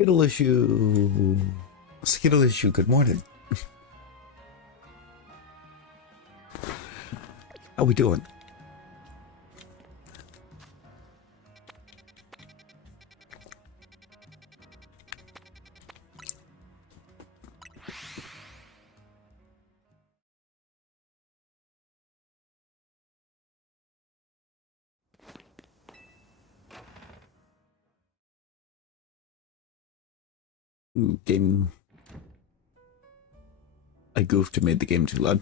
Skittle issue. Skittle issue, good morning. How we doing? Ooh, game. I goofed and made the game too loud.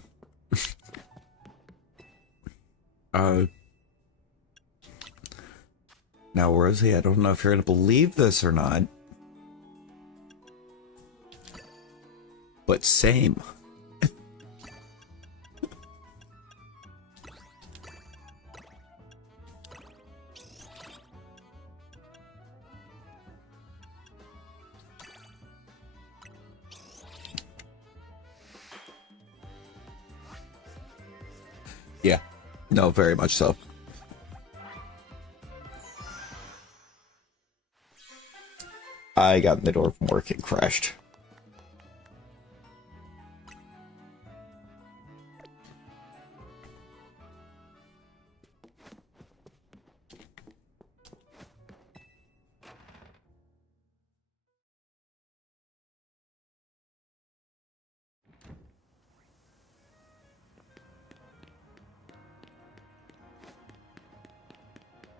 Now, Rosie, I don't know if you're gonna believe this or not, but same. Yeah, no, very much so. I got in the door from work and crashed.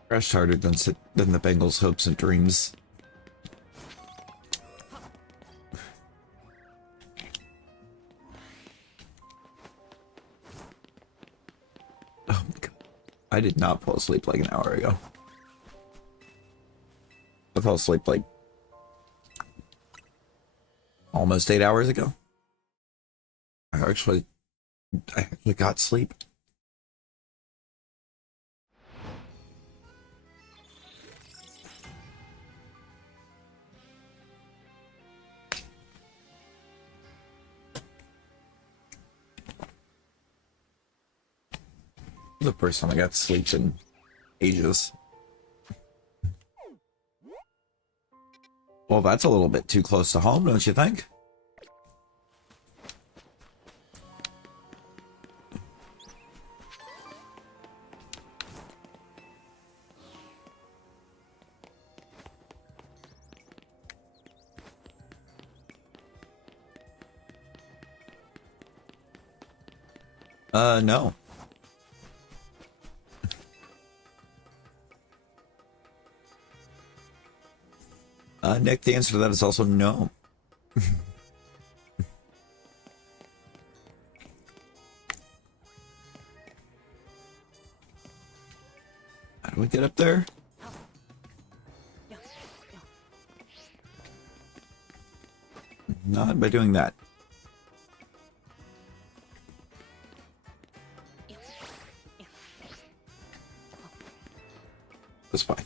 Crashed harder than the Bengals' hopes and dreams. Oh my god. I did not fall asleep like an hour ago. I fell asleep like almost 8 hours ago. I actually got sleep. The first time I got sleep in ages. Well, that's a little bit too close to home, don't you think? No. Nick, the answer to that is also no. How do we get up there? Not by doing that. That's fine.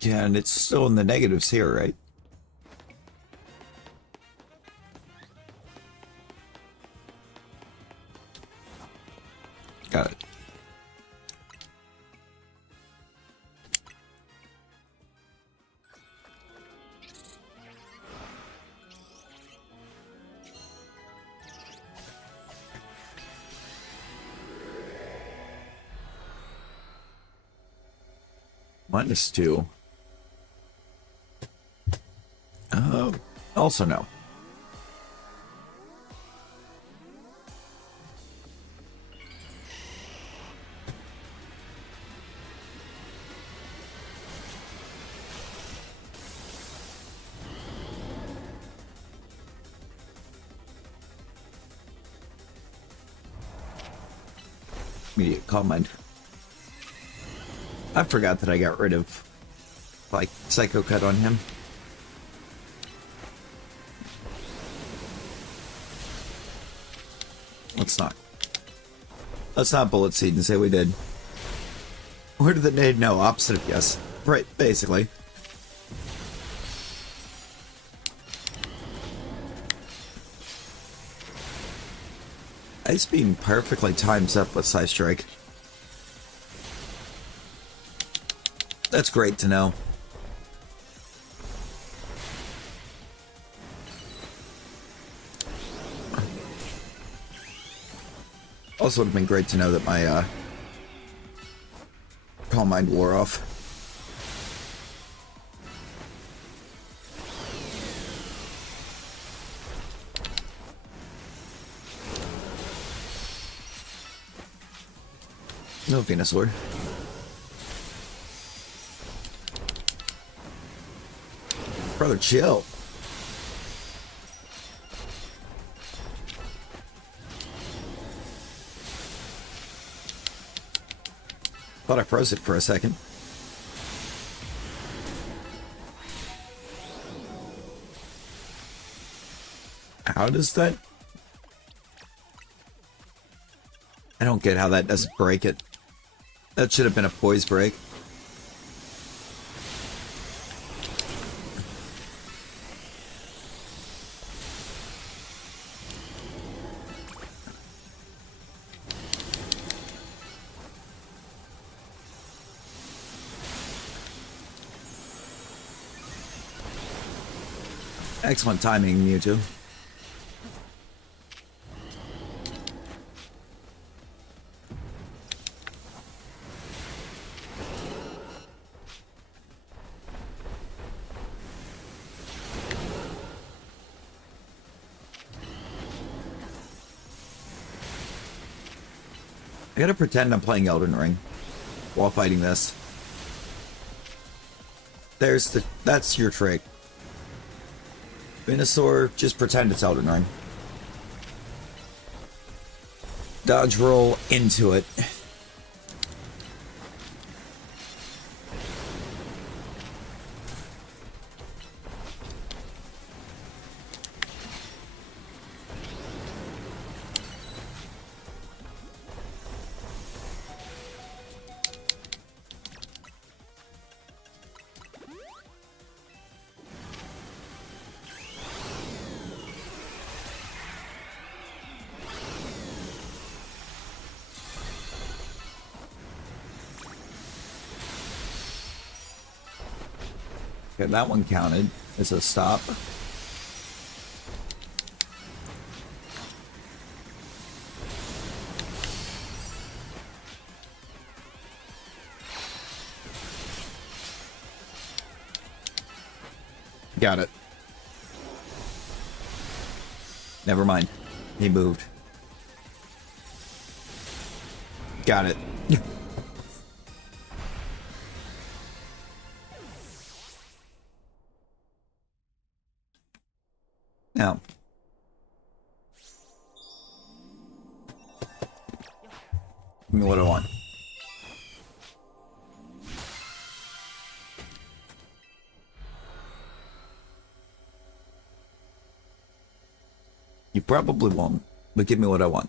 Yeah, and it's still in the negatives here, right? Got it. -2. Also no. Immediate comment. I forgot that I got rid of, like, Psycho Cut on him. Let's not bullet seed and say we did. Where did the nade? No, opposite of yes. Right, basically. Ice Beam perfectly times up with Side Strike. That's great to know. Also would have been great to know that my Calm Mind wore off. No Venusaur. Brother, chill. Thought I froze it for a second. How does that? I don't get how that doesn't break it. That should have been a poise break. Excellent timing, Mewtwo. I gotta pretend I'm playing Elden Ring while fighting this. That's your trick. Venusaur, just pretend it's Elden Ring. Dodge roll into it. Okay, that one counted as a stop. Got it. Never mind. He moved. Got it. Now, give me what I want. You probably won't, but give me what I want.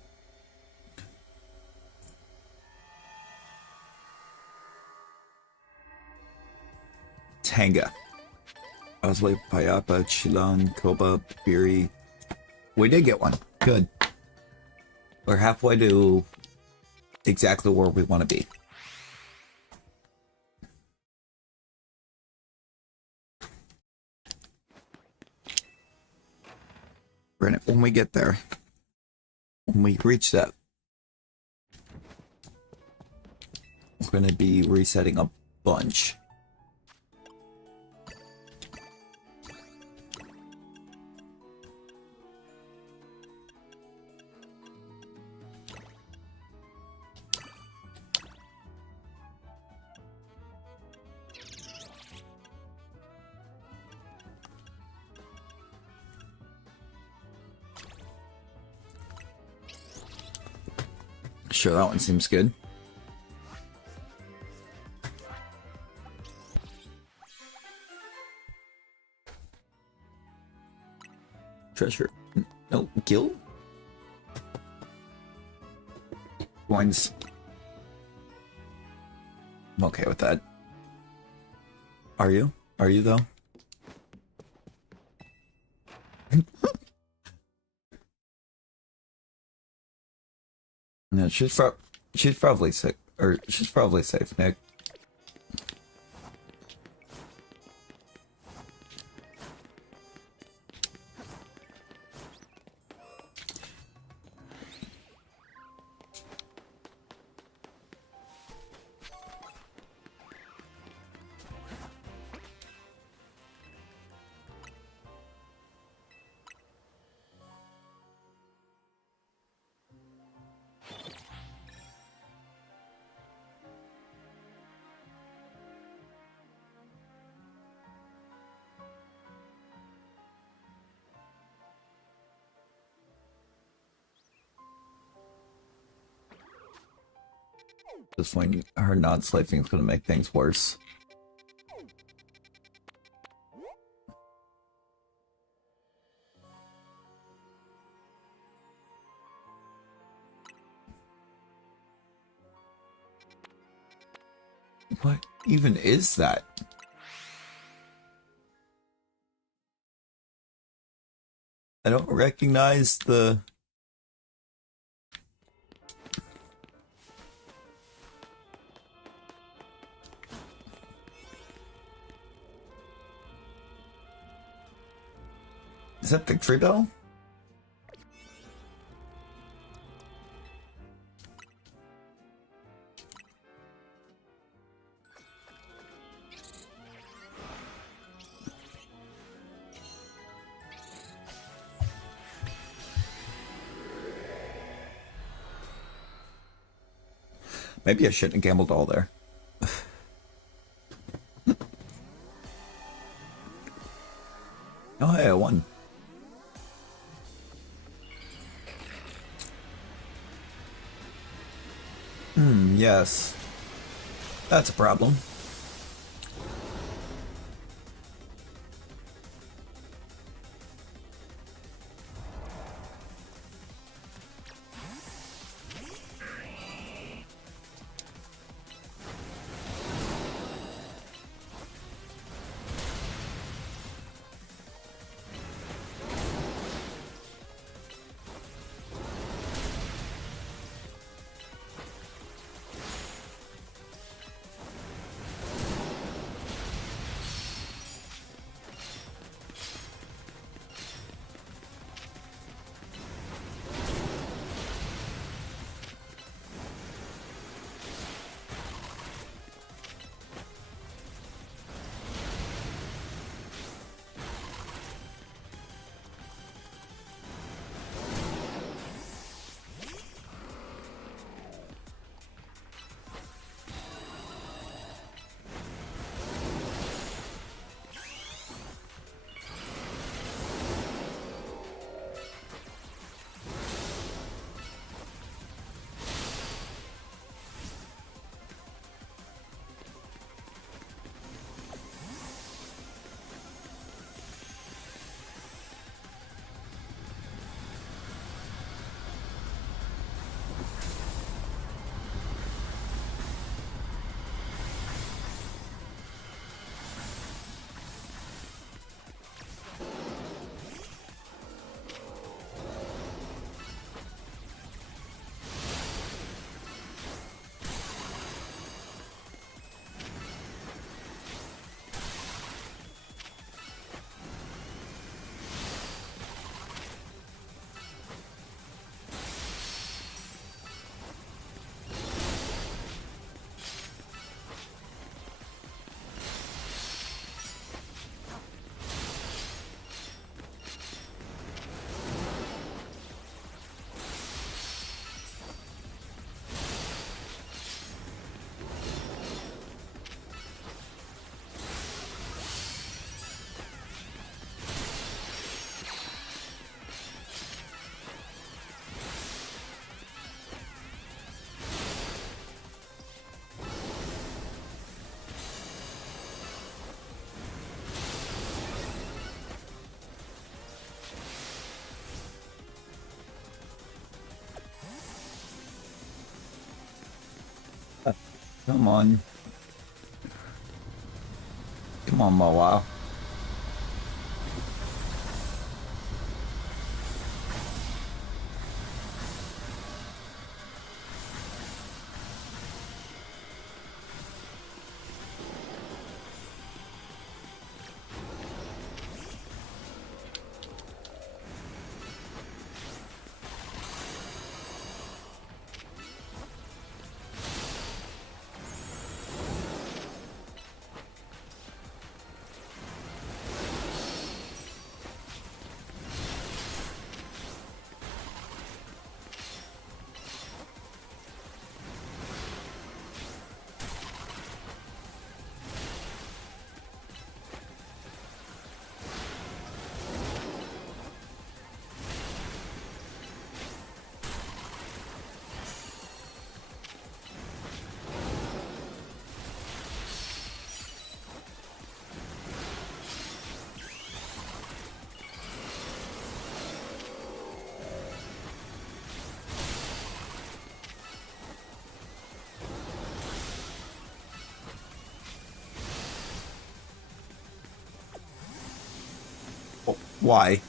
Tanga. Osley, Payapa, Chilan, Koba, Biri. We did get one. Good. We're halfway to exactly where we want to be. Granted, when we get there, when we reach that, we're going to be resetting a bunch. Sure, that one seems good. Treasure. No, Gil? Coins. I'm okay with that. Are you? Are you though? No, she's probably sick, or she's probably safe, Nick. Just when her non-slicing is going to make things worse. What even is that? I don't recognize the... Is that Victory Bell? Maybe I shouldn't have gambled all there. Oh, hey, I won. Yes. That's a problem. Come on. Come on, Moa. Why?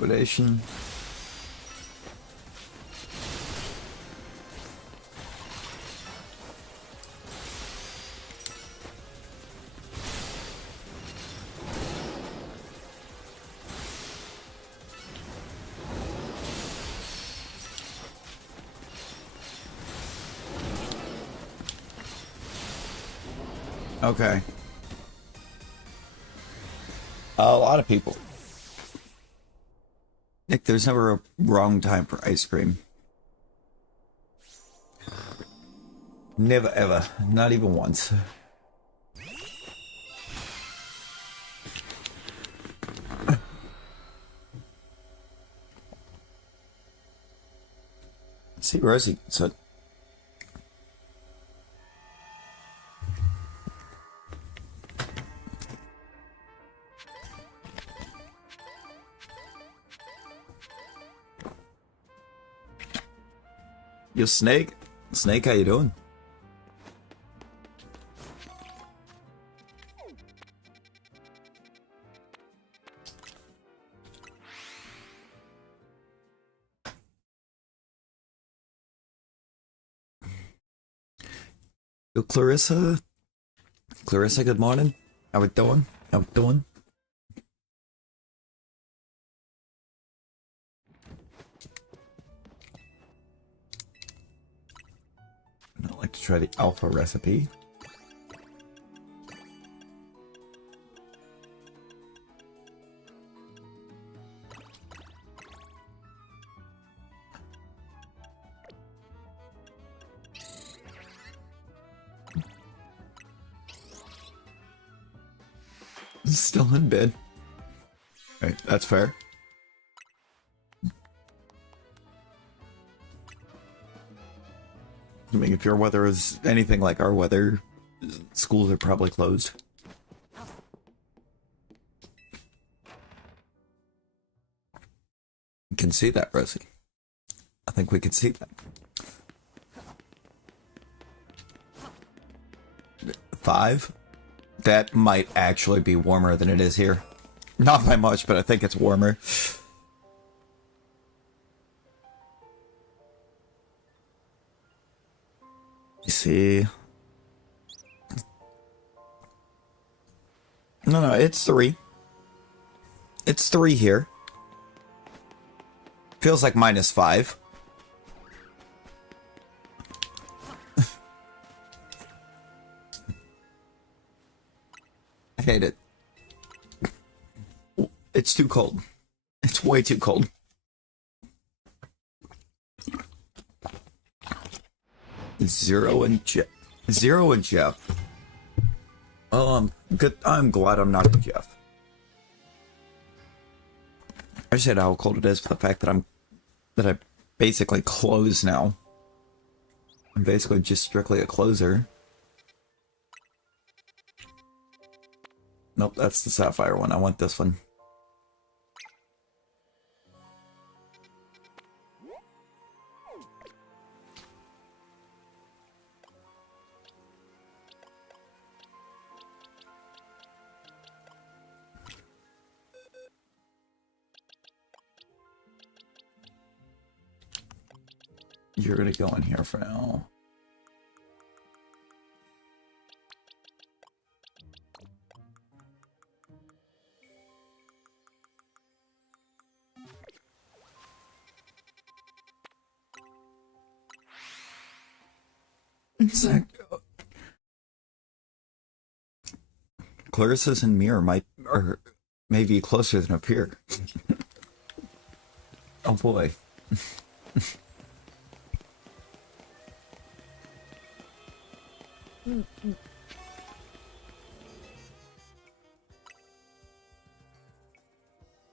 Liquidation. Okay. A lot of people. Nick, there's never a wrong time for ice cream. Never ever. Not even once. Let's see, Rosie. So yo, Snake? Snake, how you doing? Yo, Clarissa? Clarissa, good morning. How we doing? How we doing? I'd like to try the alpha recipe. Still in bed. Right, that's fair. I mean, if your weather is anything like our weather, schools are probably closed. You can see that, Rosie. I think we can see that. 5? That might actually be warmer than it is here. Not by much, but I think it's warmer. You see? No, it's 3. It's 3 here. Feels like -5. I hate it. It's too cold. It's way too cold. Zero and Jeff. Oh, I'm good. I'm glad I'm not with Jeff. I just said how cold it is for the fact that I basically close now. I'm basically just strictly a closer. Nope, that's the sapphire one. I want this one. You're gonna go in here for now. Exactly. Clarissa's and Mirror might or may be closer than appear. Oh boy. I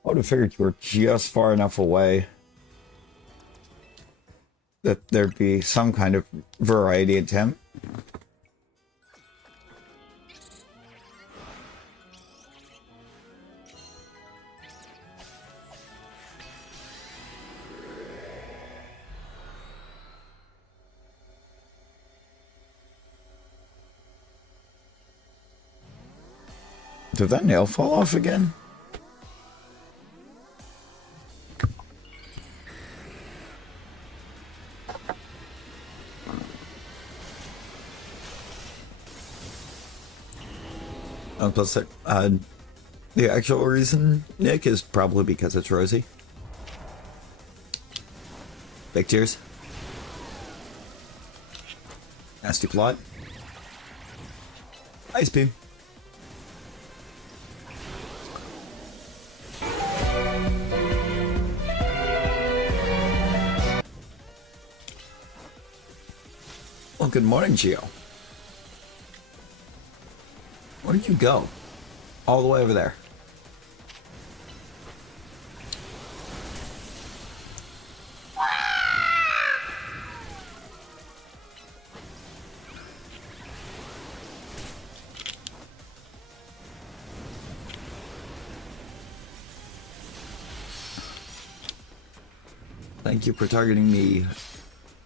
would have figured you were just far enough away. that there'd be some kind of variety attempt. Did that nail fall off again? Plus, the actual reason, Nick, is probably because it's Rosie. Big cheers. Nasty plot. Ice beam. Well, good morning, Gio. Where did you go? All the way over there. Thank you for targeting me,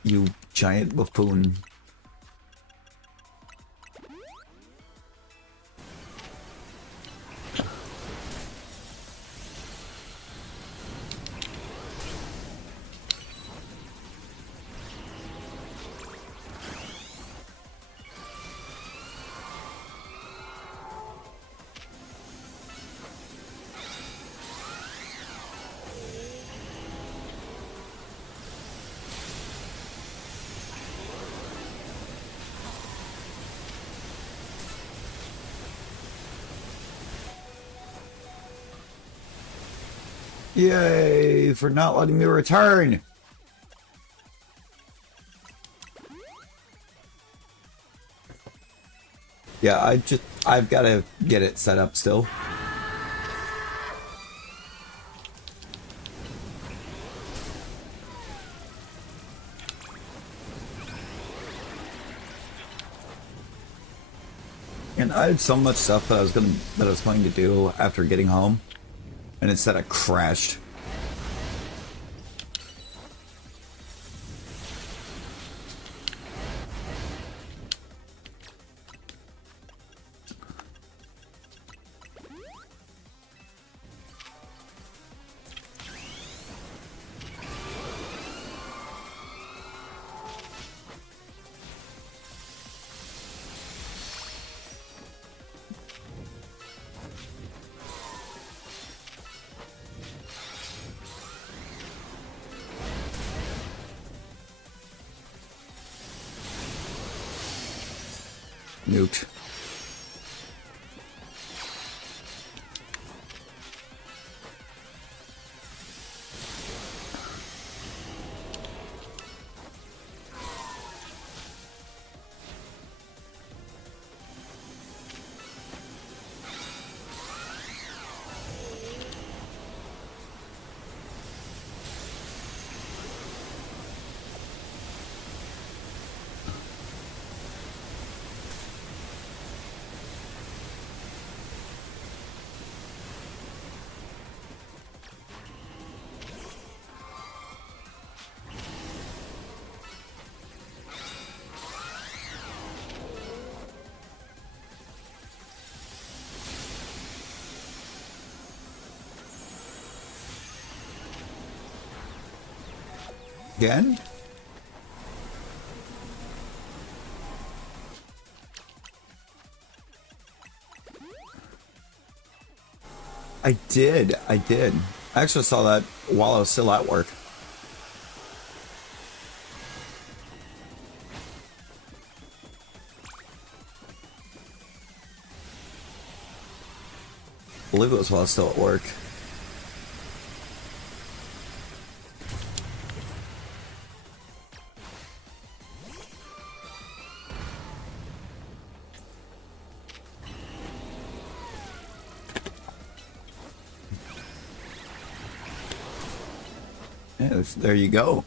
you giant buffoon. Yay, for not letting me return. Yeah, I've got to get it set up still. And I had so much stuff that I was planning to do after getting home. And instead I crashed. Nuked. Again? I did. I actually saw that while I was still at work. I believe it was while I was still at work. There you go.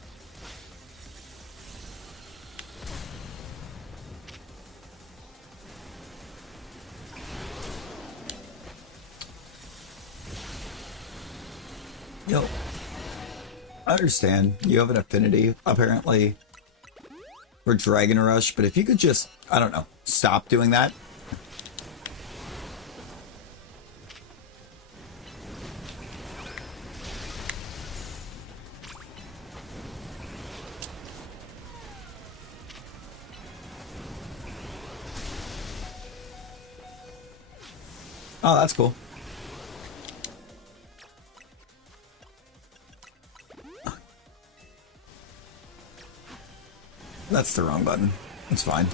I understand. You have an affinity, apparently, for Dragon Rush, but if you could just, I don't know, stop doing that. Oh, that's cool. That's the wrong button. It's fine.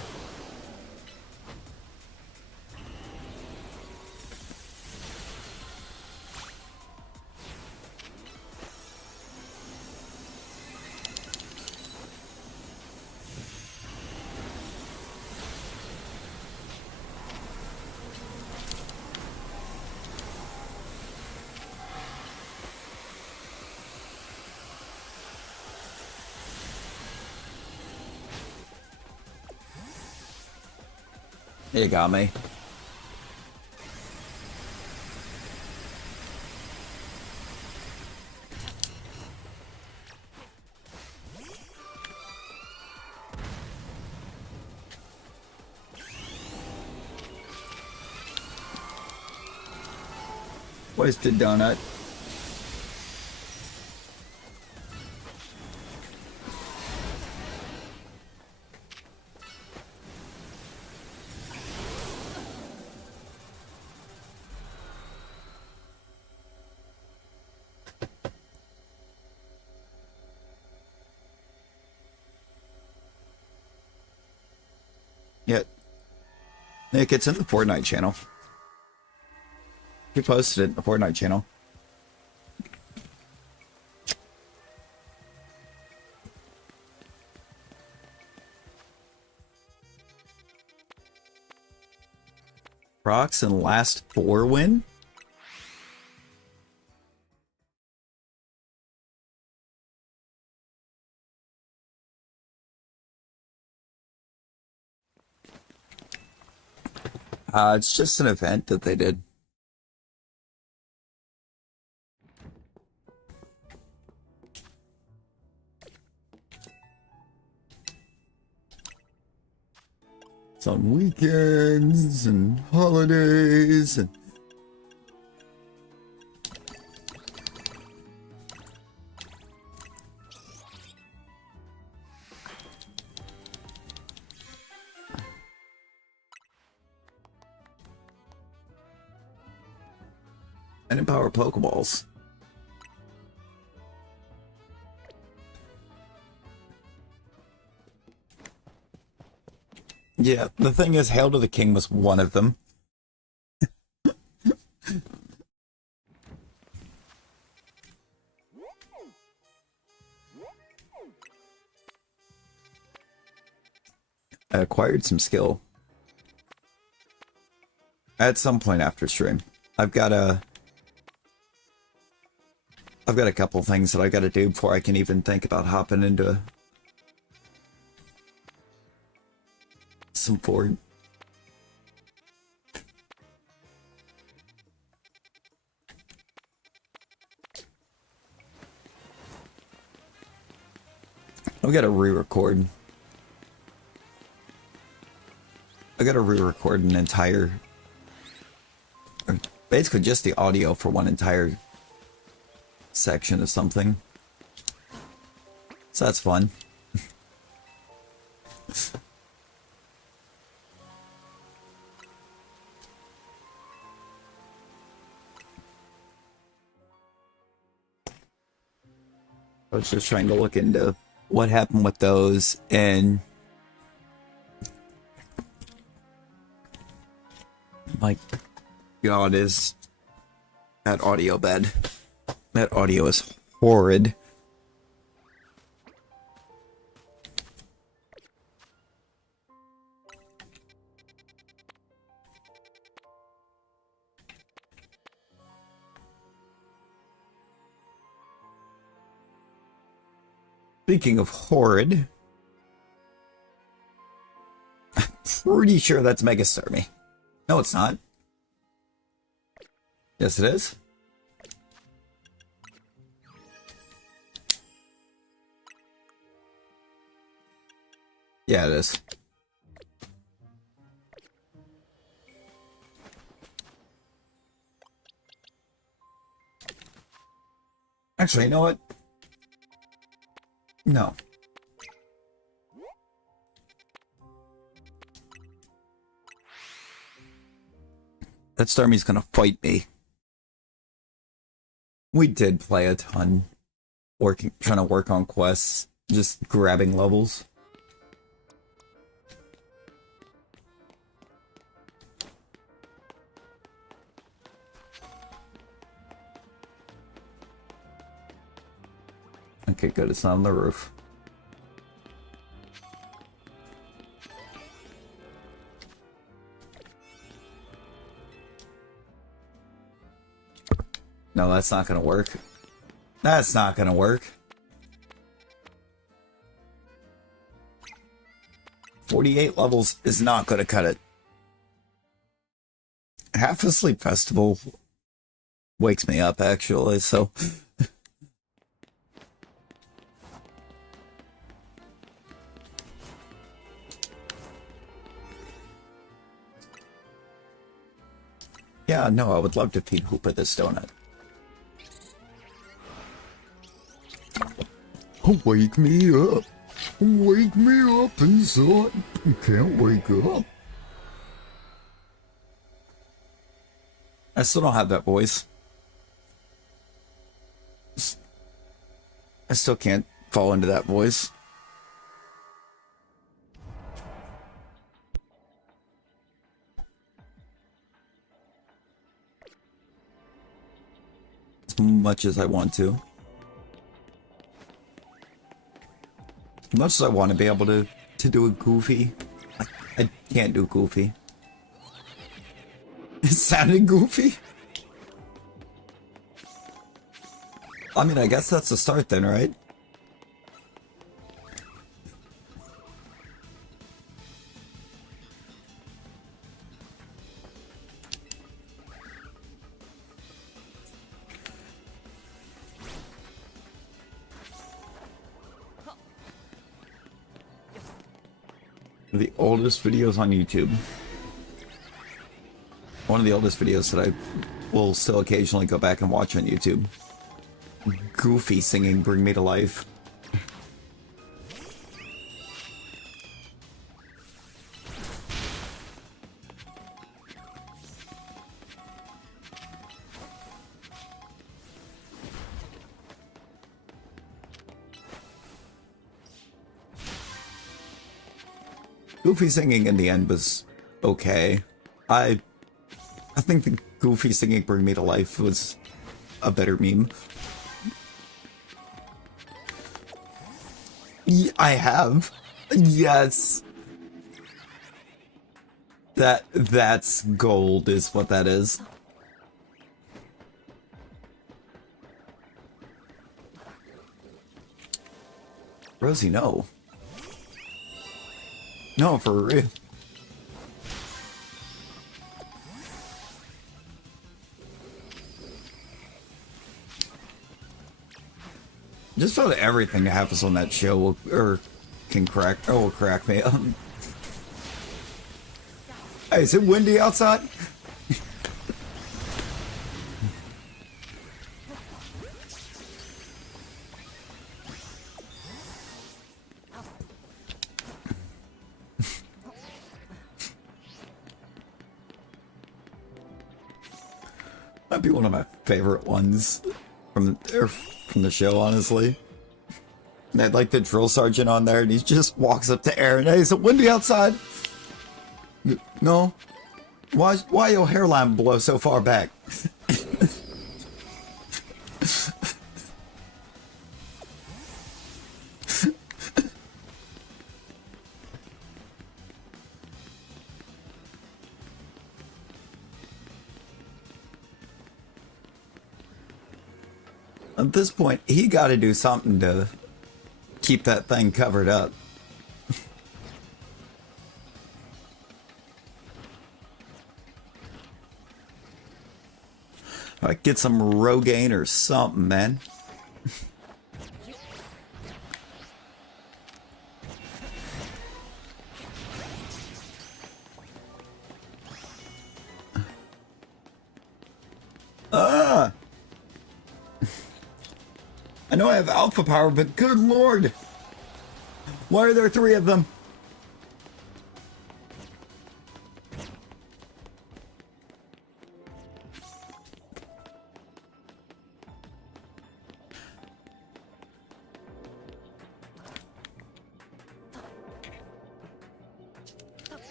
You got me. Wasted donut. Yeah. Nick, it's in the Fortnite channel. He posted it in the Fortnite channel. Procs and last 4 win? It's just an event that they did. It's on weekends and holidays and empower Pokeballs. Yeah, the thing is, Hail to the King was one of them. I acquired some skill. At some point after stream. I've got a couple things that I gotta do before I can even think about hopping into some Ford. I've got to re-record. I gotta re-record an entire, or basically just the audio for one entire section of something. So that's fun. I was just trying to look into what happened with those, and my God, is that audio bad? That audio is horrid. Speaking of horrid, I'm pretty sure that's Megastarmie. No, it's not. Yes, it is. Yeah, it is. Actually, you know what? No. That Starmie's gonna fight me. We did play a ton. Trying to work on quests. Just grabbing levels. Okay, good. It's not on the roof. No, that's not gonna work. That's not gonna work. 48 levels is not gonna cut it. Half a Sleep Festival wakes me up, actually, so... Yeah, no, I would love to feed Hooper this donut. Wake me up. Wake me up inside. You can't wake up. I still don't have that voice. I still can't fall into that voice. As much as I want to. As much as I want to be able to do a Goofy, I can't do Goofy. It sounded goofy. I mean, I guess that's the start then, right? The oldest videos on YouTube. One of the oldest videos that I will still occasionally go back and watch on YouTube. Goofy singing Bring Me to Life. Goofy singing in the end was okay. I think the Goofy singing Bring Me to Life was a better meme. I have. Yes. That's gold is what that is. Rosie, no. No, for real. Just about everything that happens on that show will, will crack me up. Hey, is it windy outside? Might be one of my favorite ones from the show, honestly. They had like the drill sergeant on there, and he just walks up to Aaron. Hey, is it windy outside? No. Why your hairline blow so far back? At this point, he got to do something to keep that thing covered up. Like, get some Rogaine or something, man. I know I have alpha power, but good lord! Why are there 3 of them?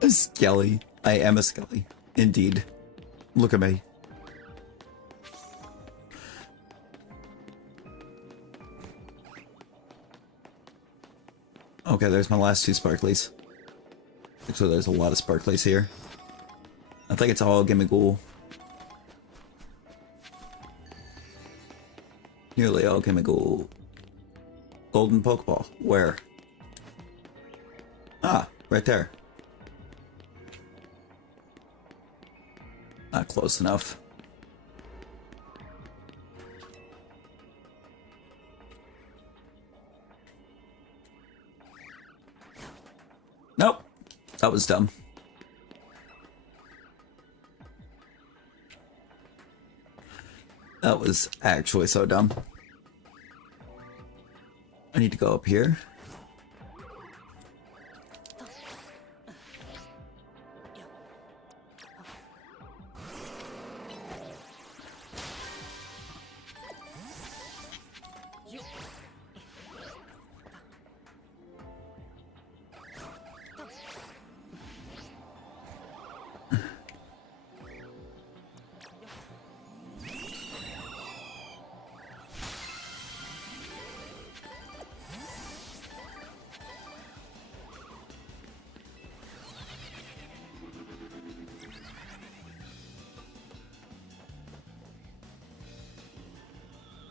A skelly. I am a skelly. Indeed. Look at me. Okay, there's my last 2 sparklies. Actually, there's a lot of sparklies here. I think it's all gimme ghoul. Nearly all gimme ghoul. Golden Pokeball. Where? Ah, right there. Not close enough. Nope. That was dumb. That was actually so dumb. I need to go up here.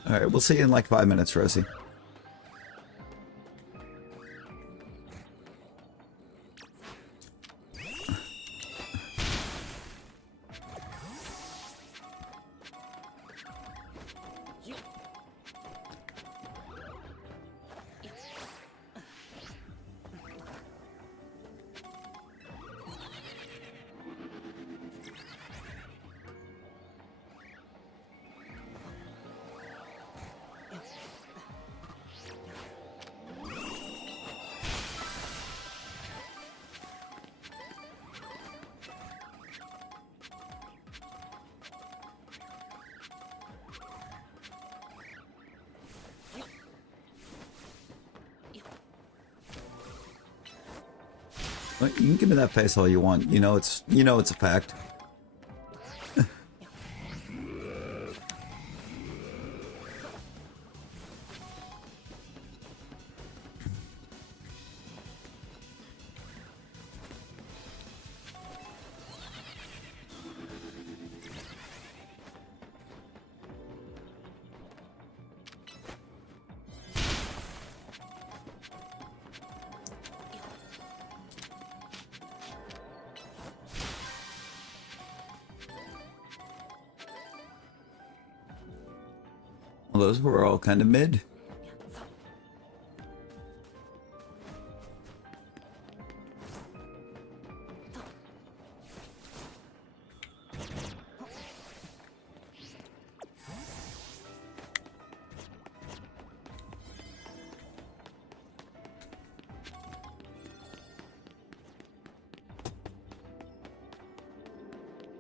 Alright, we'll see you in like 5 minutes, Rosie. Well, you can give me that face all you want. You know it's a fact. Well, those were all kind of mid.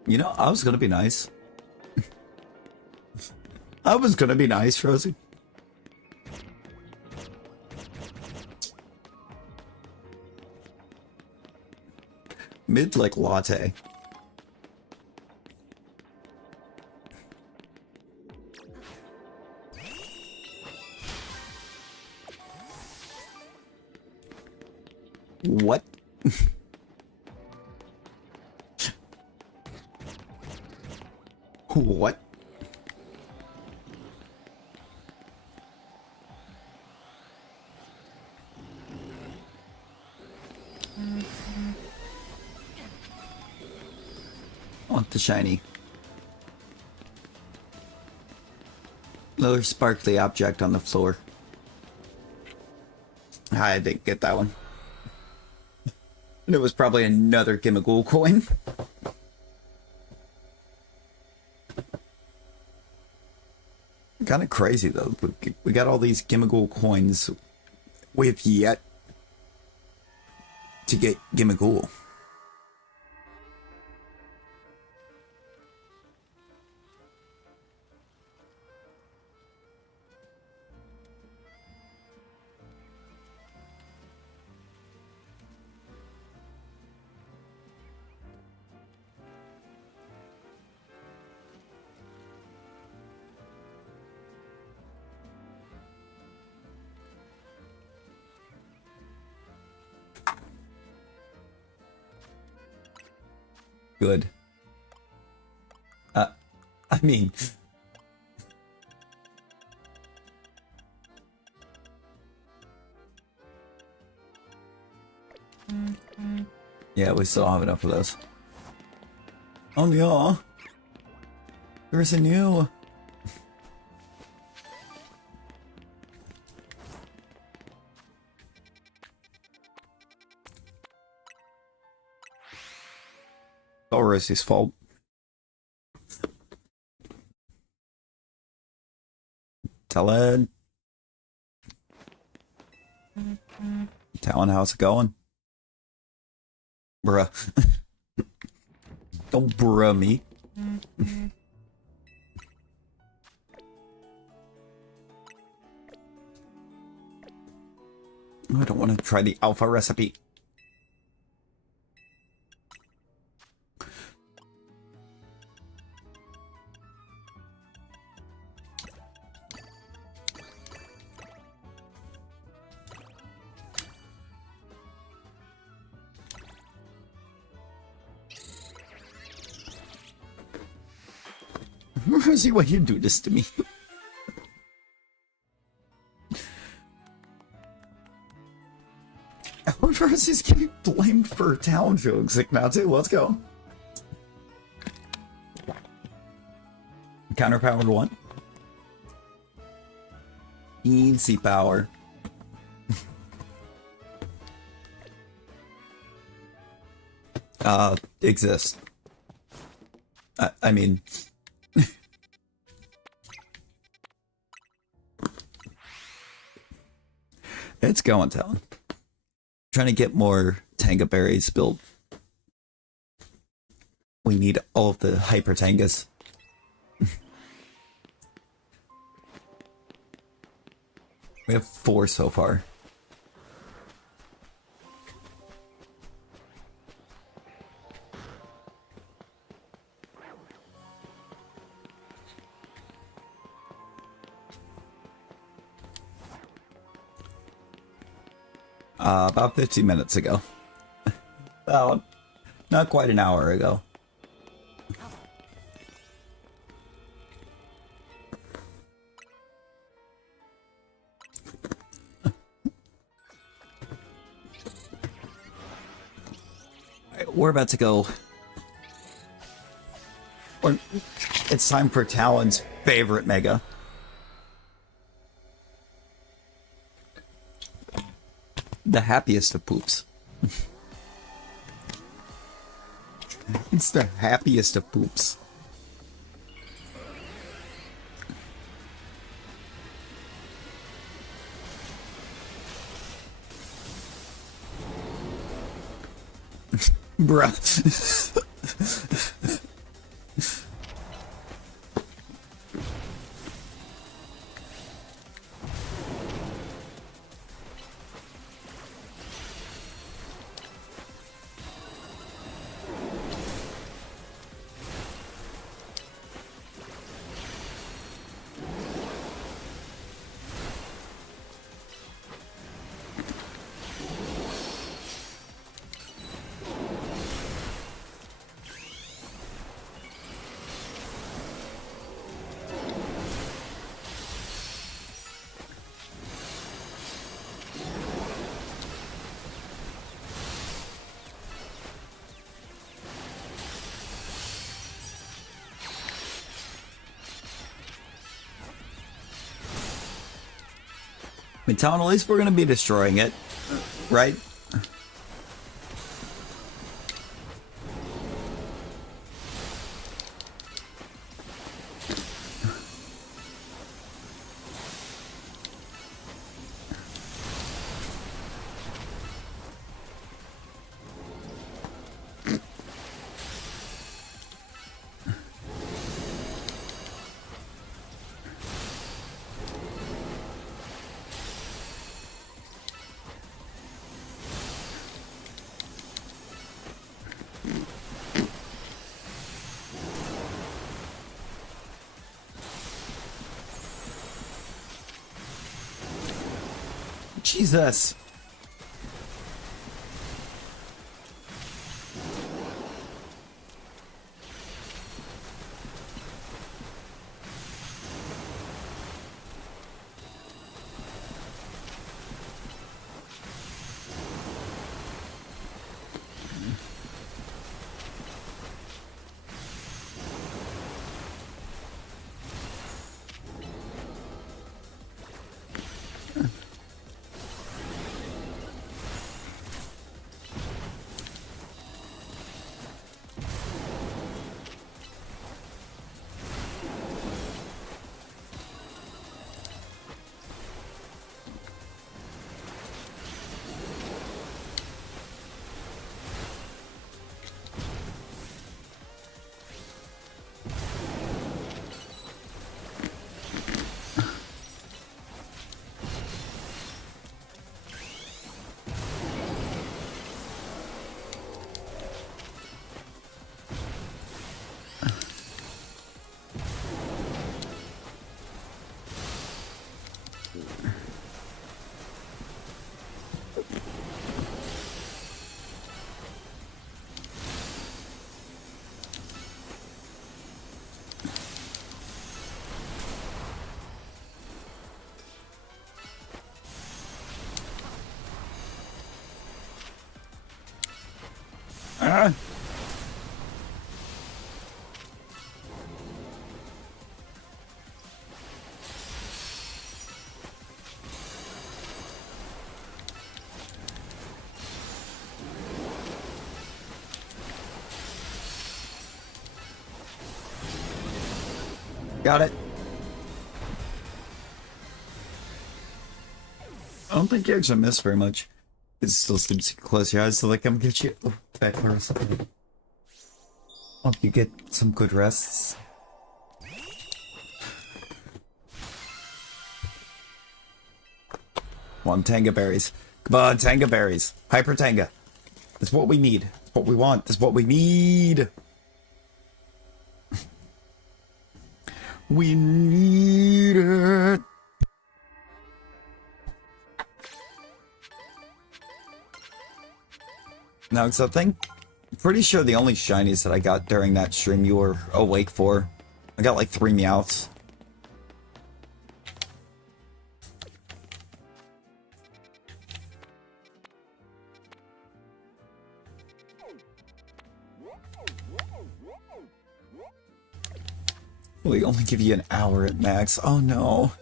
You know, I was gonna be nice. I was gonna be nice, Rosie. Mid like latte. What? What? I want the shiny. Another sparkly object on the floor. I didn't get that one. And it was probably another Gimmigool coin. Kind of crazy, though. We got all these Gimmigool coins. We have yet to get Gimmigool. Good. I mean... Yeah, we still don't have enough of those. Oh yeah! There's a new... All Rosie's fault. Tell Ed. Talon, how's it going? Bruh. Don't bruh me. I don't want to try the alpha recipe. Rosie, why you do this to me? Rosie's getting blamed for town jokes. Ignatu, let's go. Counterpowered one. Easy power. Exist. I mean... It's going, Talon. Trying to get more Tanga berries built. We need all of the Hyper Tangas. We have 4 so far. About 15 minutes ago. Well, not quite an hour ago. We're about to go. It's time for Talon's favorite mega. The happiest of poops. It's the happiest of poops. Bruh. I mean, Talon, at least we're going to be destroying it, right? Jesus. Ah. Got it. I don't think you're gonna miss very much. It still seems to close your eyes so like I'm gonna get you back or something. Hope you get some good rests. Come on, Tanga berries. Come on, Tanga berries. Hyper Tanga. That's what we need. That's what we want. That's what we need. We need it. Now, something. Pretty sure the only shinies that I got during that stream you were awake for. I got like 3 meowths. We only give you an hour at max. Oh no.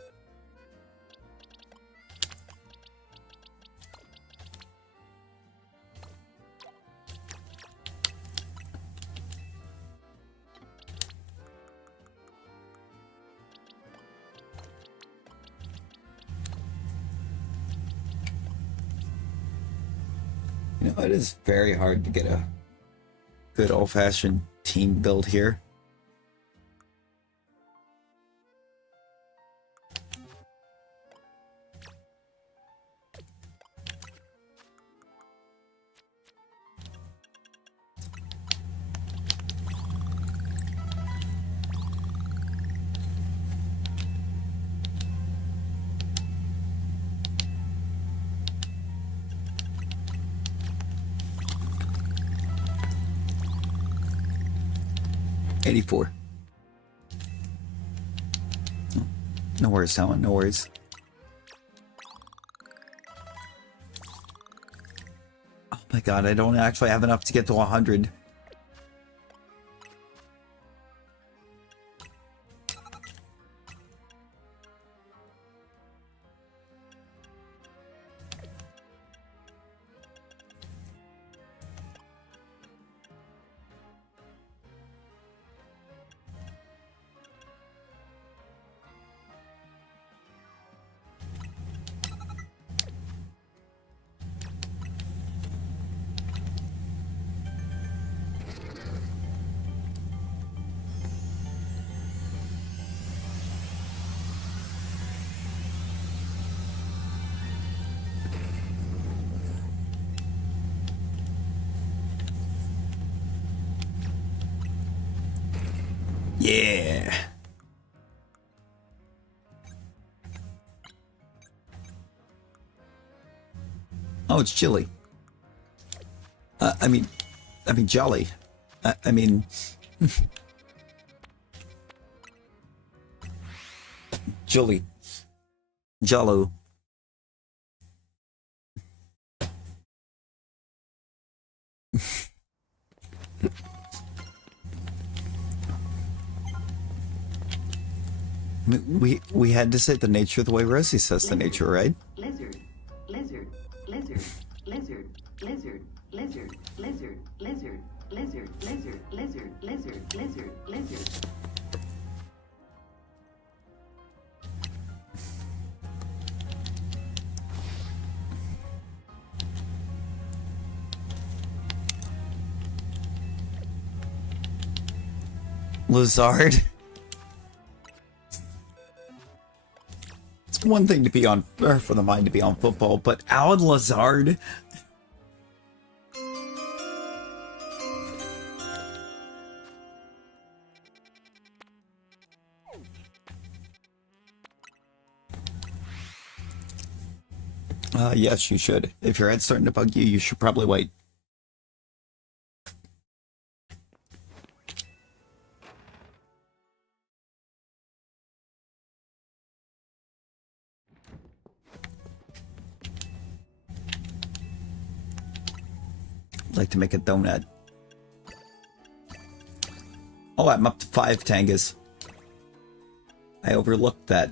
You know, it is very hard to get a good old-fashioned team build here. $84. No worries, Talon, no worries. Oh my god, I don't actually have enough to get to 100. Yeah. Oh, it's chili. I mean, jolly. I mean, jolly. Jollo. We had to say the nature the way Rosie says the nature, right? Lizard, lizard, lizard, lizard, lizard, lizard, lizard, lizard, lizard, lizard, lizard, lizard, lizard, lizard. Lizard. It's one thing to be on, or for the mind to be on football, but Alan Lazard. Yes, you should. If your head's starting to bug you, you should probably wait. I'd like to make a donut. Oh, I'm up to 5 tangas. I overlooked that.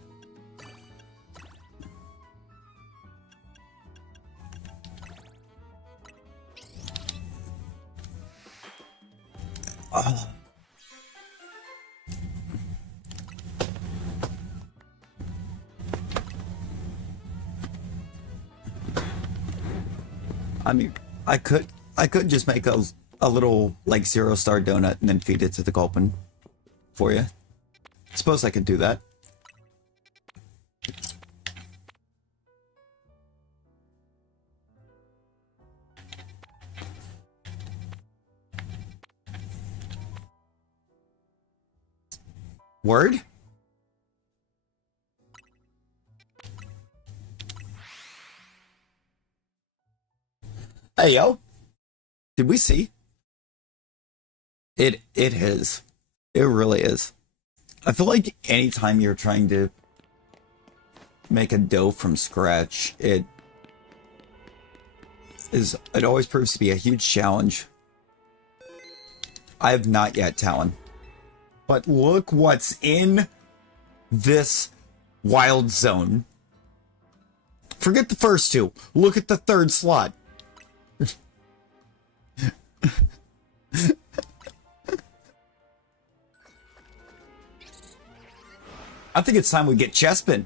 I mean, I could just make a little like 0-star donut and then feed it to the Gulpin for you. Suppose I could do that. Word? Hey, yo. Did we see? It is. It really is. I feel like anytime you're trying to make a dough from scratch, it always proves to be a huge challenge. I have not yet, Talon. But look what's in this wild zone. Forget the first two. Look at the third slot. I think it's time we get Chespin.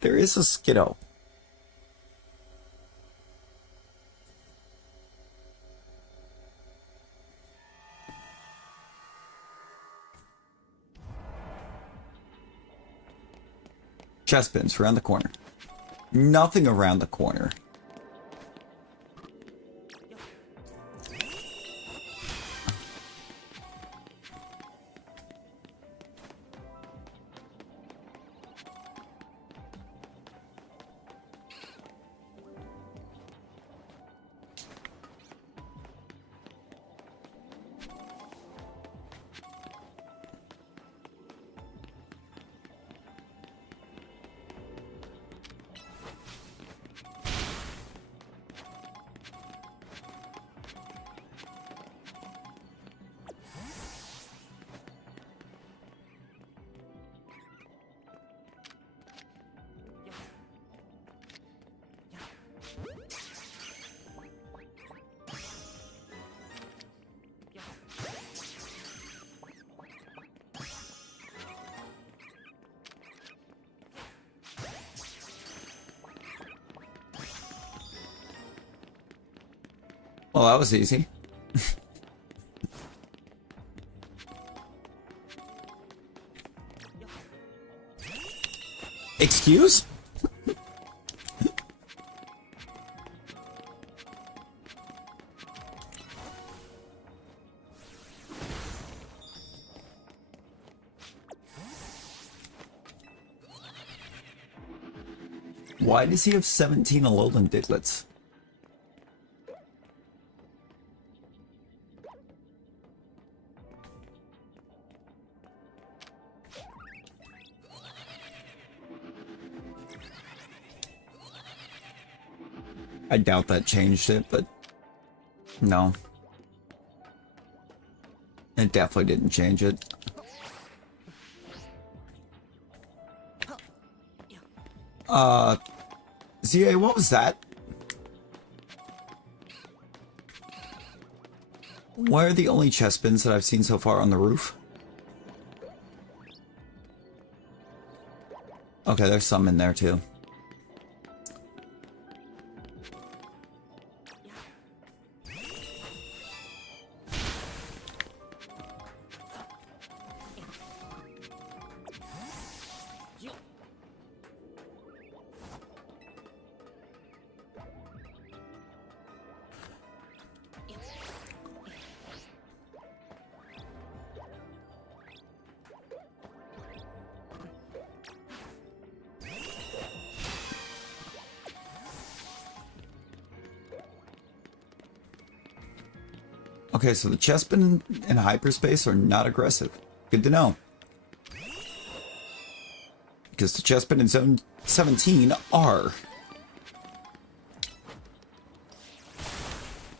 There is a Skiddo. Chespin's around the corner. Nothing around the corner. Well, that was easy. Excuse? Why does he have 17 Alolan Diglets? I doubt that changed it, but no. It definitely didn't change it. ZA, what was that? Why are the only chest bins that I've seen so far on the roof? Okay, there's some in there too. Okay, so the chestmen in hyperspace are not aggressive. Good to know. Because the chestmen in Zone 17 are.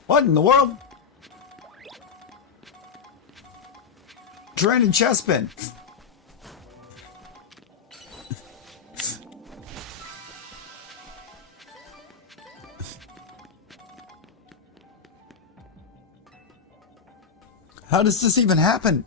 What in the world? Draining chestmen. How does this even happen?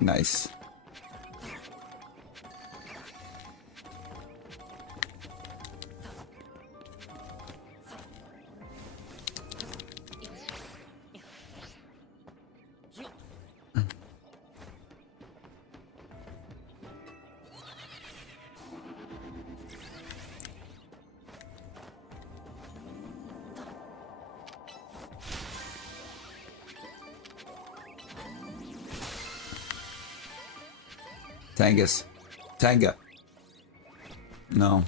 Nice. Tangus. Tanga. No.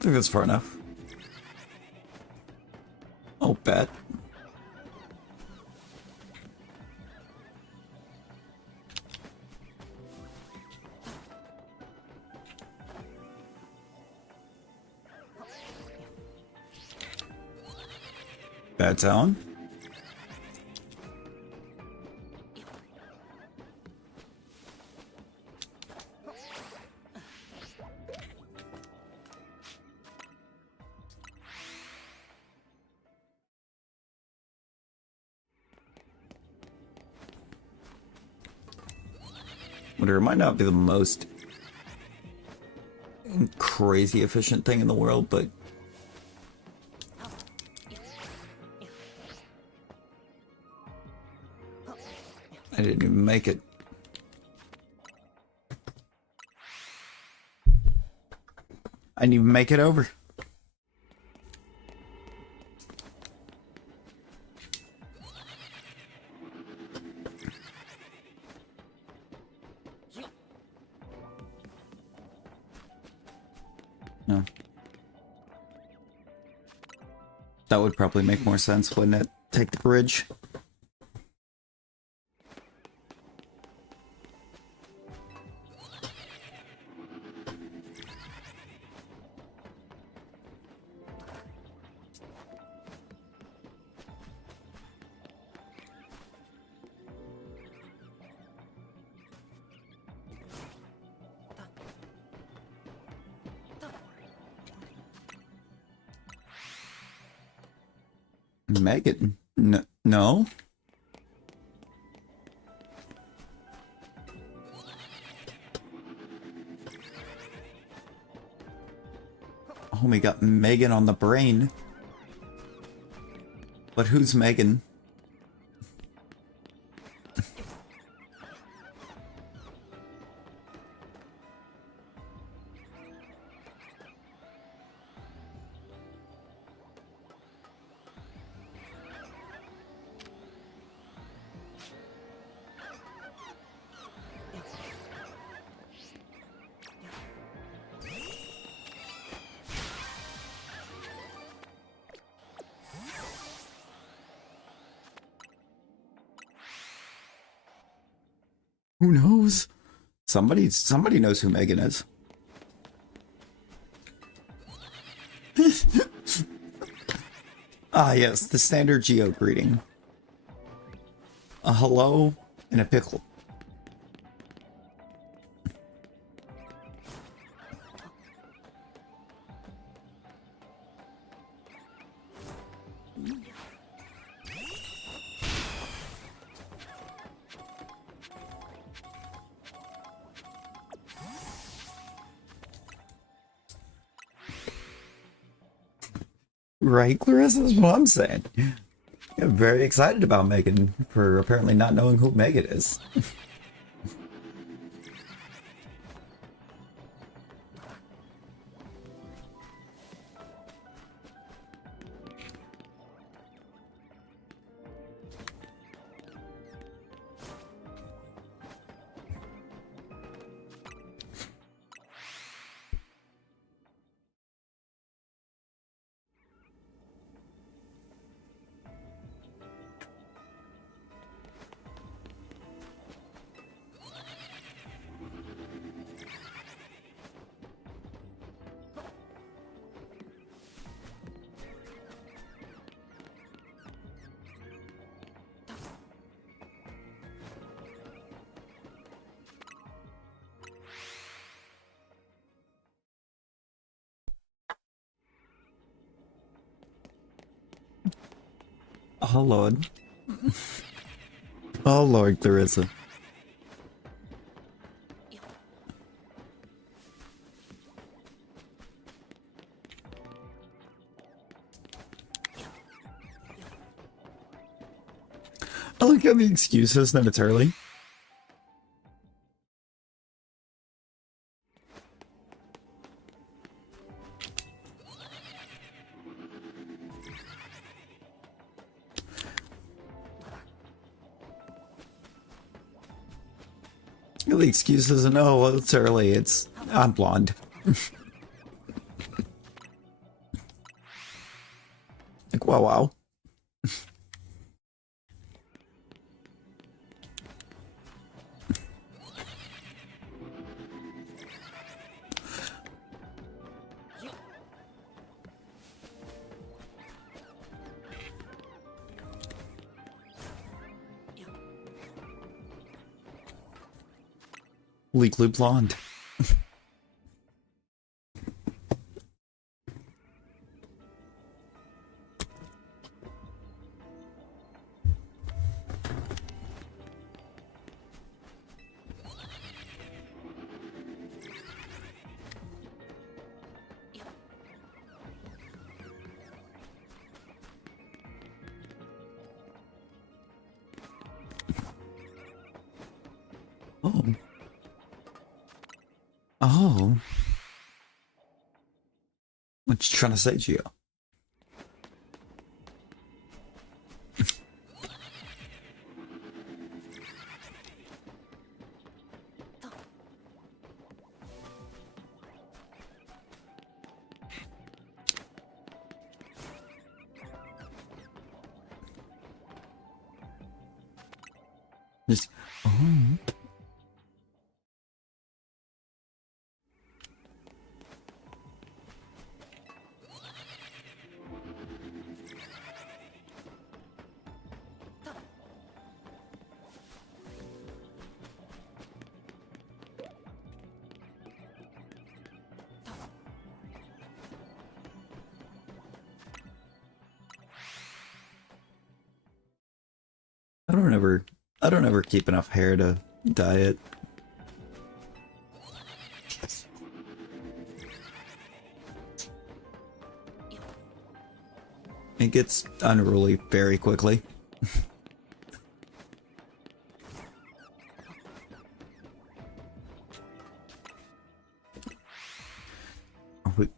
I think that's far enough. Oh, bet. Bad town. Whatever, it might not be the most crazy efficient thing in the world, but I didn't even make it. I didn't even make it over. No. That would probably make more sense, wouldn't it? Take the bridge. Megan? No? Oh, we got Megan on the brain. But who's Megan? Who knows? Somebody knows who Megan is. Ah, yes, the standard Geo greeting. A hello and a pickle. Right, Clarissa, is what I'm saying. I'm very excited about Megan for apparently not knowing who Megan is. Oh, Lord. Oh, Lord, Clarissa. I like how the excuse is that it's early. The excuse isn't, oh, well, it's early, it's, I'm blonde. Like, wow, wow. Legally blonde. Oh. Oh. What you trying to say, Gio? Just, oh. I don't ever keep enough hair to dye it. It gets unruly very quickly.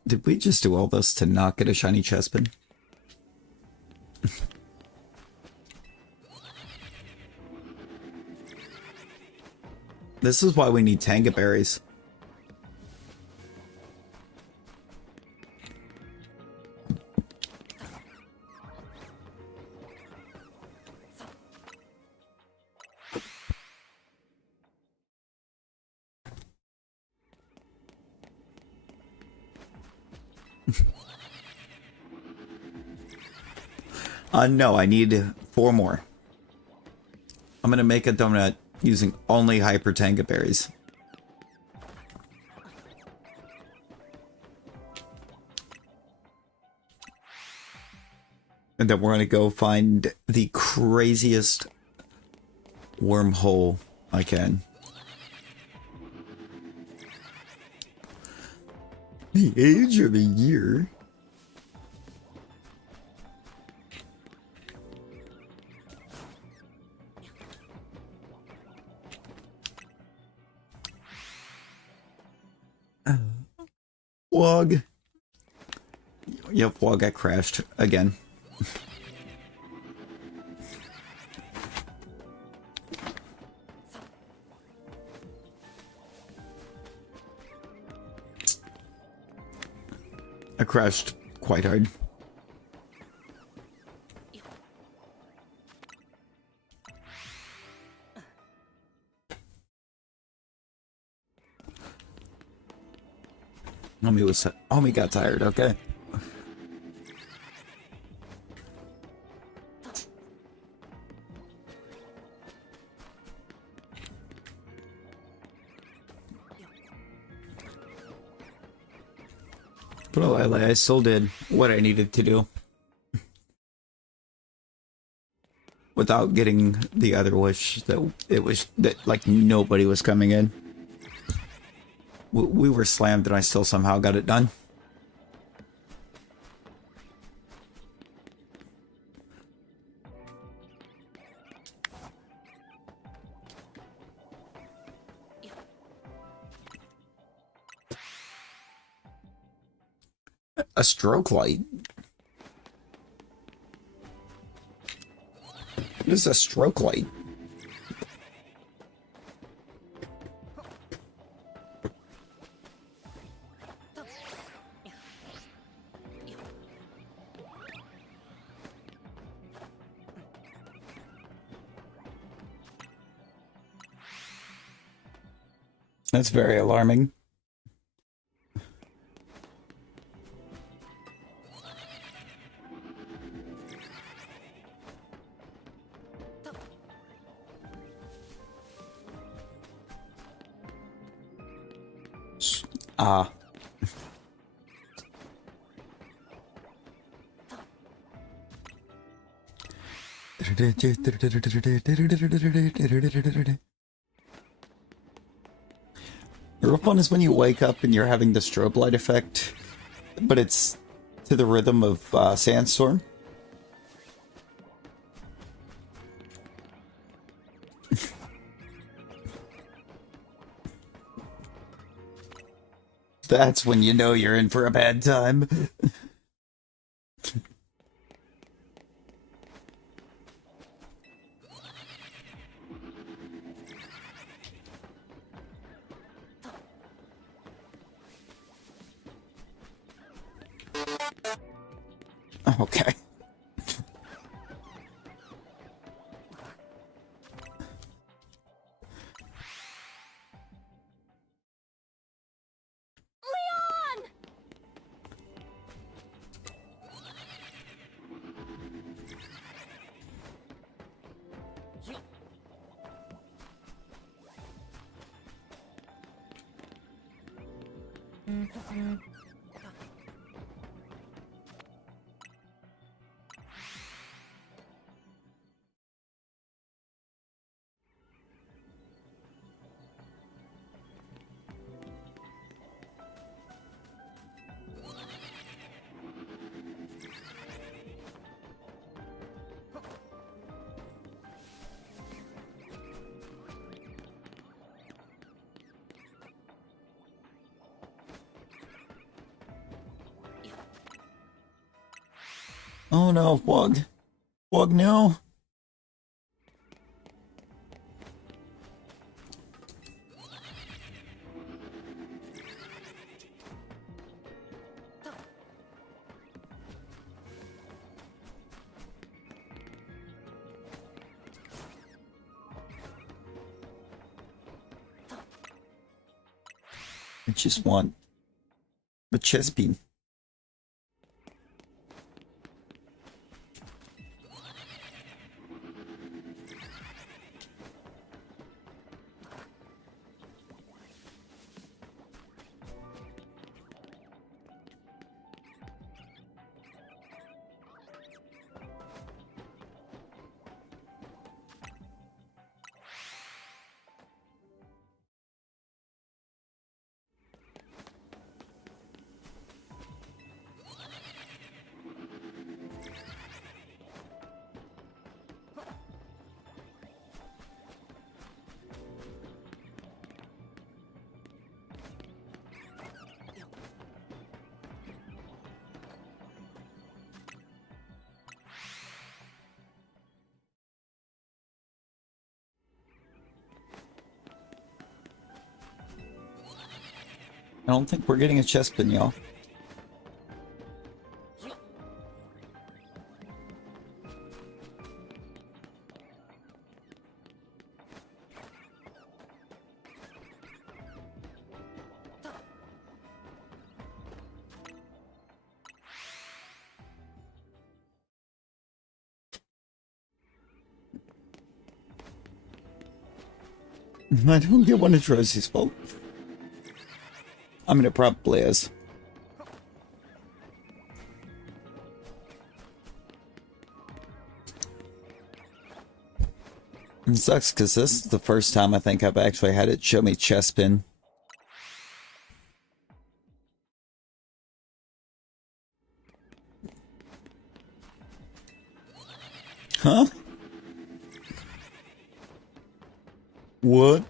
Did we just do all this to not get a shiny chestpin? This is why we need Tanga berries. No, I need 4 more. I'm gonna make a donut using only Hyper Tanga berries. And then we're gonna go find the craziest wormhole I can. The age of a year. Wog. Yep, Wog got crashed again. I crashed quite hard. Homie got tired, okay. But I still did what I needed to do. Without getting the other wish that like nobody was coming in. We were slammed and I still somehow got it done. A stroke light? What is a stroke light? That's very alarming. Ah. The real fun is when you wake up and you're having the strobe light effect, but it's to the rhythm of Sandstorm. That's when you know you're in for a bad time. Okay. Oh no, Wug. Wug, no. I just want the chess beam. I don't think we're getting a chest pin, y'all. I don't get one of Rosie's fault. I mean, it probably is. It sucks because this is the first time I think I've actually had it show me chest pin. Huh? What?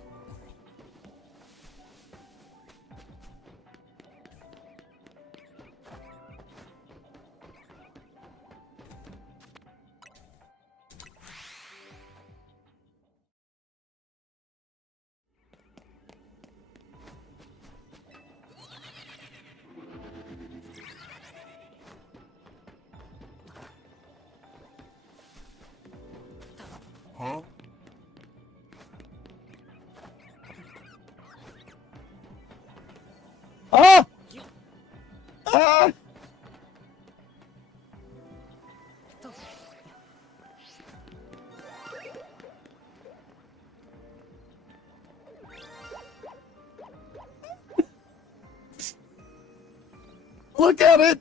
Huh? Ah! Ah! Look at it!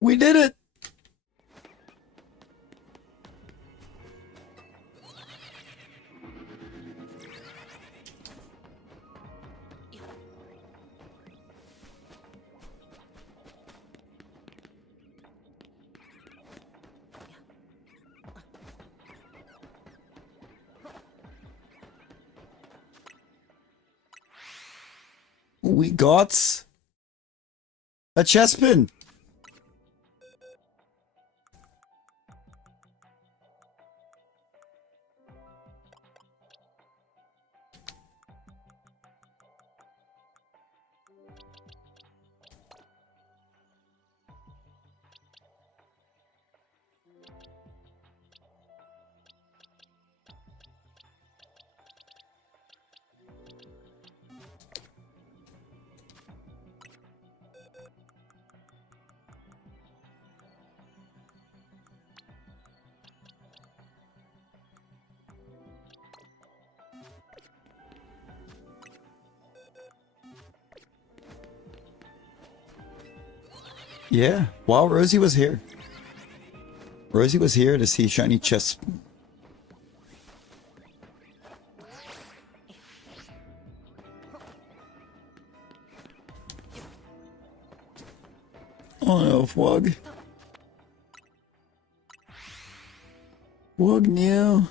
We did it! We got a chest pin. Yeah, while Rosie was here. Rosie was here to see shiny chests. Oh no, Wug. Wug new.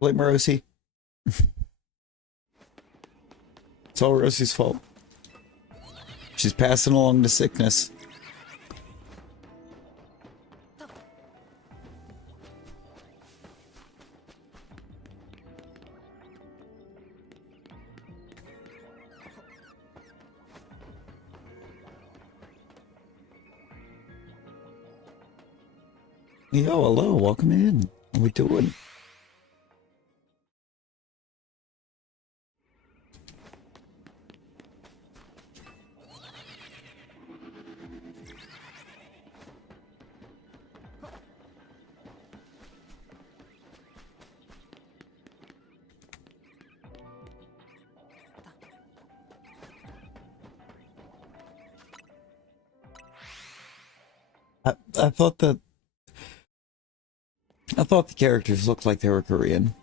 Blame Rosie. It's all Rosie's fault. She's passing along the sickness. Yo, hello, welcome in. How we doing? I thought that I thought the characters looked like they were Korean.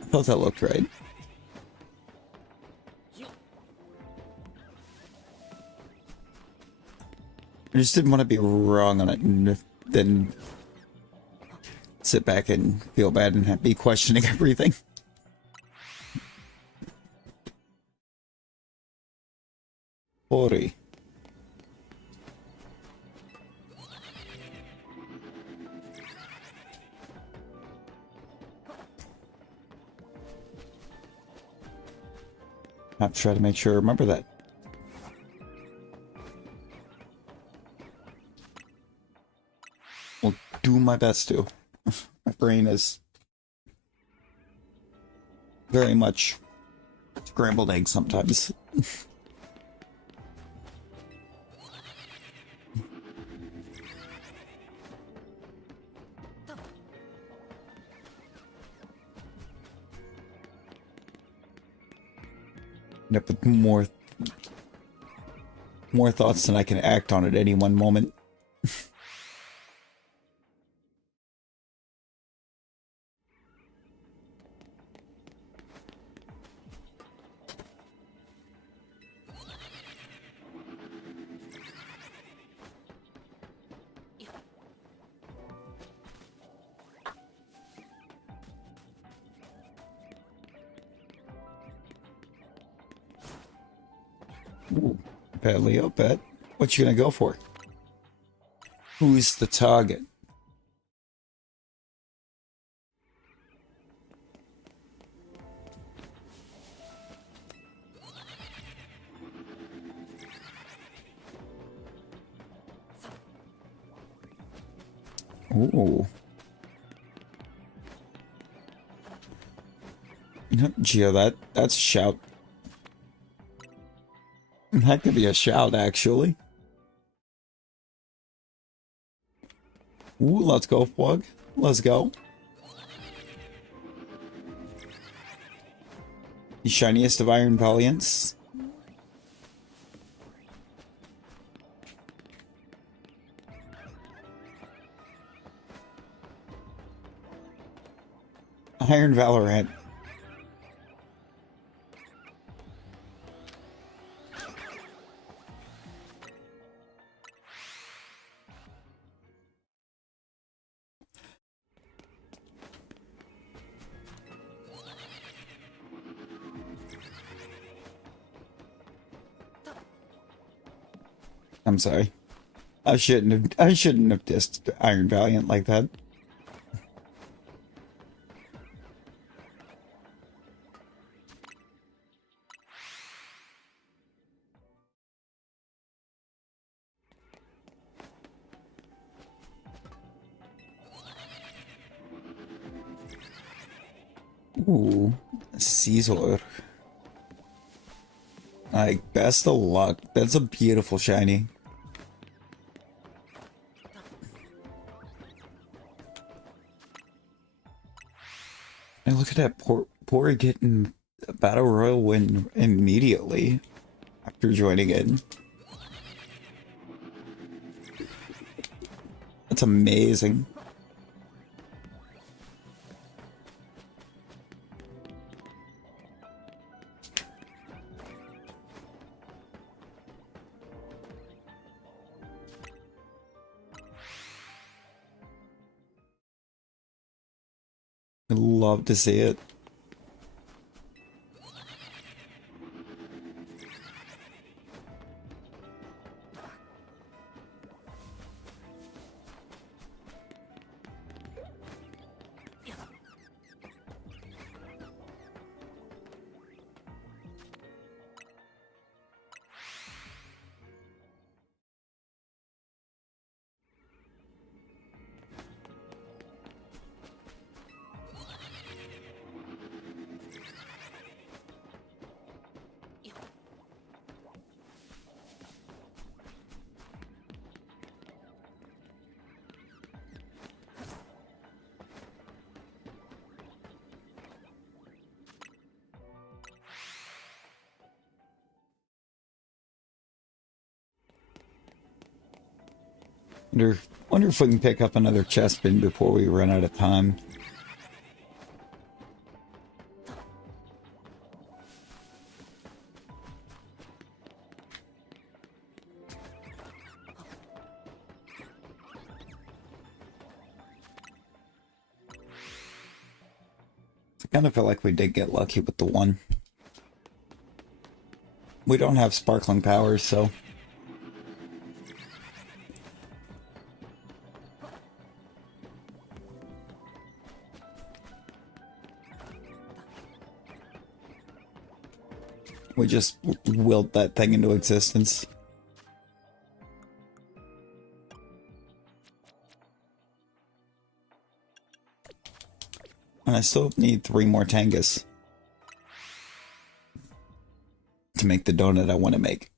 I thought that looked right. I just didn't want to be wrong on it and then sit back and feel bad and be questioning everything. Ori. I have to try to make sure I remember that. Will do my best to. My brain is very much scrambled eggs sometimes. End up with more thoughts than I can act on at any one moment. Ooh, bet Leo, bet. What you gonna go for? Who's the target? Ooh. You know, Gio, that's a shout. That could be a shout, actually. Ooh, let's go, Plug. Let's go. The shiniest of Iron Valiants. Iron Valorant. I'm sorry. I shouldn't have dissed Iron Valiant like that. Ooh, Caesar. Like, best of luck. That's a beautiful shiny. And look at that, poor getting a Battle Royal win immediately after joining in. That's amazing. I'd love to see it. Wonder if we can pick up another chest bin before we run out of time. I kind of feel like we did get lucky with the one. We don't have sparkling powers, so... we just willed that thing into existence. And I still need 3 more Tangas to make the donut I want to make.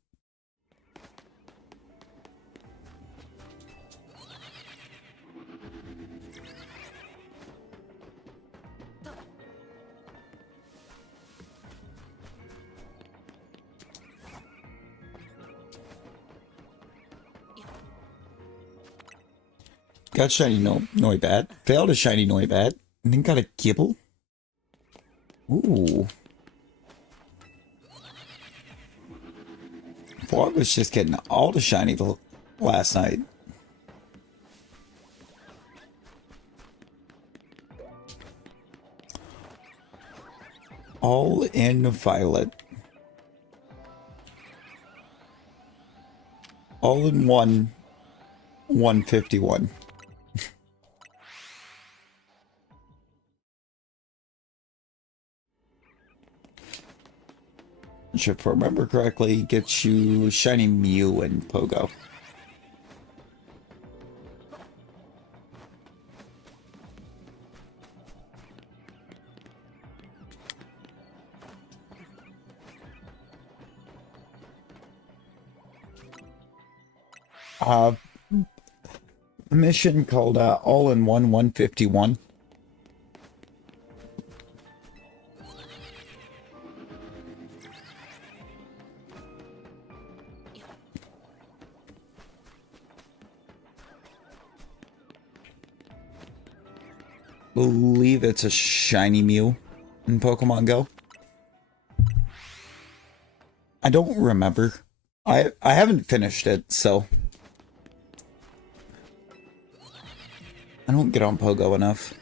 Got shiny Noibat. Failed a shiny Noibat. And then got a Gibble. Ooh. Vlog was just getting all the shiny last night. All in Violet. All in 151. If I remember correctly, gets you shiny Mew and Pogo. mission called All-in-One 151. Believe it's a shiny Mew in Pokemon Go. I don't remember. I haven't finished it, so I don't get on Pogo enough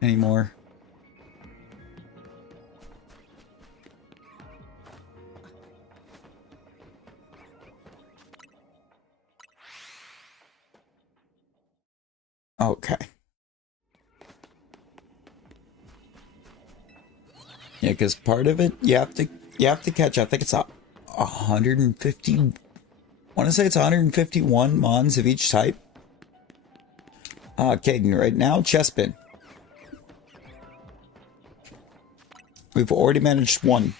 anymore. Okay. Yeah, because part of it you have to catch. I think it's 150. I want to say it's 151 mons of each type. Caden, right now, Chespin. We've already managed one.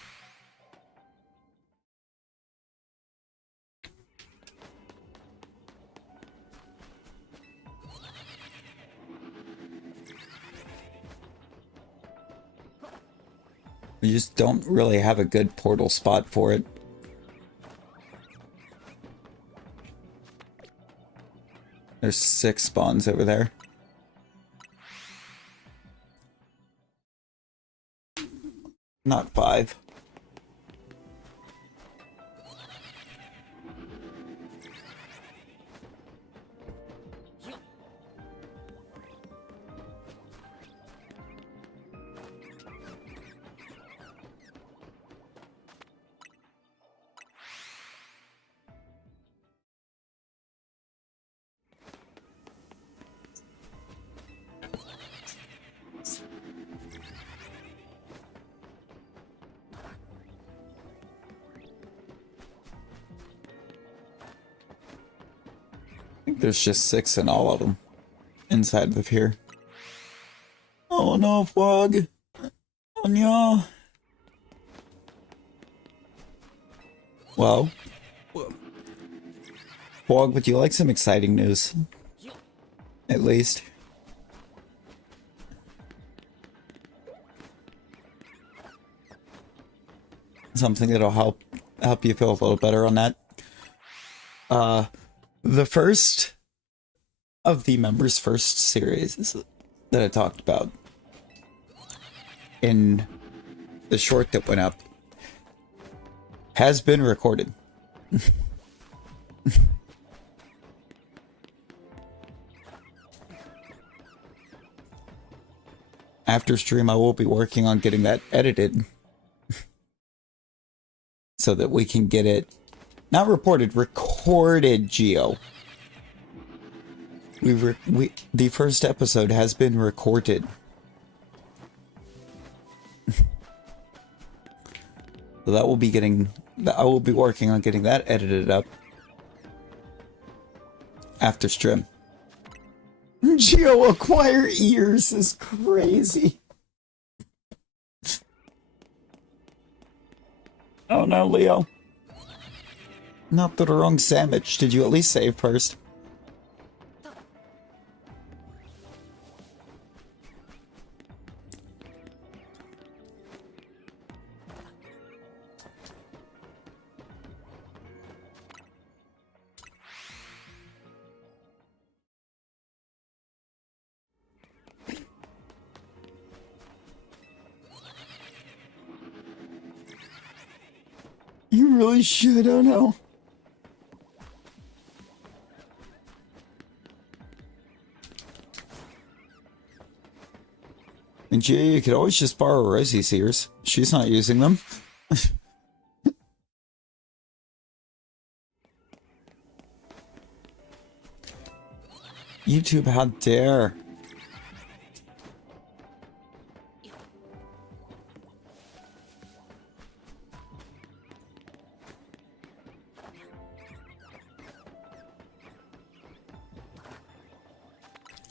We just don't really have a good portal spot for it. There's 6 spawns over there. Not 5. I think there's just 6 in all of them inside of here. Oh no, Fog. Oh no. Well, Fog, would you like some exciting news? At least. Something that'll help you feel a little better on that. The first of the members' first series that I talked about in the short that went up has been recorded. After stream, I will be working on getting that edited so that we can get it not reported, recorded, Geo. The first episode has been recorded. So that will be I will be working on getting that edited up after stream. Geo, acquire ears is crazy. Oh no, Leo. Not the wrong sandwich. Did you at least save first? You really should, oh no. And Jay, you could always just borrow Rosie's ears. She's not using them. YouTube, how dare.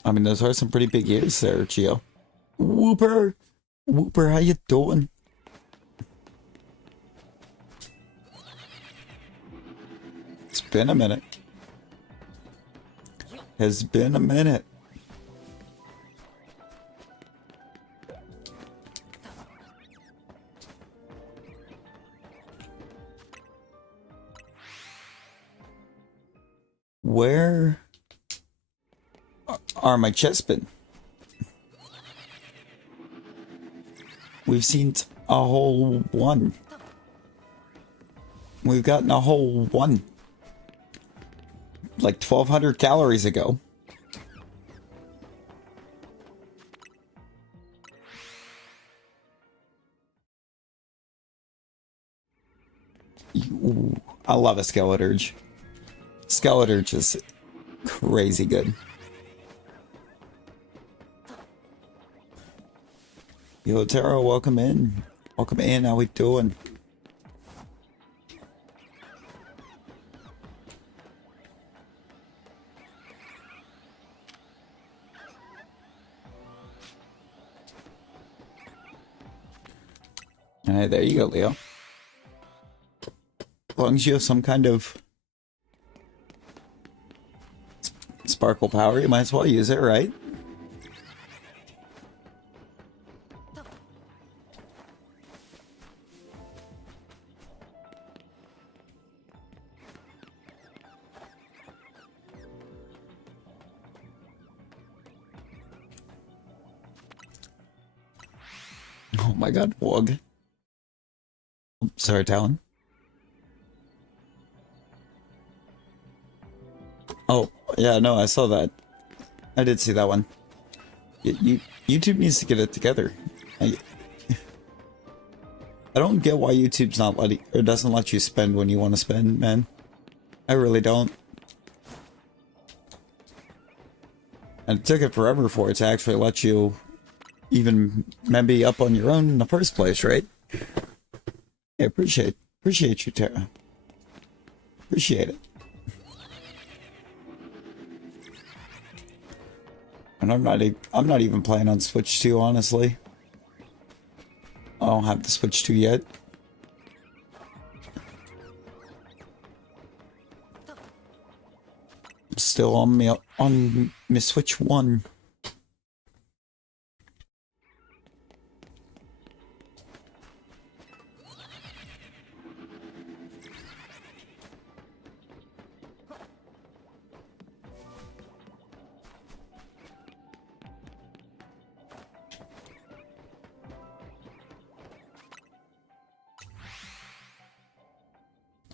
I mean, those are some pretty big ears there, Gio. Whooper! Whooper, how you doing? It's been a minute. Has been a minute. Where are my chestmen? We've seen a whole one. We've gotten a whole one. Like 1,200 calories ago. Ooh, I love a Skeleturge. Skeleturge is crazy good. Yo, Tara, welcome in. Welcome in. How we doing? All right, there you go, Leo. As long as you have some kind of sparkle power, you might as well use it, right? Oh my god, Wog. Sorry, Talon. Oh, yeah, no, I saw that. I did see that one. YouTube needs to get it together. I don't get why YouTube's not letting, or doesn't let you spend when you want to spend, man. I really don't. And it took it forever for it to actually let you even maybe up on your own in the first place, right? Yeah, appreciate you, Tara. Appreciate it. And I'm not even playing on Switch 2, honestly. I don't have the Switch 2 yet. I'm still on my Switch 1.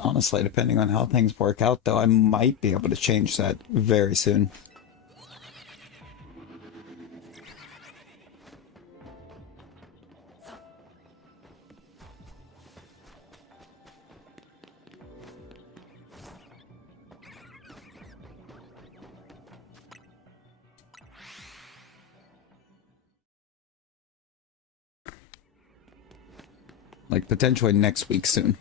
Honestly, depending on how things work out, though, I might be able to change that very soon. Like, potentially next week soon.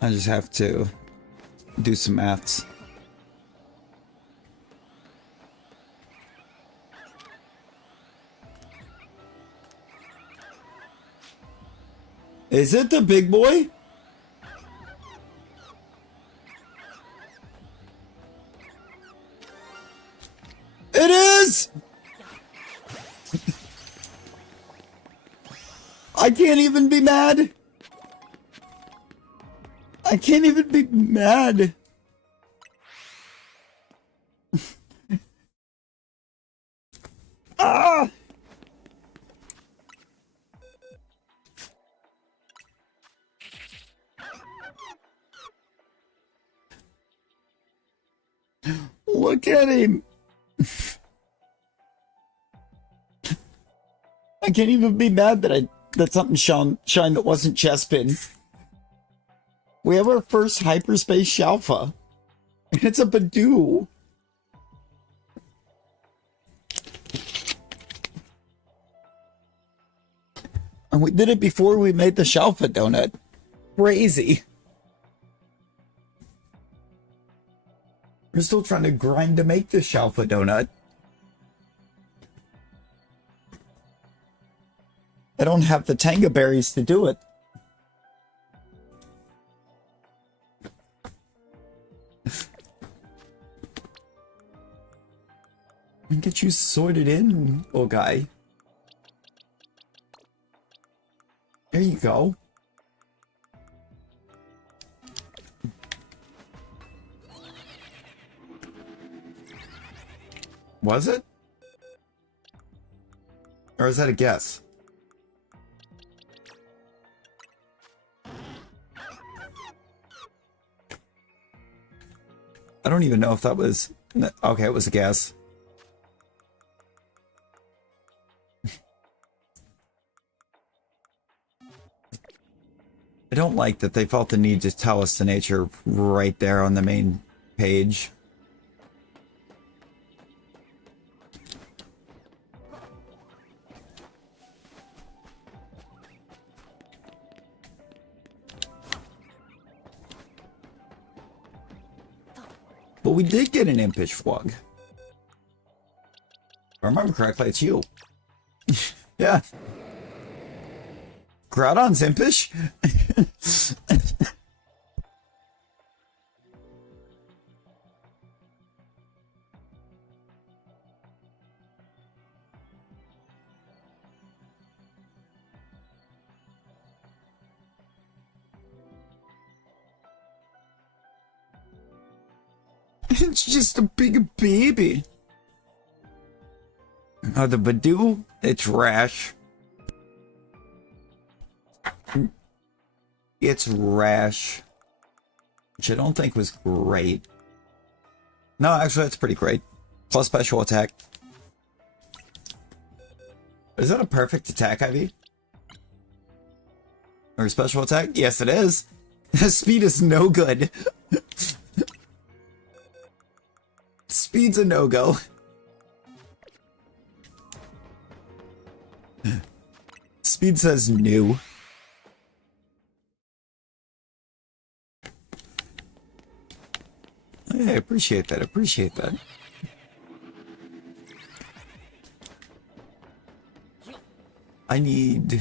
I just have to do some maths. Is it the big boy? It is! I can't even be mad. I can't even be mad. Ah! Look at him. I can't even be mad that something shined that wasn't Chespin. We have our first Hyperspace Shalpha. And it's a Badoo. And we did it before we made the Shalpha donut. Crazy. We're still trying to grind to make the Shalpha donut. I don't have the Tanga berries to do it. Get you sorted in, little guy. There you go. Was it? Or is that a guess? I don't even know if that was... Okay, it was a guess. I don't like that they felt the need to tell us the nature right there on the main page. But we did get an impish flog. If I remember correctly, it's you. Yeah. Groudon's impish? It's just a big baby. Oh, the Badoo, it's rash. It's rash, which I don't think was great. No, actually, that's pretty great. Plus special attack. Is that a perfect attack, Ivy? Or special attack? Yes, it is. Speed is no good. Speed's a no-go. Speed says new. Yeah, I appreciate that. Appreciate that. I need...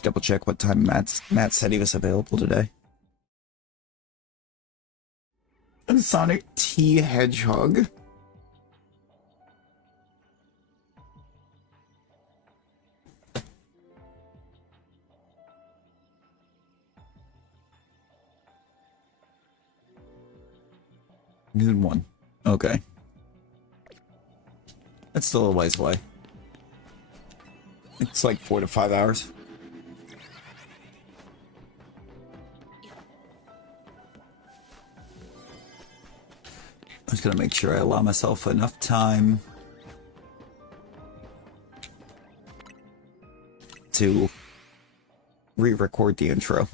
double check what time Matt said he was available today. And Sonic T Hedgehog. Noon 1. Okay. That's still a ways away. It's like 4 to 5 hours. I'm just gonna make sure I allow myself enough time to re-record the intro.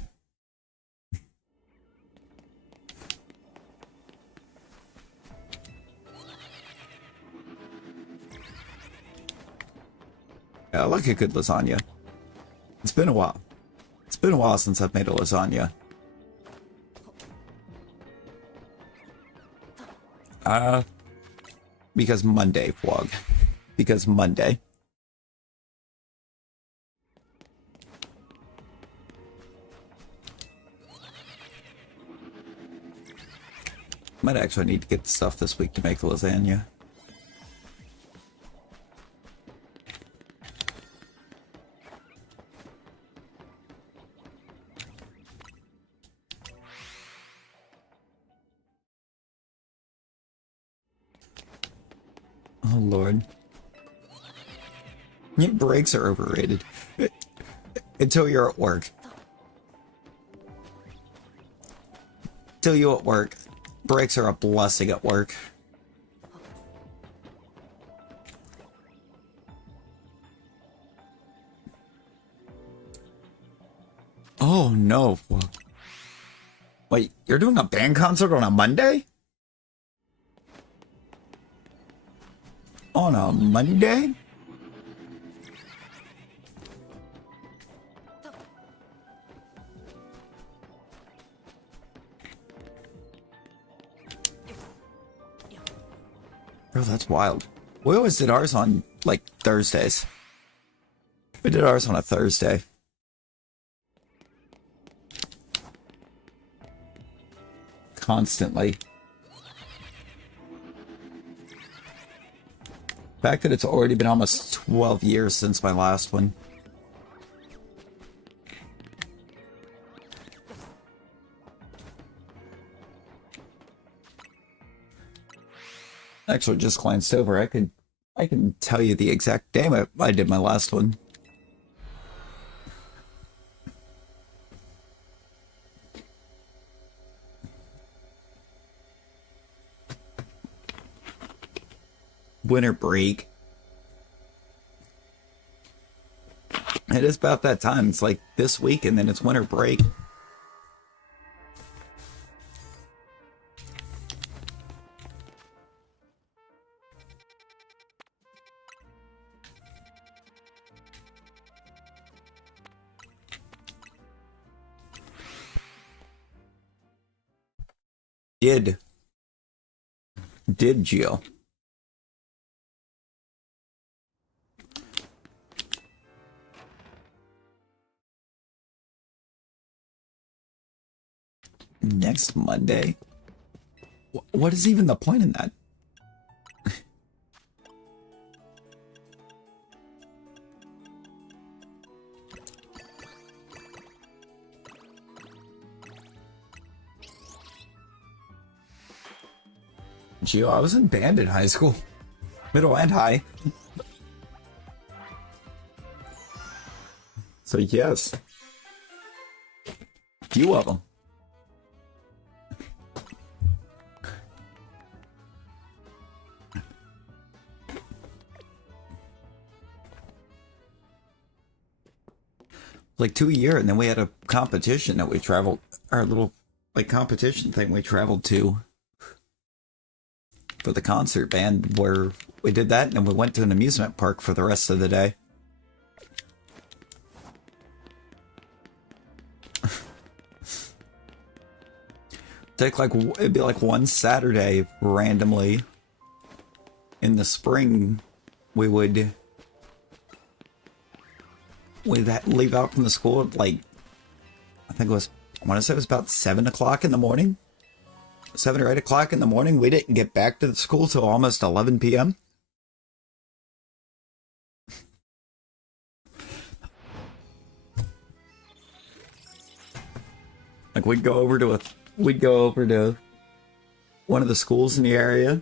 Yeah, I like a good lasagna. It's been a while. It's been a while since I've made a lasagna. Because Monday, vlog. Because Monday. Might actually need to get the stuff this week to make a lasagna. Oh, Lord. Breaks are overrated. Until you're at work. Until you're at work. Breaks are a blessing at work. Oh, no. Wait, you're doing a band concert on a Monday? On a Monday? Oh, that's wild. We always did ours on, like, Thursdays. We did ours on a Thursday. Constantly. The fact that it's already been almost 12 years since my last one. Actually, just glanced over. I can tell you the exact day I did my last one. Winter break. It is about that time. It's like this week and then it's winter break. Did Gio? Next Monday? What is even the point in that? Gio, I was in band in high school. Middle and high. So yes. Few of them. Like 2 a year, and then we had a competition that we traveled, our little like competition thing we traveled to for the concert band, where we did that and then we went to an amusement park for the rest of the day. It'd be like one Saturday randomly in the spring we'd leave out from the school at like, I want to say it was about 7 o'clock in the morning. 7 or 8 o'clock in the morning. We didn't get back to the school till almost 11 p.m. Like we'd go over to one of the schools in the area.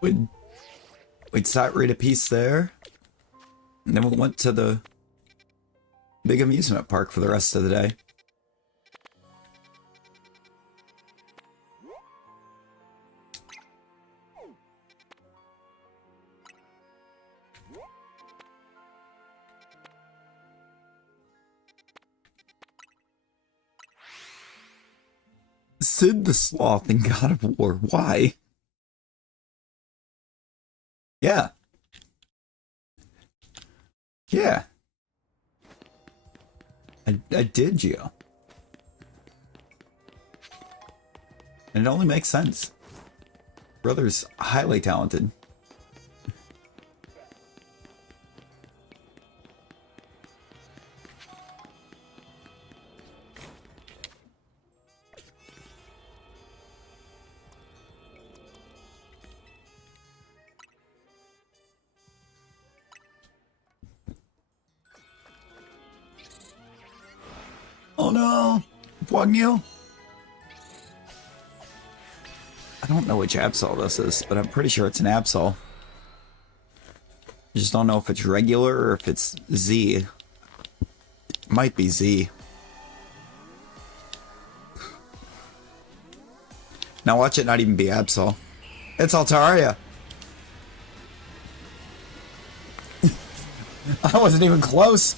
We'd sight read a piece there, and then we went to the big amusement park for the rest of the day. Sid the Sloth in God of War. Why? Yeah. Yeah. I did, Gio. And it only makes sense. Brother's highly talented. Oh no! Wagyu? I don't know which Absol this is, but I'm pretty sure it's an Absol. I just don't know if it's regular or if it's Z. Might be Z. Now watch it not even be Absol. It's Altaria! I wasn't even close!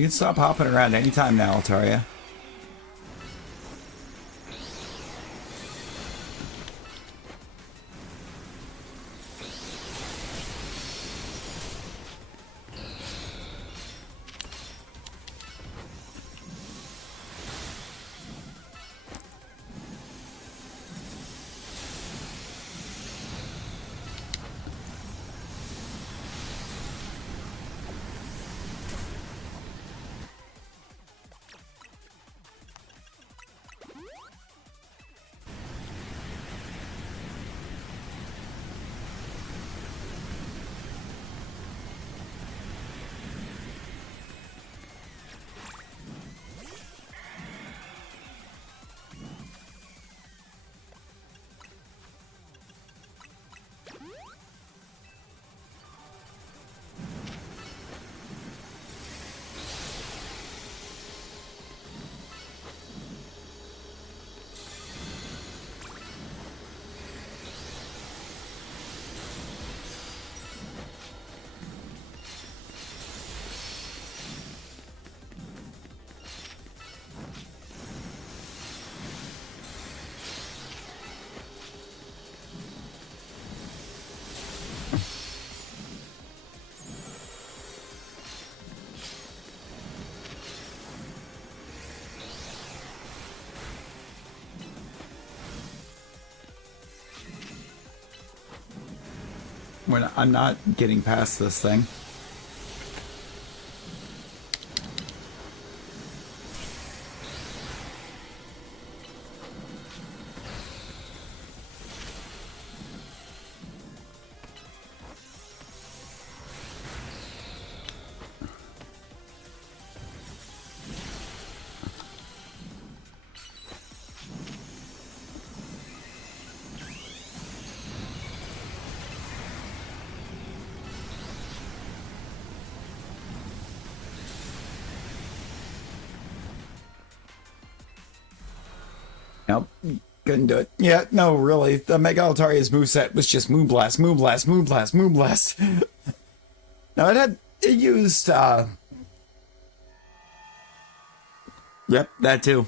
You can stop hopping around anytime now, Altaria. I'm not getting past this thing. Nope, couldn't do it. Yeah, no, really. The Mega Altaria's moveset was just Moonblast, Moonblast, Moonblast, Moonblast. No, it used, Yep, that too.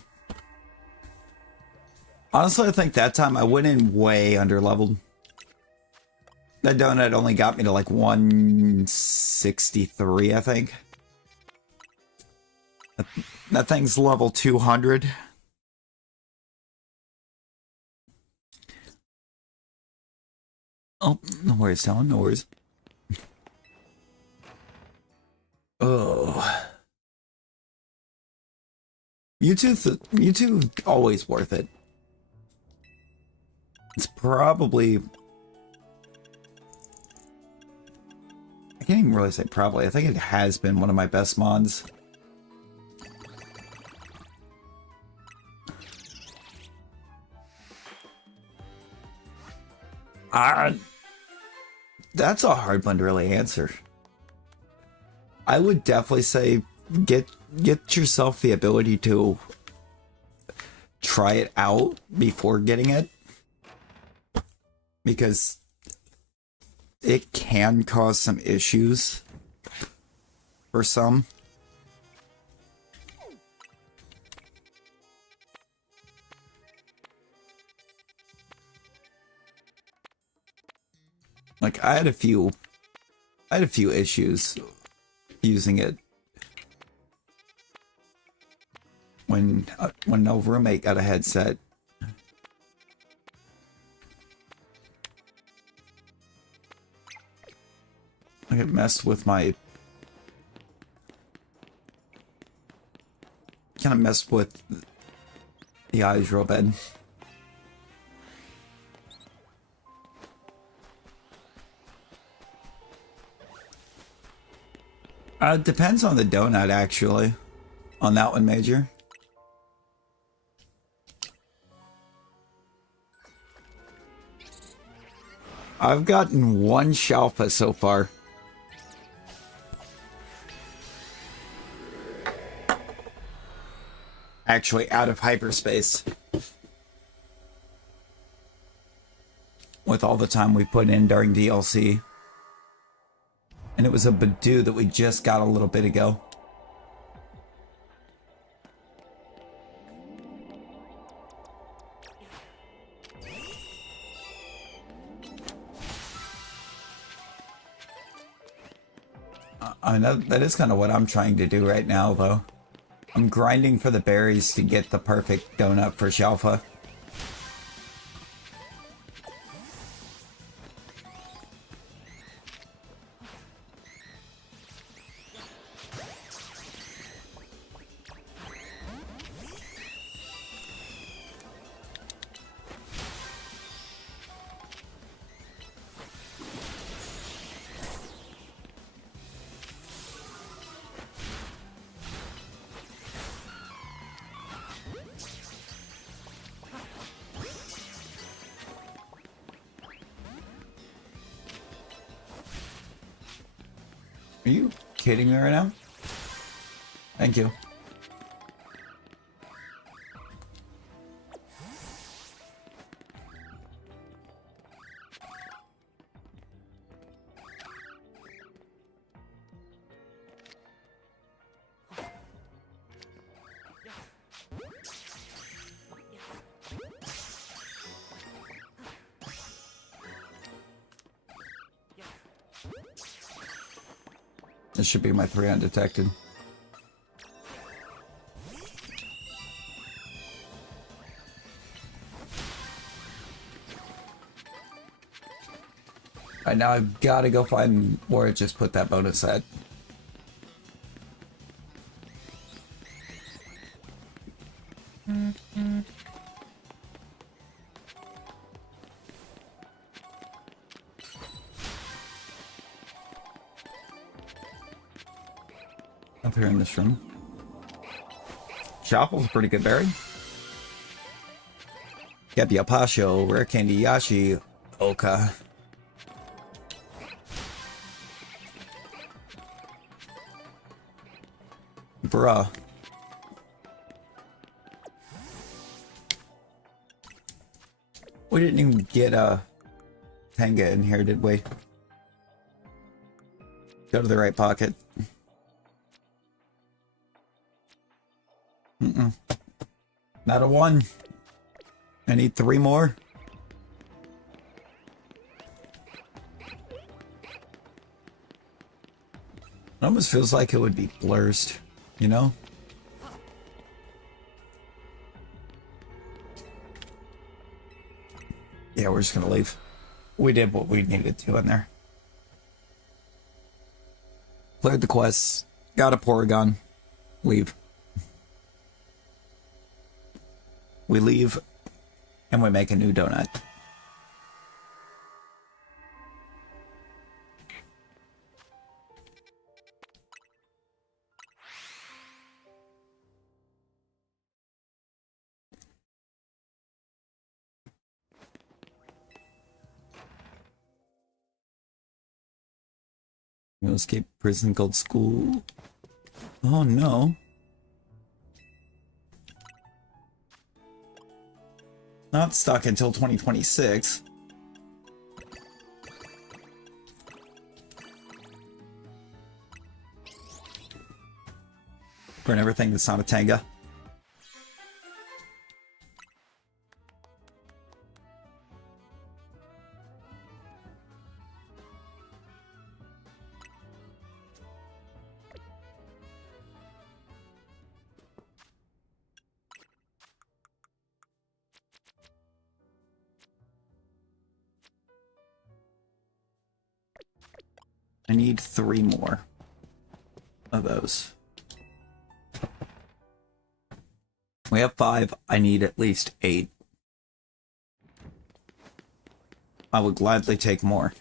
Honestly, I think that time I went in way under-leveled. That donut only got me to like 163, I think. That thing's level 200. Oh, no worries, Talon, no worries. Oh. YouTube always worth it. It's probably... I can't even really say probably. I think it has been one of my best mods. That's a hard one to really answer. I would definitely say get yourself the ability to try it out before getting it, because it can cause some issues for some. Like I had a few issues using it when no roommate got a headset. Like it messed with my... kind of messed with the eyes real bad. Depends on the donut, actually. On that one, Major. I've gotten one Shalpha so far. Actually, out of hyperspace. With all the time we put in during DLC. And it was a Badoo that we just got a little bit ago. I know that is kind of what I'm trying to do right now, though. I'm grinding for the berries to get the perfect donut for Shalpha. Are you kidding me right now? Thank you. This should be my 3 undetected. Right now I've got to go find where it just put that bonus at. Up here in this room. Shalpha's a pretty good berry. Yapasho, Rare Candy Yashi, Oka. Bruh. We didn't even get a Tenga in here, did we? Go to the right pocket. Not a 1. I need 3 more. It almost feels like it would be blurred, you know? Yeah, we're just gonna leave. We did what we needed to in there. Cleared the quests. Got a Porygon. Leave. We leave, and we make a new donut. You escape prison called school. Oh no. Not stuck until 2026. Burn everything that's not a Tanga. I need 3 more of those. We have 5. I need at least 8. I would gladly take more.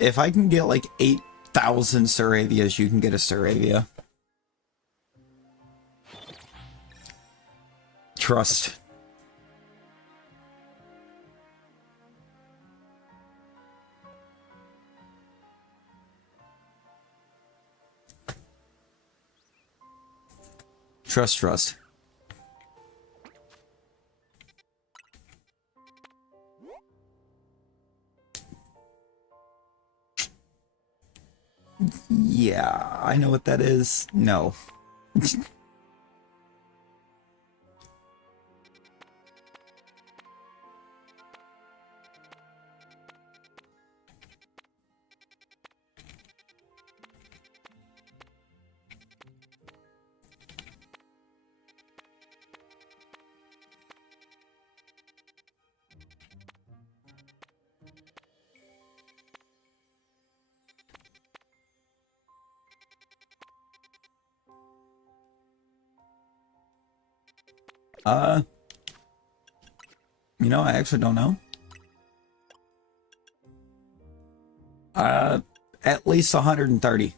If I can get like 8,000 Saravias, you can get a Saravia. Trust. Trust. Yeah, I know what that is. No. Uh, I actually don't know. At least 130.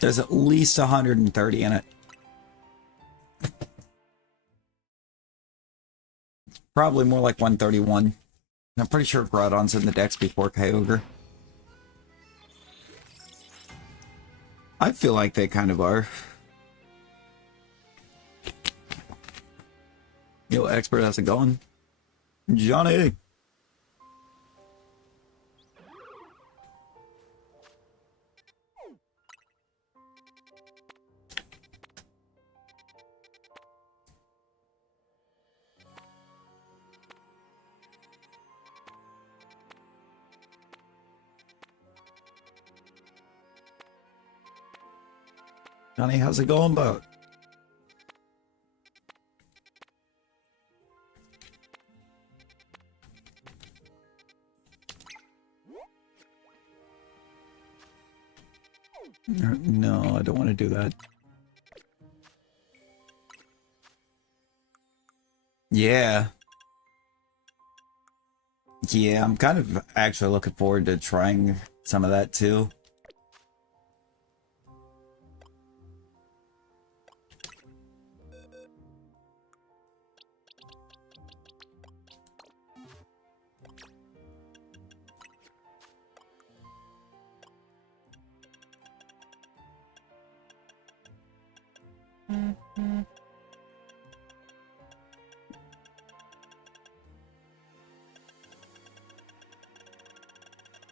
There's at least 130 in it. Probably more like 131. I'm pretty sure Groudon's in the decks before Kyogre. I feel like they kind of are. Yo, expert, how's it going? Johnny! Johnny, how's it going, bud? No, I don't want to do that. Yeah. Yeah, I'm kind of actually looking forward to trying some of that too.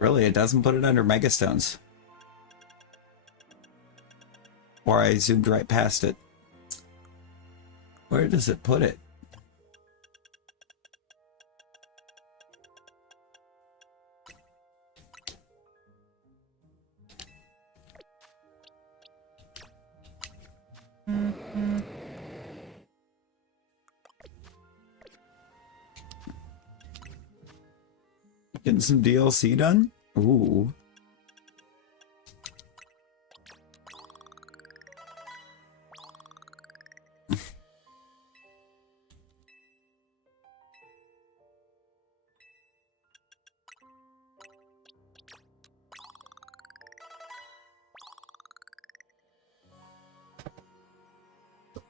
Really, it doesn't put it under Megastones. Or I zoomed right past it. Where does it put it? Getting some DLC done? Ooh.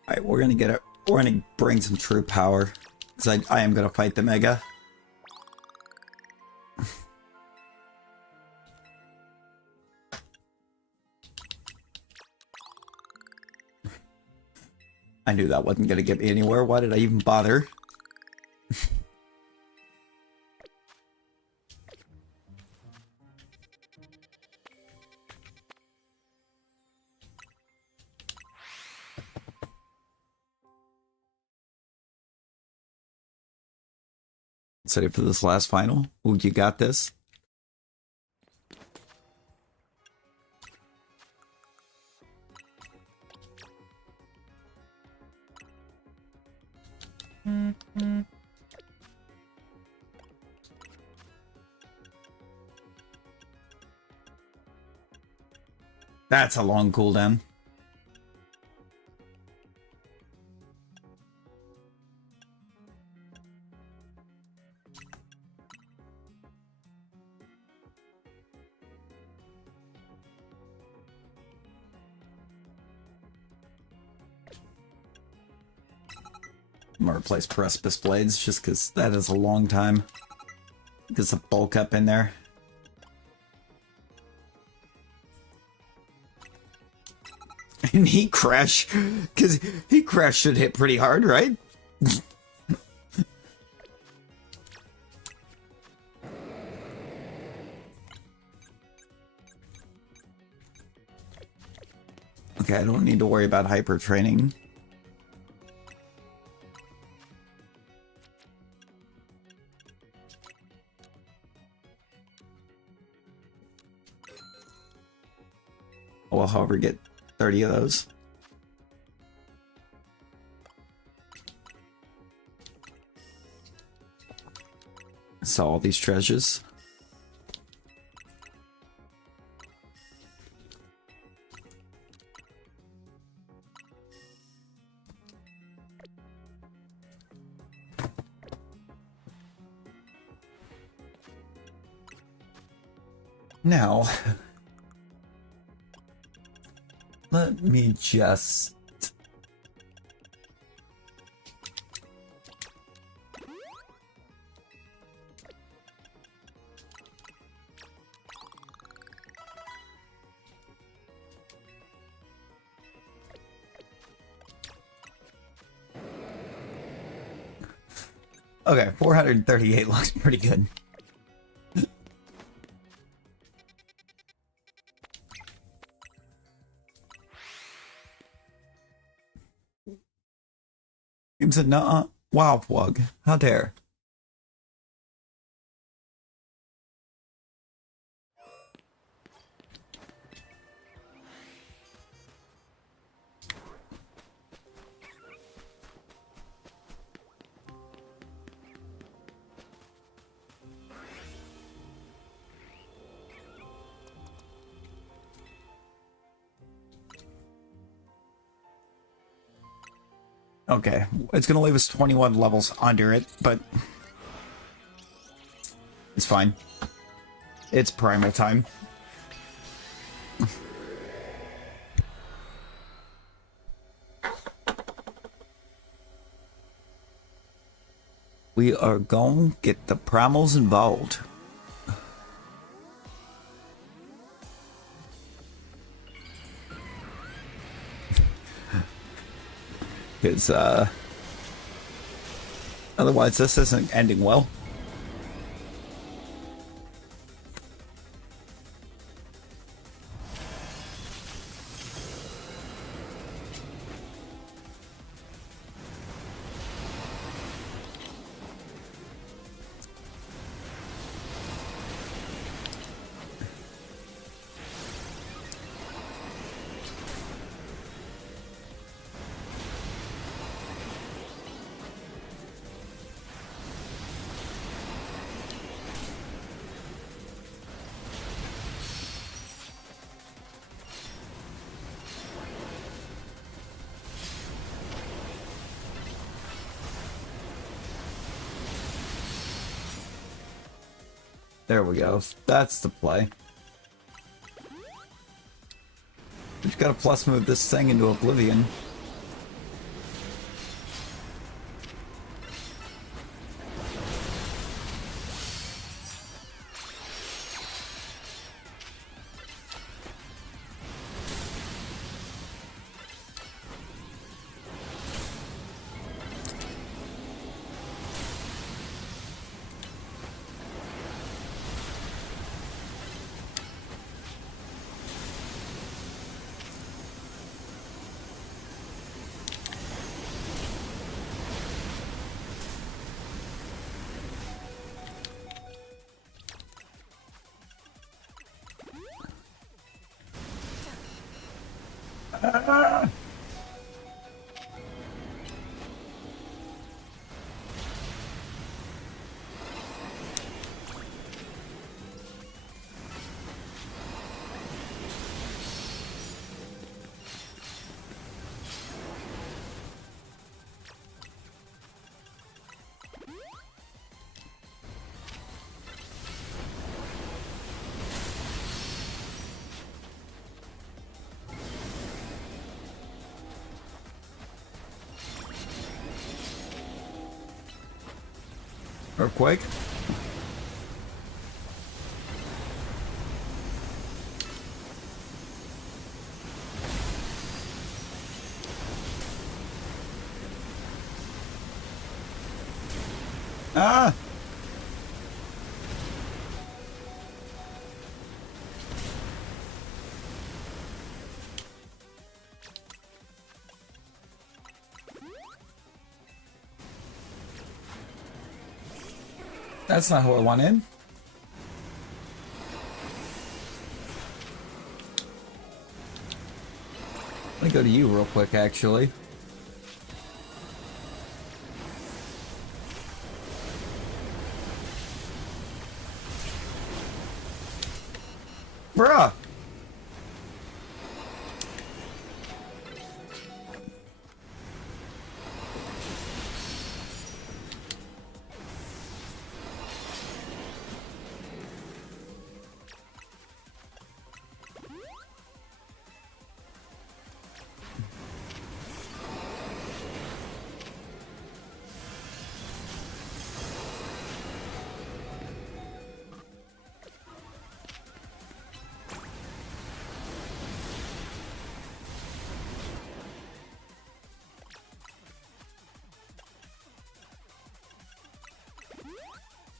Alright, we're gonna bring some true power. Because I am gonna fight the Mega. I knew that wasn't gonna get me anywhere. Why did I even bother? Excited for this last final. Ooh, you got this. That's a long cooldown. I'm gonna replace Precipice Blades just because that is a long time. Gets a bulk up in there. And he crashed, because he crashed should hit pretty hard, right? Okay, I don't need to worry about hyper training. I'll, however, get 30 of those. Saw all these treasures. Now, let me just... Okay, 438 looks pretty good. Game said, nuh-uh. Wow, Wug. How dare. Okay, it's gonna leave us 21 levels under it, but it's fine. It's primal time. We are going to get the primals involved. Because, otherwise this isn't ending well. There we go. That's the play. We just gotta plus move this thing into oblivion. Earthquake. Ah! That's not who I want in. Let me go to you real quick, actually. Bruh!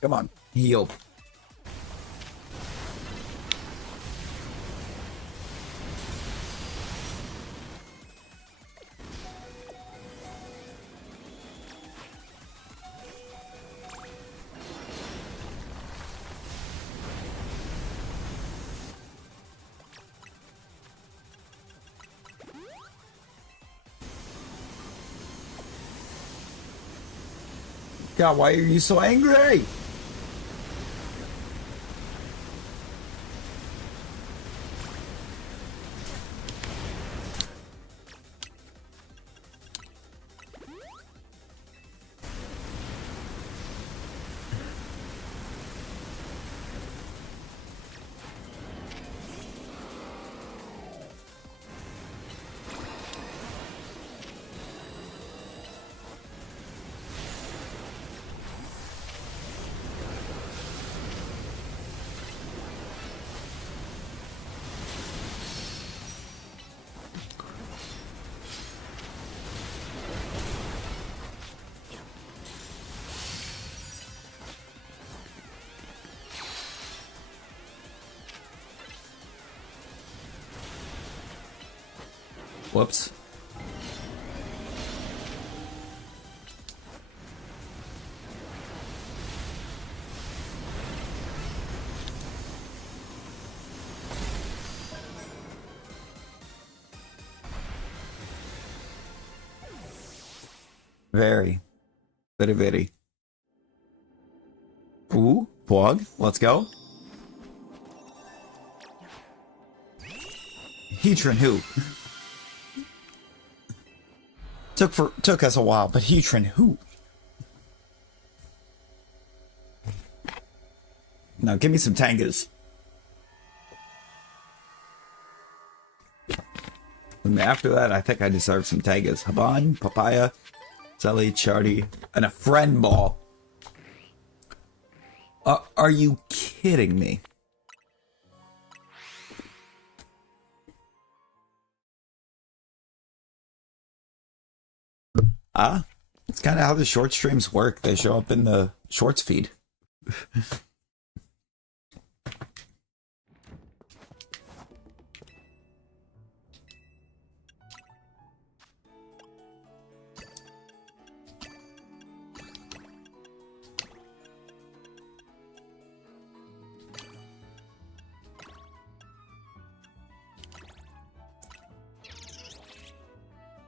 Come on, heal. God, why are you so angry? Whoops. Very. Very. Ooh, plug. Let's go. Heatran who? Took us a while, but Heatran who? Now give me some tangas. And after that, I think I deserve some tangas. Haban, Papaya, Zelly, Chardy, and a friend ball. Are you kidding me? It's kind of how the short streams work. They show up in the shorts feed.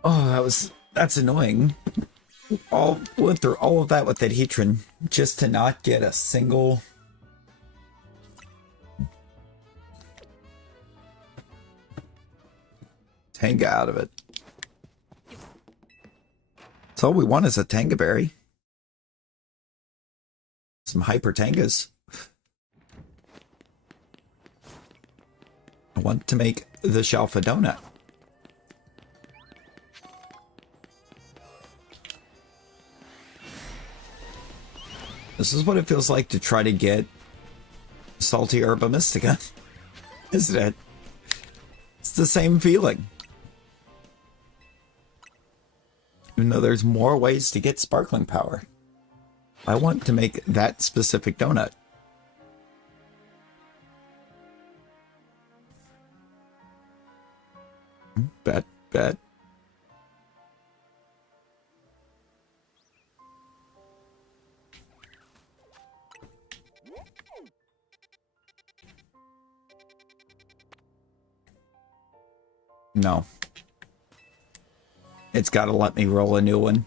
Oh, that's annoying. Went through all of that with that Heatran just to not get a single Tanga out of it. So all we want is a Tanga berry. Some hyper Tangas. I want to make the Shalpha donut. This is what it feels like to try to get Salty Herba Mystica, isn't it? It's the same feeling. Even though there's more ways to get sparkling power. I want to make that specific donut. Bet. No. It's got to let me roll a new one.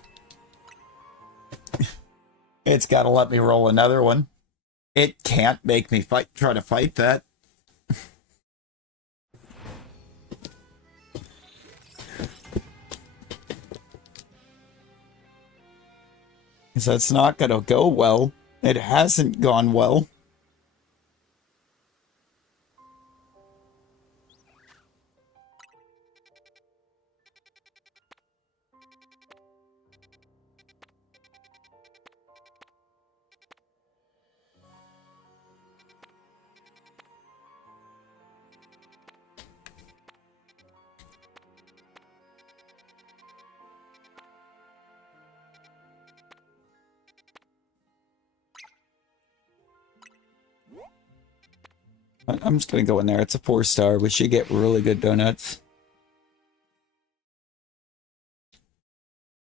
It's got to let me roll another one. It can't make me try to fight that. Because that's not going to go well. It hasn't gone well. I'm just going to go in there. It's a 4-star. We should get really good donuts.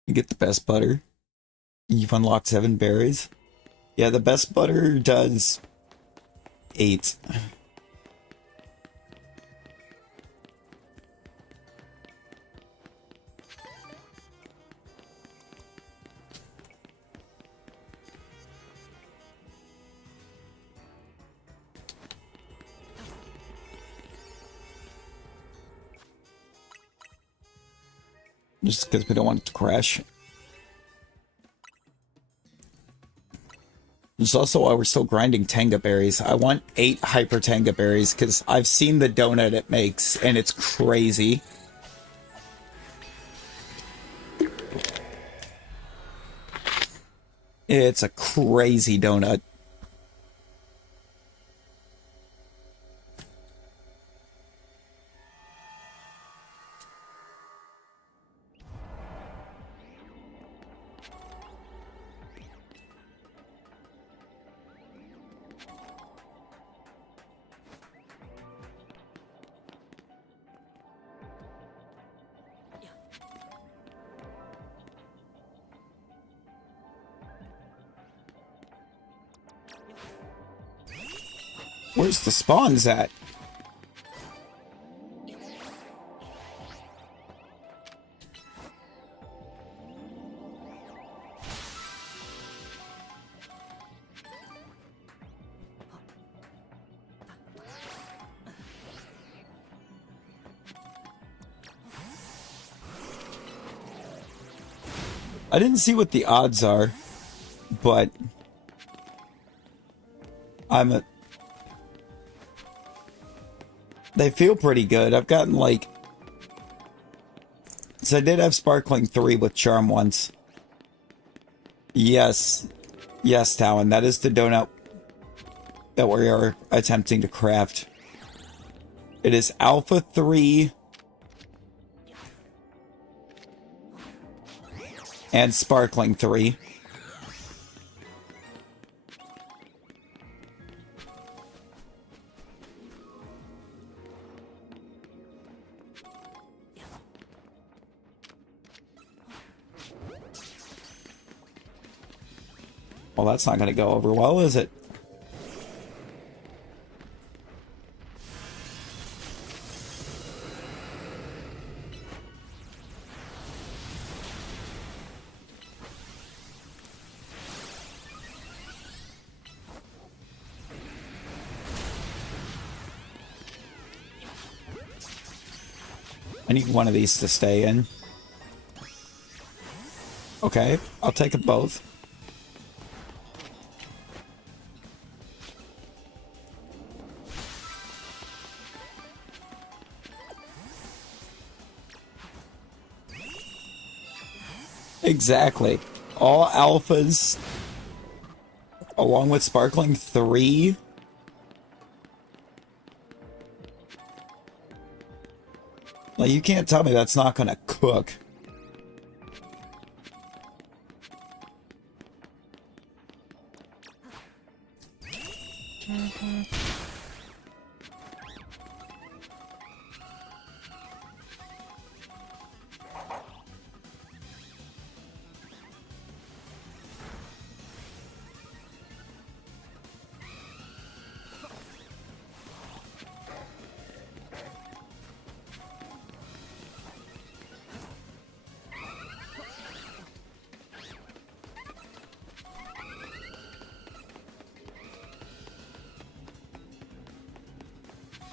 You get the best butter. You've unlocked 7 berries. Yeah, the best butter does 8. Just because we don't want it to crash. There's also why we're still grinding Tanga berries. I want 8 Hyper Tanga berries because I've seen the donut it makes and it's crazy. It's a crazy donut. Where's the spawns at? I didn't see what the odds are, but they feel pretty good. I've gotten like... So I did have Sparkling 3 with Charm once. Yes. Yes, Talon. That is the donut that we are attempting to craft. It is Alpha 3 and Sparkling 3. Well, that's not going to go over well, is it? I need one of these to stay in. Okay, I'll take them both. Exactly. All alphas, along with Sparkling 3. Like, you can't tell me that's not gonna cook.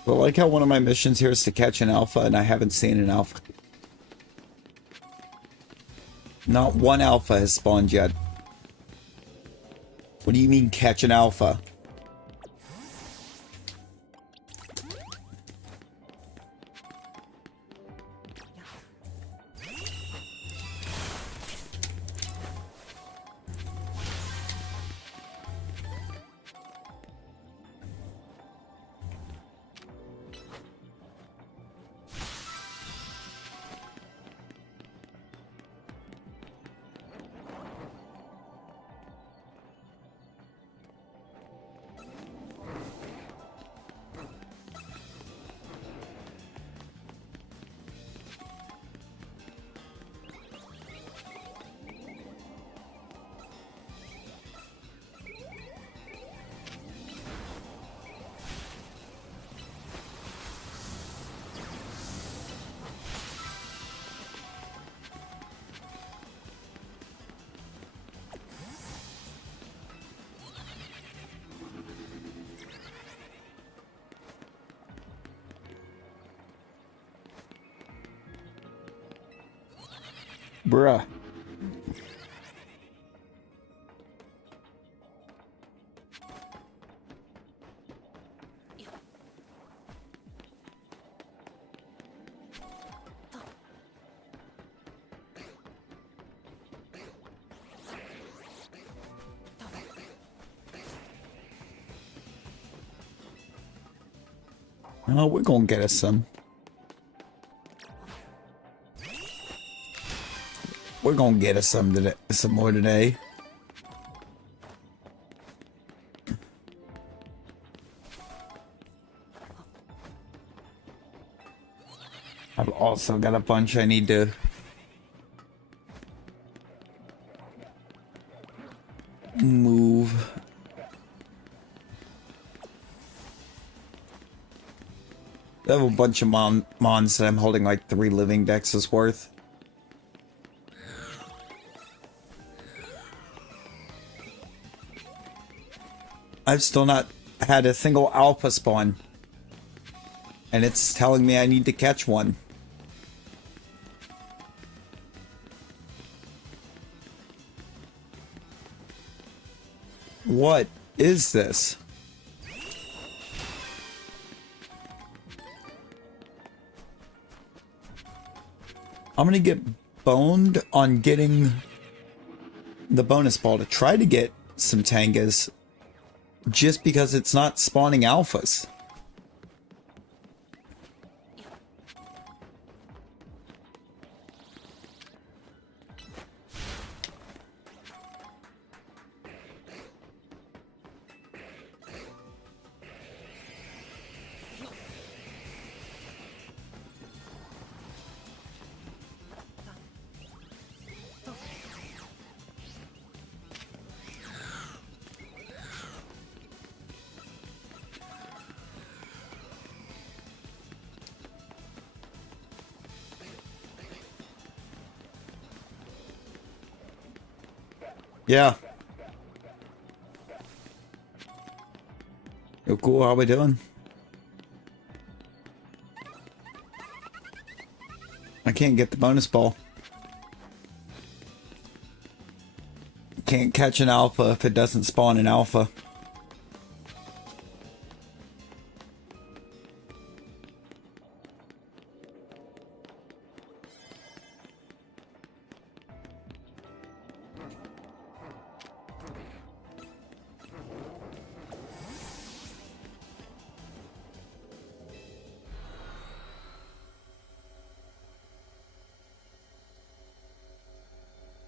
I like how one of my missions here is to catch an alpha, and I haven't seen an alpha. Not one alpha has spawned yet. What do you mean catch an alpha? Bruh. Oh, we're gonna get us some. We're gonna get us some today, some more today. I've also got a bunch I need to move. I have a bunch of mons that I'm holding like 3 living dexes worth. I've still not had a single alpha spawn. And it's telling me I need to catch one. What is this? I'm gonna get boned on getting the bonus ball to try to get some tangas just because it's not spawning alphas. Yeah. Yo, cool. How we doing? I can't get the bonus ball. Can't catch an alpha if it doesn't spawn an alpha.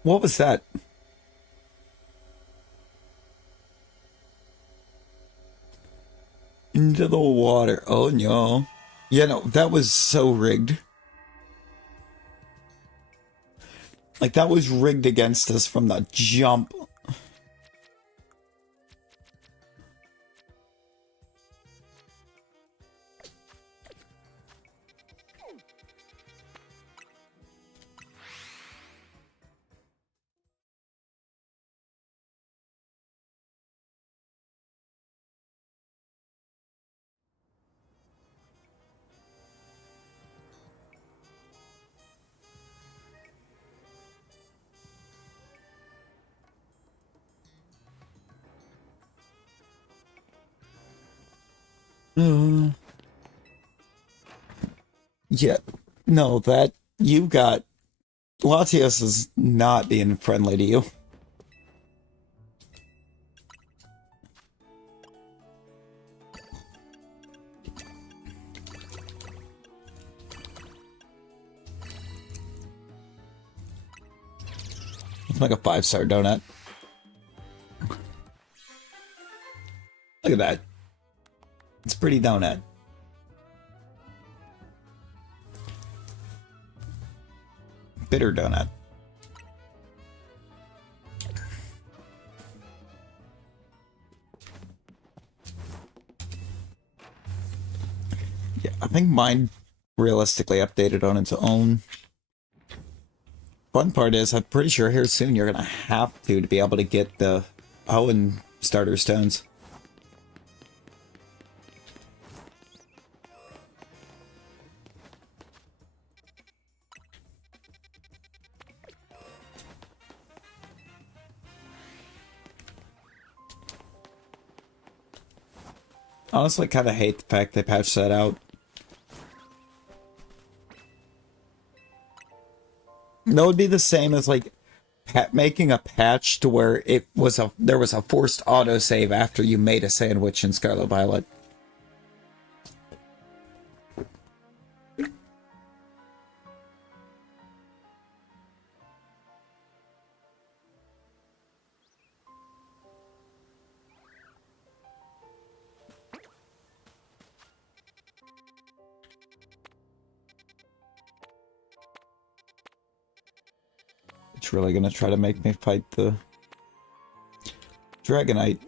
What was that? Into the water. Oh no. Yeah, no, that was so rigged. Like, that was rigged against us from the jump. Uh, yeah. No, that you got Latios is not being friendly to you. It's like a 5-star donut. Look at that. It's a pretty donut. Bitter donut. Yeah, I think mine realistically updated on its own. Fun part is, I'm pretty sure here soon you're gonna have to be able to get the Owen starter stones. Honestly, kind of hate the fact they patched that out. That would be the same as like making a patch to where there was a forced autosave after you made a sandwich in Scarlet Violet. It's really gonna try to make me fight the Dragonite.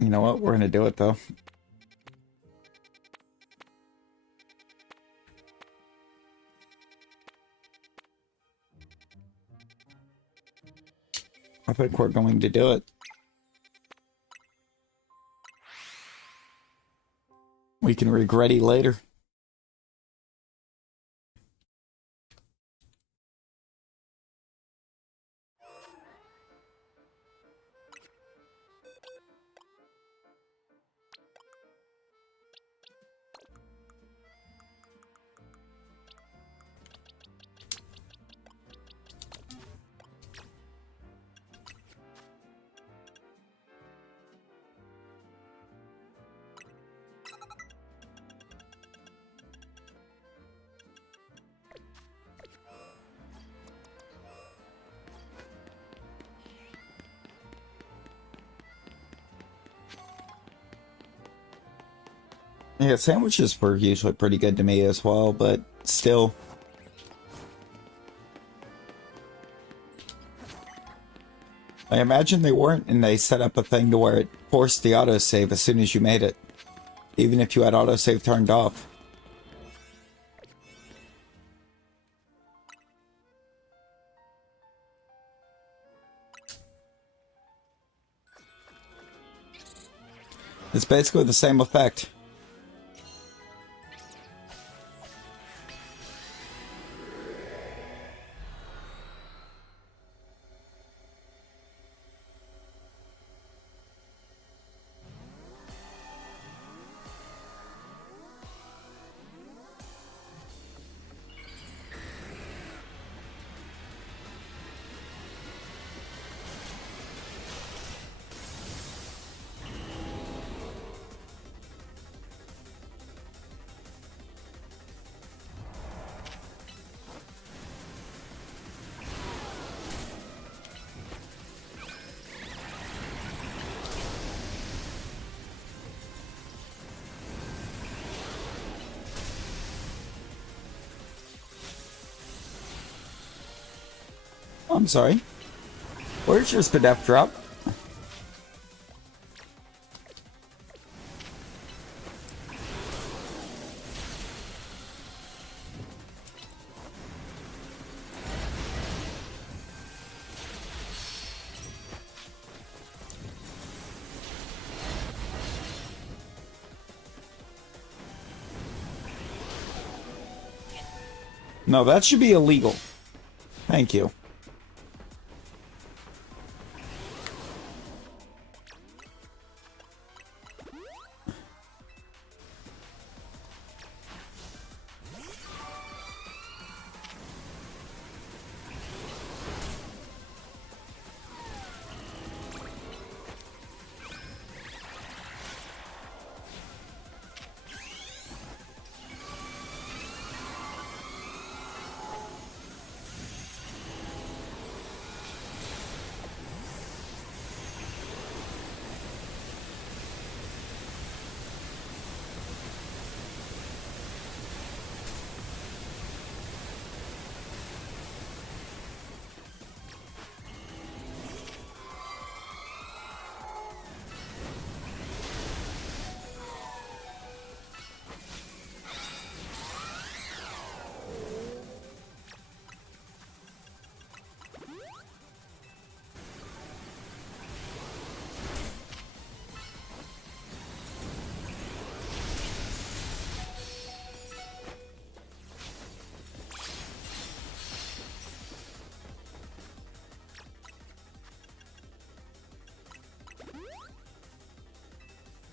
You know what? We're gonna do it though. I think we're going to do it. We can regret it later. Yeah, sandwiches were usually pretty good to me as well, but still. I imagine they weren't, and they set up a thing to where it forced the autosave as soon as you made it. Even if you had autosave turned off. It's basically the same effect. I'm sorry. Where's your Spadef drop? No, that should be illegal. Thank you.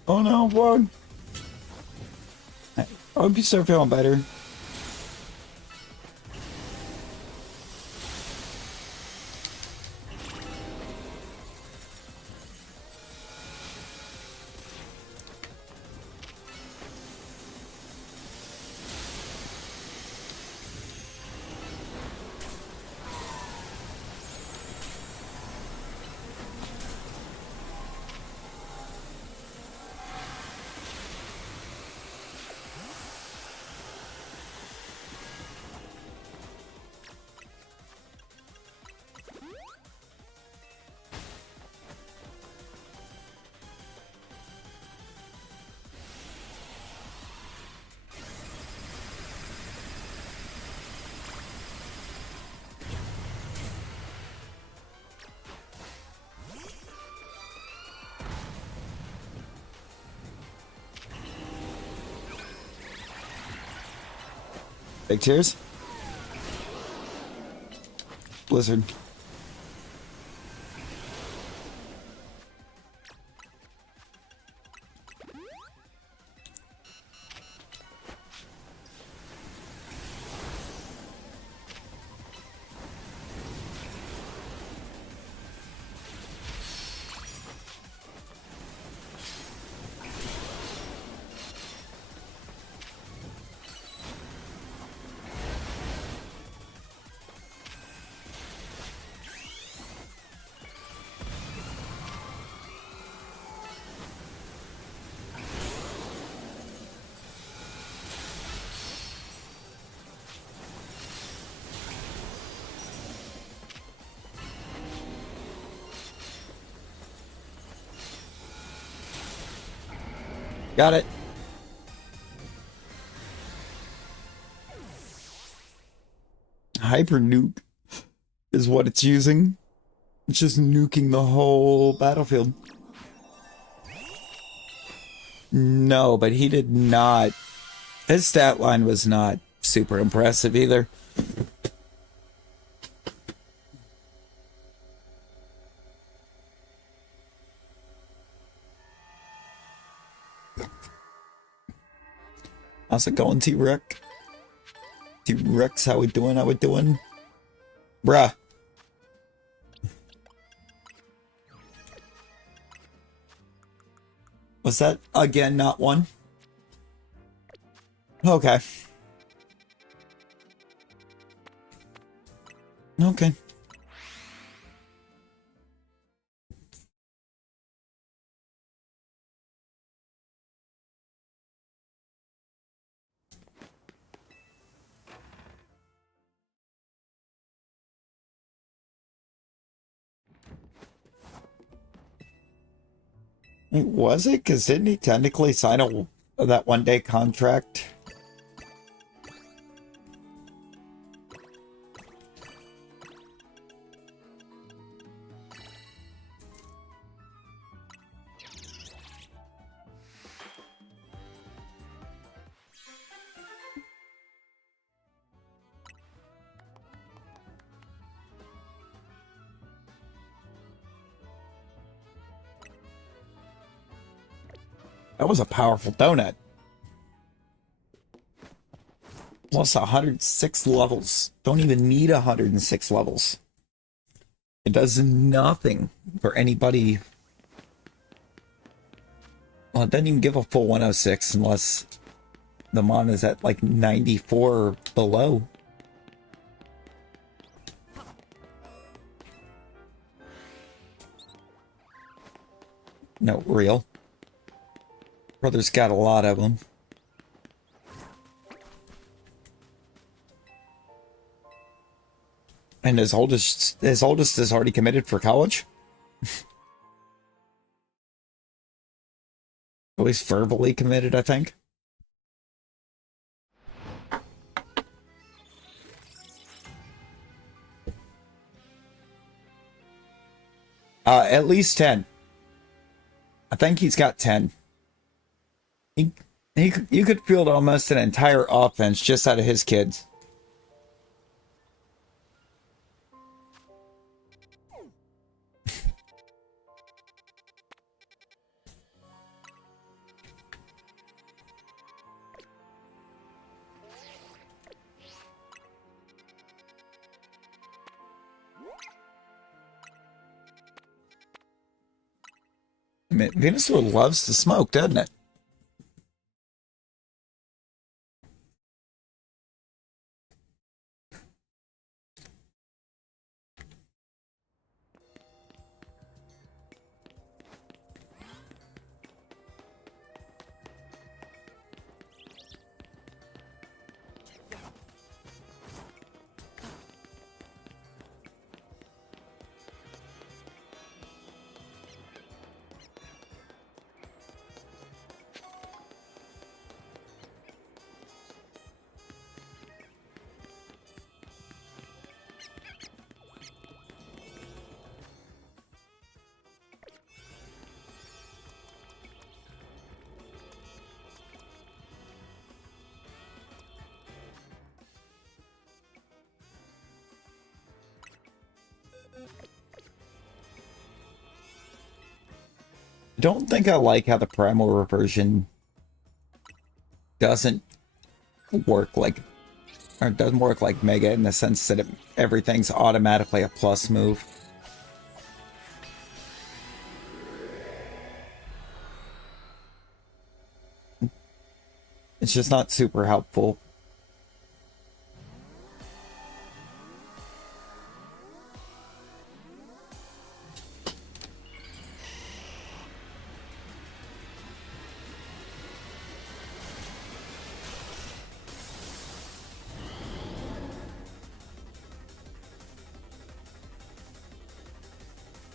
Oh no, Vlog. I hope you start feeling better. Big cheers. Blizzard. Got it. Hyper nuke is what it's using. It's just nuking the whole battlefield. No, but he did not. His stat line was not super impressive either. How's it going, T-Rex? T-Rex, how we doing? How we doing? Bruh. Was that, again, not one? Okay. Okay. Was it? Because didn't he technically sign that one-day contract? That was a powerful donut. Plus 106 levels. Don't even need 106 levels. It does nothing for anybody. Well, it doesn't even give a full 106 unless the mon is at like 94 or below. No, real. Brother's got a lot of them. And his oldest is already committed for college. At least verbally committed, I think. At least 10. I think he's got 10. You could field almost an entire offense just out of his kids. I mean, Venusaur loves to smoke, doesn't it? Don't think I like how the primal reversion doesn't work like, or doesn't work like Mega in the sense that everything's automatically a plus move. It's just not super helpful.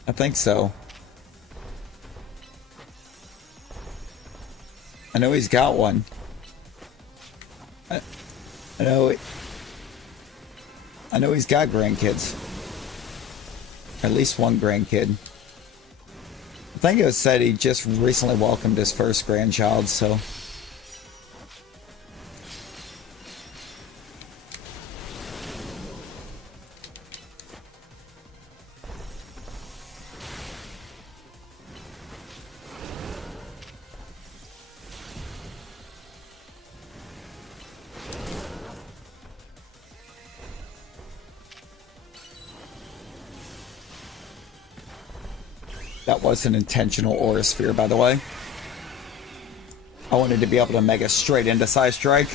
I think so. I know he's got one. I know he's got grandkids. At least one grandkid. I think it was said he just recently welcomed his first grandchild, so... That was an intentional aura sphere, by the way. I wanted to be able to mega straight into Psy Strike.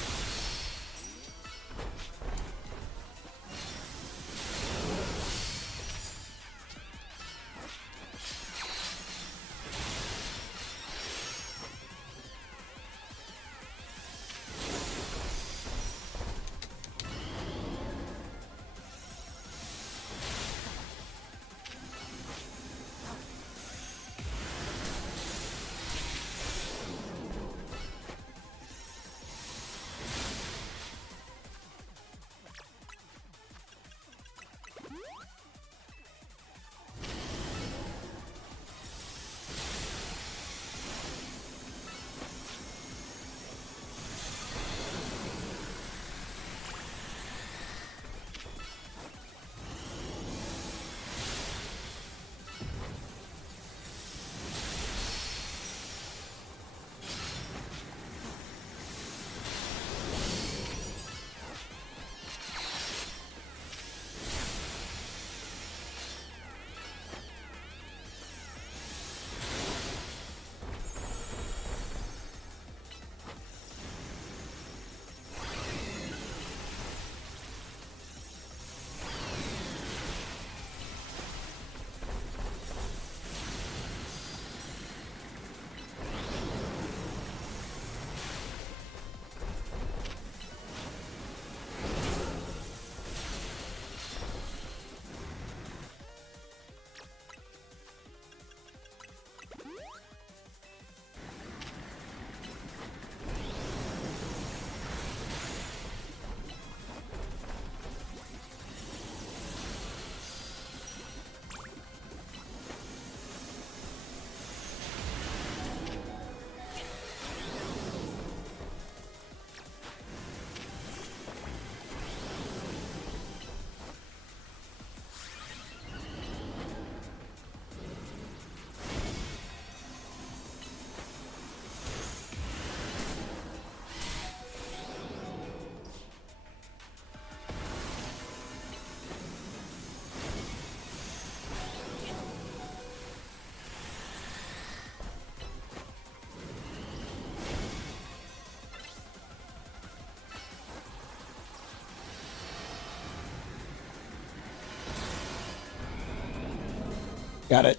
Got it.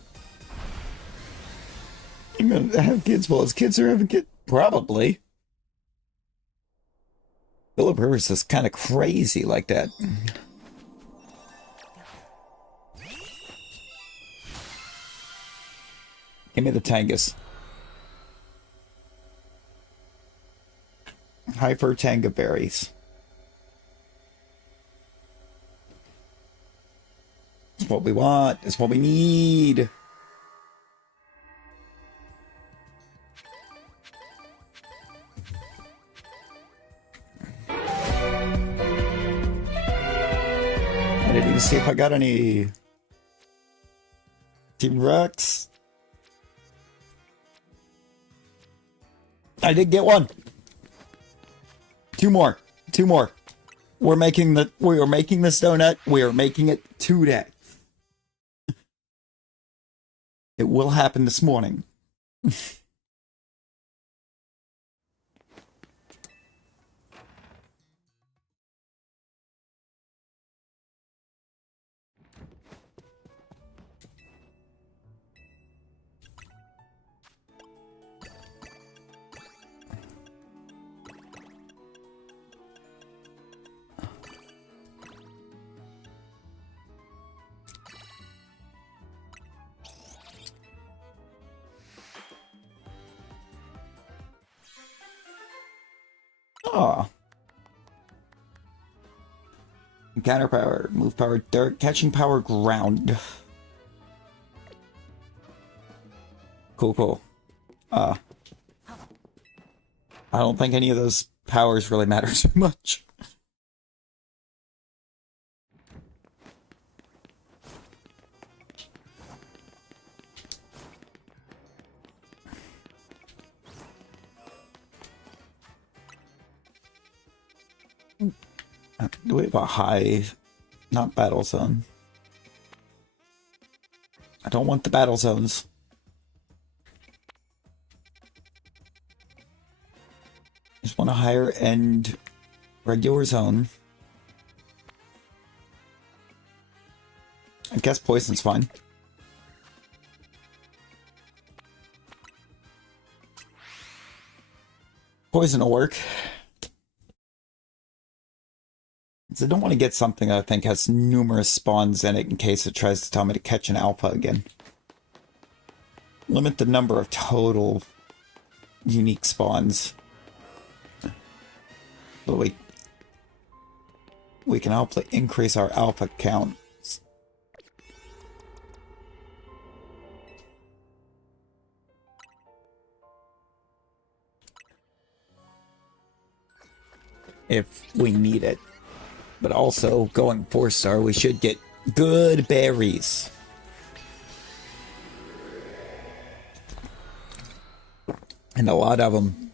I'm gonna have kids while his kids are having kids. Probably. Philip Rivers is kind of crazy like that. Give me the Tangus. Hyper Tanga berries. It's what we want. It's what we need. I didn't even see if I got any T-Rex. I did get one. Two more. We are making this donut. We are making it today. It will happen this morning. Aw. Encounter power, move power, dirt, catching power, ground. Cool. I don't think any of those powers really matter too much. Do we have a high, not battle zone? I don't want the battle zones. Just want a higher end regular zone. I guess poison's fine. Poison will work. I don't want to get something that I think has numerous spawns in it in case it tries to tell me to catch an alpha again. Limit the number of total unique spawns. So we can hopefully increase our alpha counts. If we need it. But also, going 4-star, we should get good berries. And a lot of them.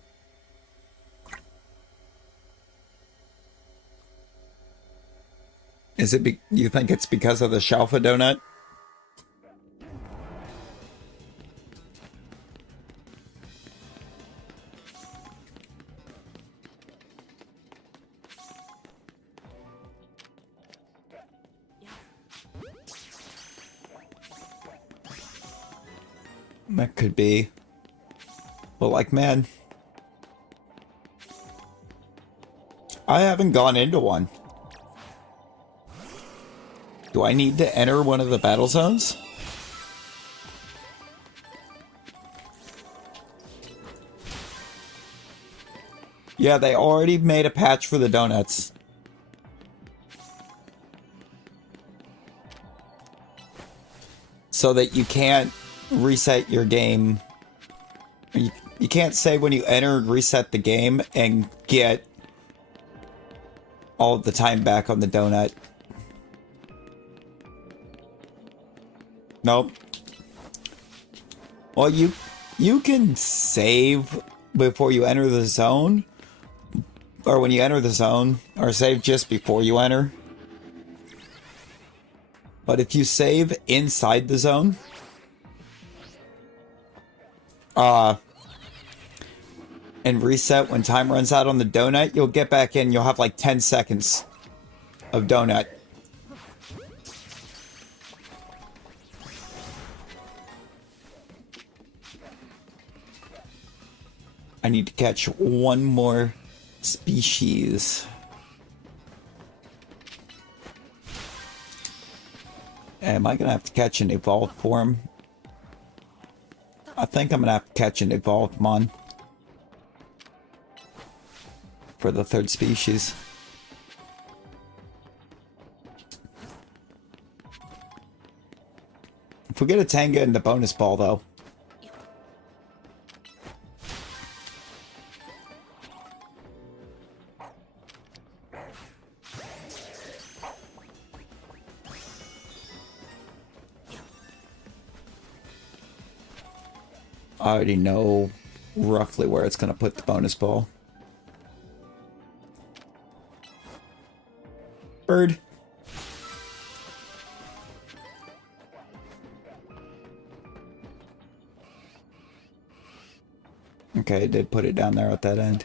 Is it you think it's because of the Shalpha donut? That could be. But like, man, I haven't gone into one. Do I need to enter one of the battle zones? Yeah, they already made a patch for the donuts. So that you can't reset your game. You can't say when you enter reset the game and get all of the time back on the donut. Nope. Well, you can save before you enter the zone, or when you enter the zone, or save just before you enter. But if you save inside the zone, and reset when time runs out on the donut, you'll get back in, you'll have like 10 seconds of donut. I need to catch one more species. Am I gonna have to catch an evolved form? I think I'm gonna have to catch an evolved mon for the third species. If we get a Tanga in the bonus ball, though. I already know roughly where it's going to put the bonus ball. Bird. Okay, it did put it down there at that end.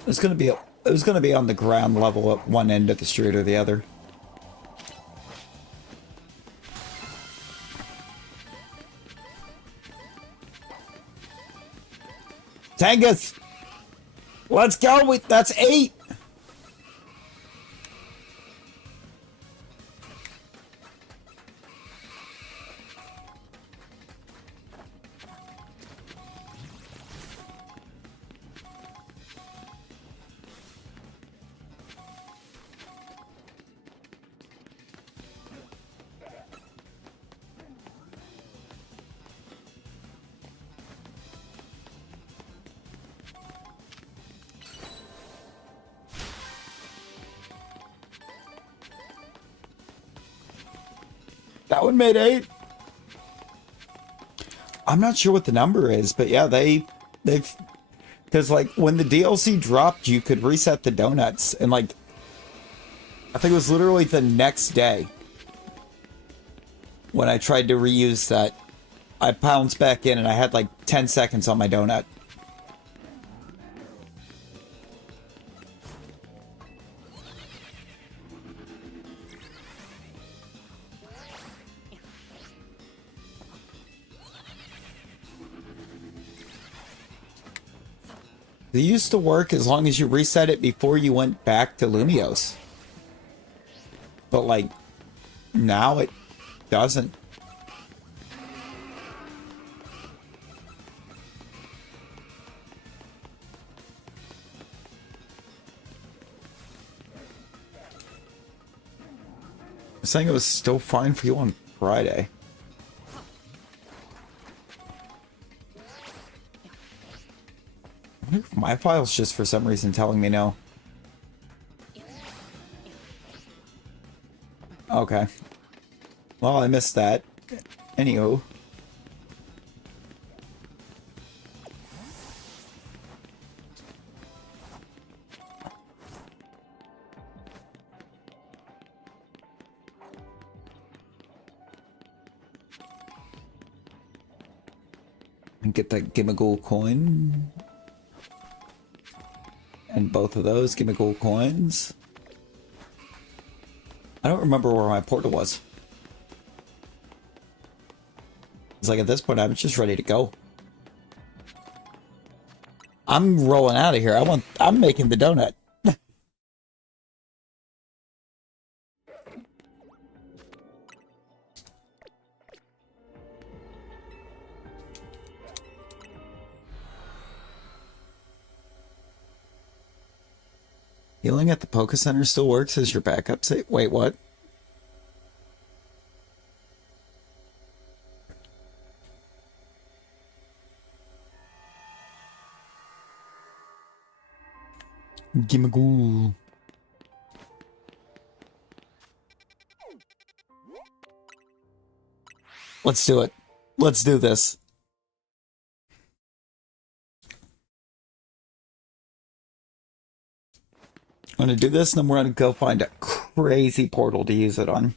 It was gonna be on the ground level at one end of the street or the other. Tangus! Let's go! That's 8! That one made 8. I'm not sure what the number is, but yeah, they've, because like when the DLC dropped, you could reset the donuts, and like, I think it was literally the next day when I tried to reuse that, I pounced back in and I had like 10 seconds on my donut. They used to work as long as you reset it before you went back to Lumios. But like, now it doesn't. I was saying it was still fine for you on Friday. I wonder if my file's just for some reason telling me no. Okay. Well, I missed that. Anywho. And get that Gimme-Gold coin. And both of those Gimme-Gold coins. I don't remember where my portal was. It's like at this point I'm just ready to go. I'm rolling out of here. I'm making the donut. Healing at the Poké Center still works as your backup save. Wait, what? Gimme-Ghoul. Let's do it. Let's do this. I'm gonna do this, and then we're gonna go find a crazy portal to use it on.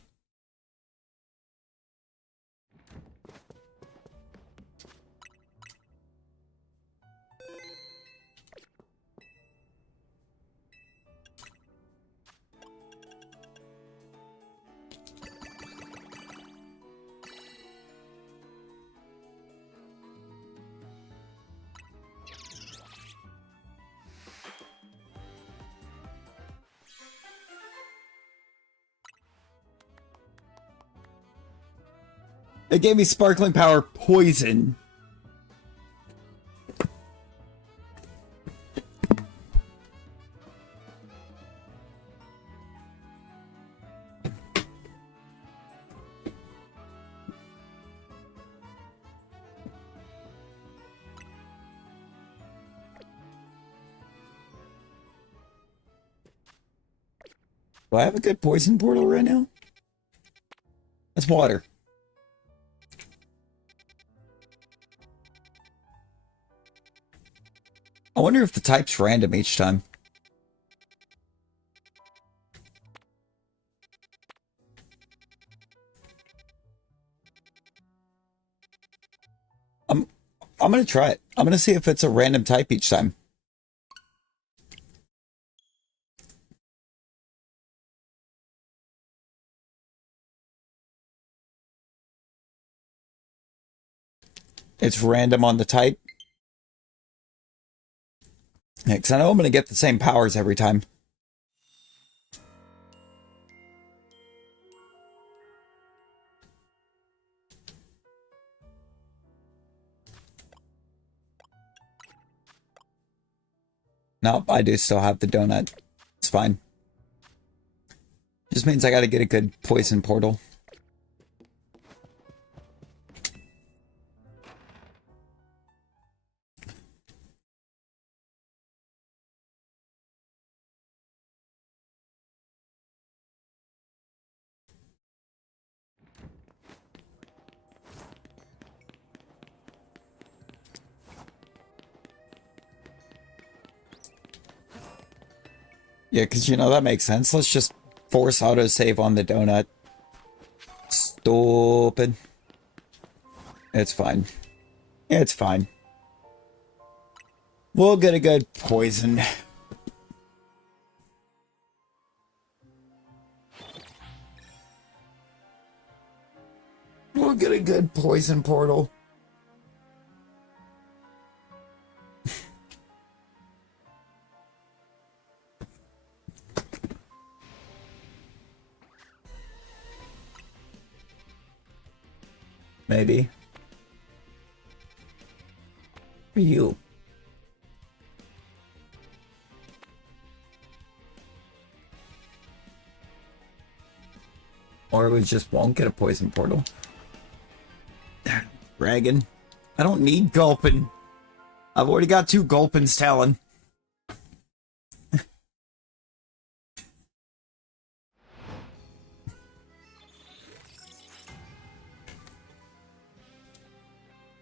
It gave me sparkling power poison. Do I have a good poison portal right now? That's water. I wonder if the type's random each time. I'm gonna try it. I'm gonna see if it's a random type each time. It's random on the type. Yeah, because I know I'm going to get the same powers every time. Nope, I do still have the donut. It's fine. Just means I got to get a good poison portal. Yeah, because, you know, that makes sense. Let's just force autosave on the donut. Stupid. It's fine. It's fine. We'll get a good poison. We'll get a good poison portal. Maybe. For you. Or we just won't get a poison portal. Dragon. I don't need gulpin. I've already got 2 gulpins talon.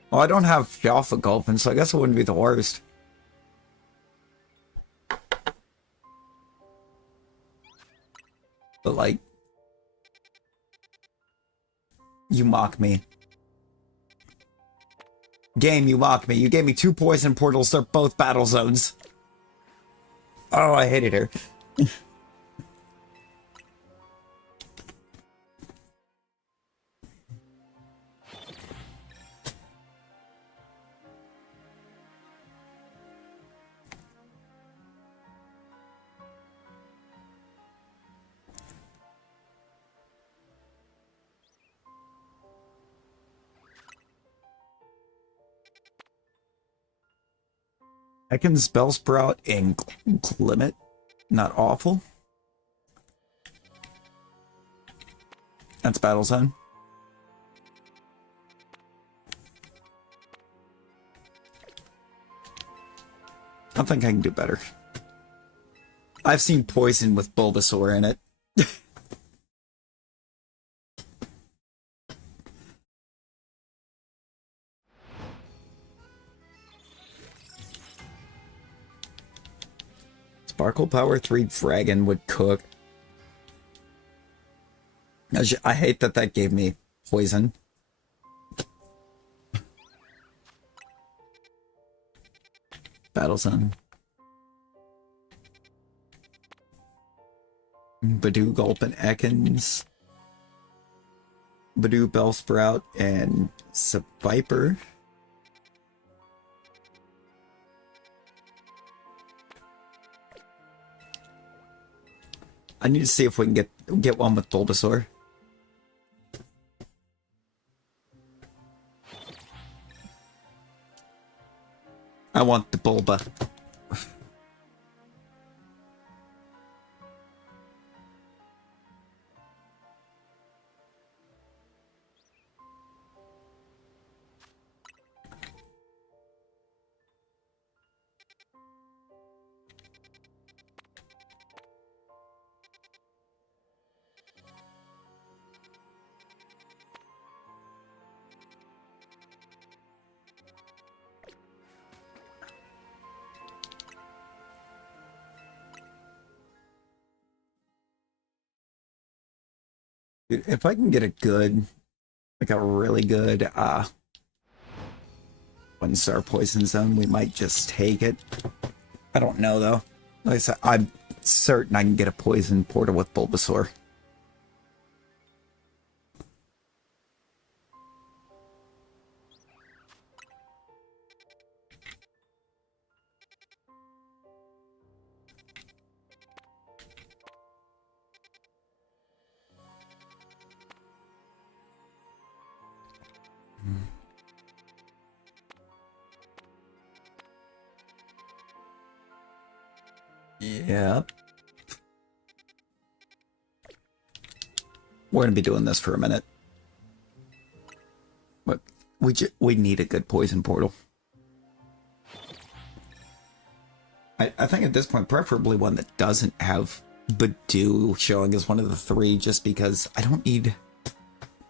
Well, I don't have Shalpha gulpin, so I guess it wouldn't be the worst. But like, you mock me. Game, you mock me. You gave me 2 poison portals. They're both battle zones. Oh, I hated her. I can spell sprout and limit. Not awful. That's battle zone. I think I can do better. I've seen poison with Bulbasaur in it. Sparkle Power 3 Dragon would cook. I hate that that gave me poison. Battle Zone. Badoo, Gulpin, Ekans. Badoo, Bellsprout, and Viper. I need to see if we can get one with Bulbasaur. I want the Bulba. Dude, if I can get a good, like a really good, 1-star poison zone, we might just take it. I don't know though. Like I said, I'm certain I can get a poison portal with Bulbasaur. Yep. We're gonna be doing this for a minute. But we need a good poison portal. I think at this point, preferably one that doesn't have Badoo showing as one of the 3, just because I don't need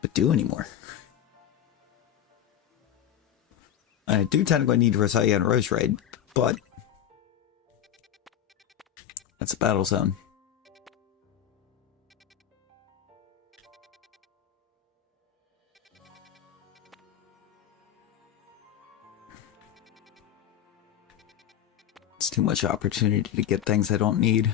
Badoo anymore. I do technically need Rosalia and Rose Raid, but that's a battle zone. It's too much opportunity to get things I don't need.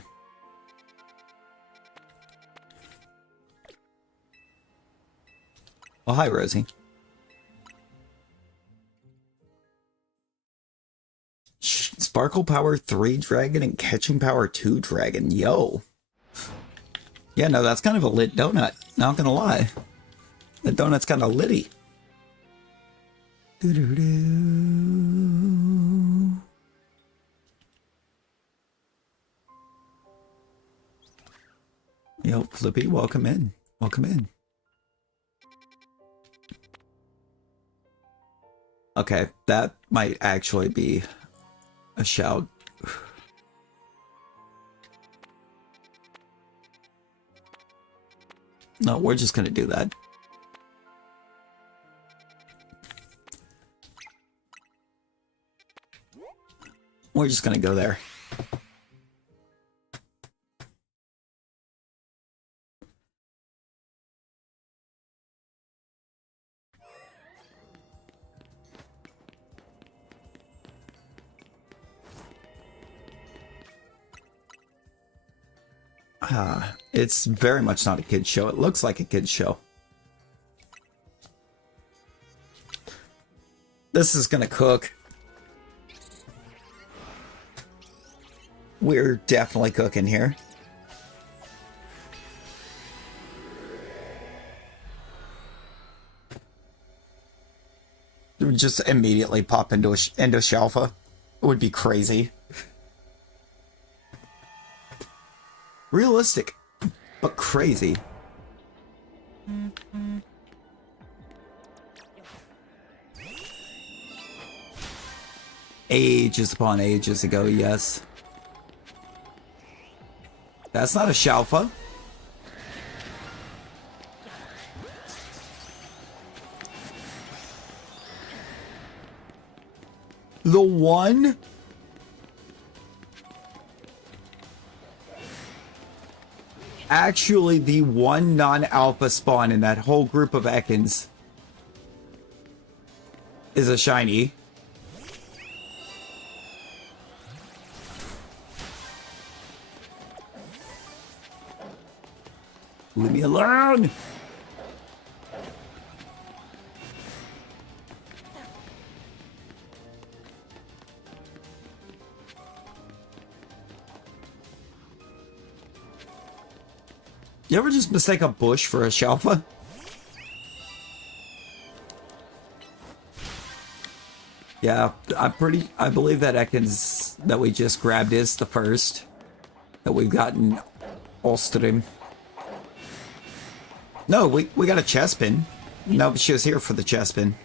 Oh, hi, Rosie. Sparkle Power 3 Dragon and Catching Power 2 Dragon. Yo. Yeah, no, that's kind of a lit donut. Not gonna lie. The donut's kind of litty. Doo-doo-doo. Yo, Flippy, welcome in. Welcome in. Okay, that might actually be a shout. No, we're just gonna do that. We're just gonna go there. It's very much not a kid's show. It looks like a kid's show. This is gonna cook. We're definitely cooking here. It would just immediately pop into Shalpha. It would be crazy. Realistic, but crazy. Ages upon ages ago, yes. That's not a Shalpha. The one? Actually, the one non-alpha spawn in that whole group of Ekans is a shiny. Leave me alone! You ever just mistake a bush for a Shalpha? Yeah, I believe that Ekans that we just grabbed is the first that we've gotten all stream. No, we got a chestpin. No, but she was here for the chestpin.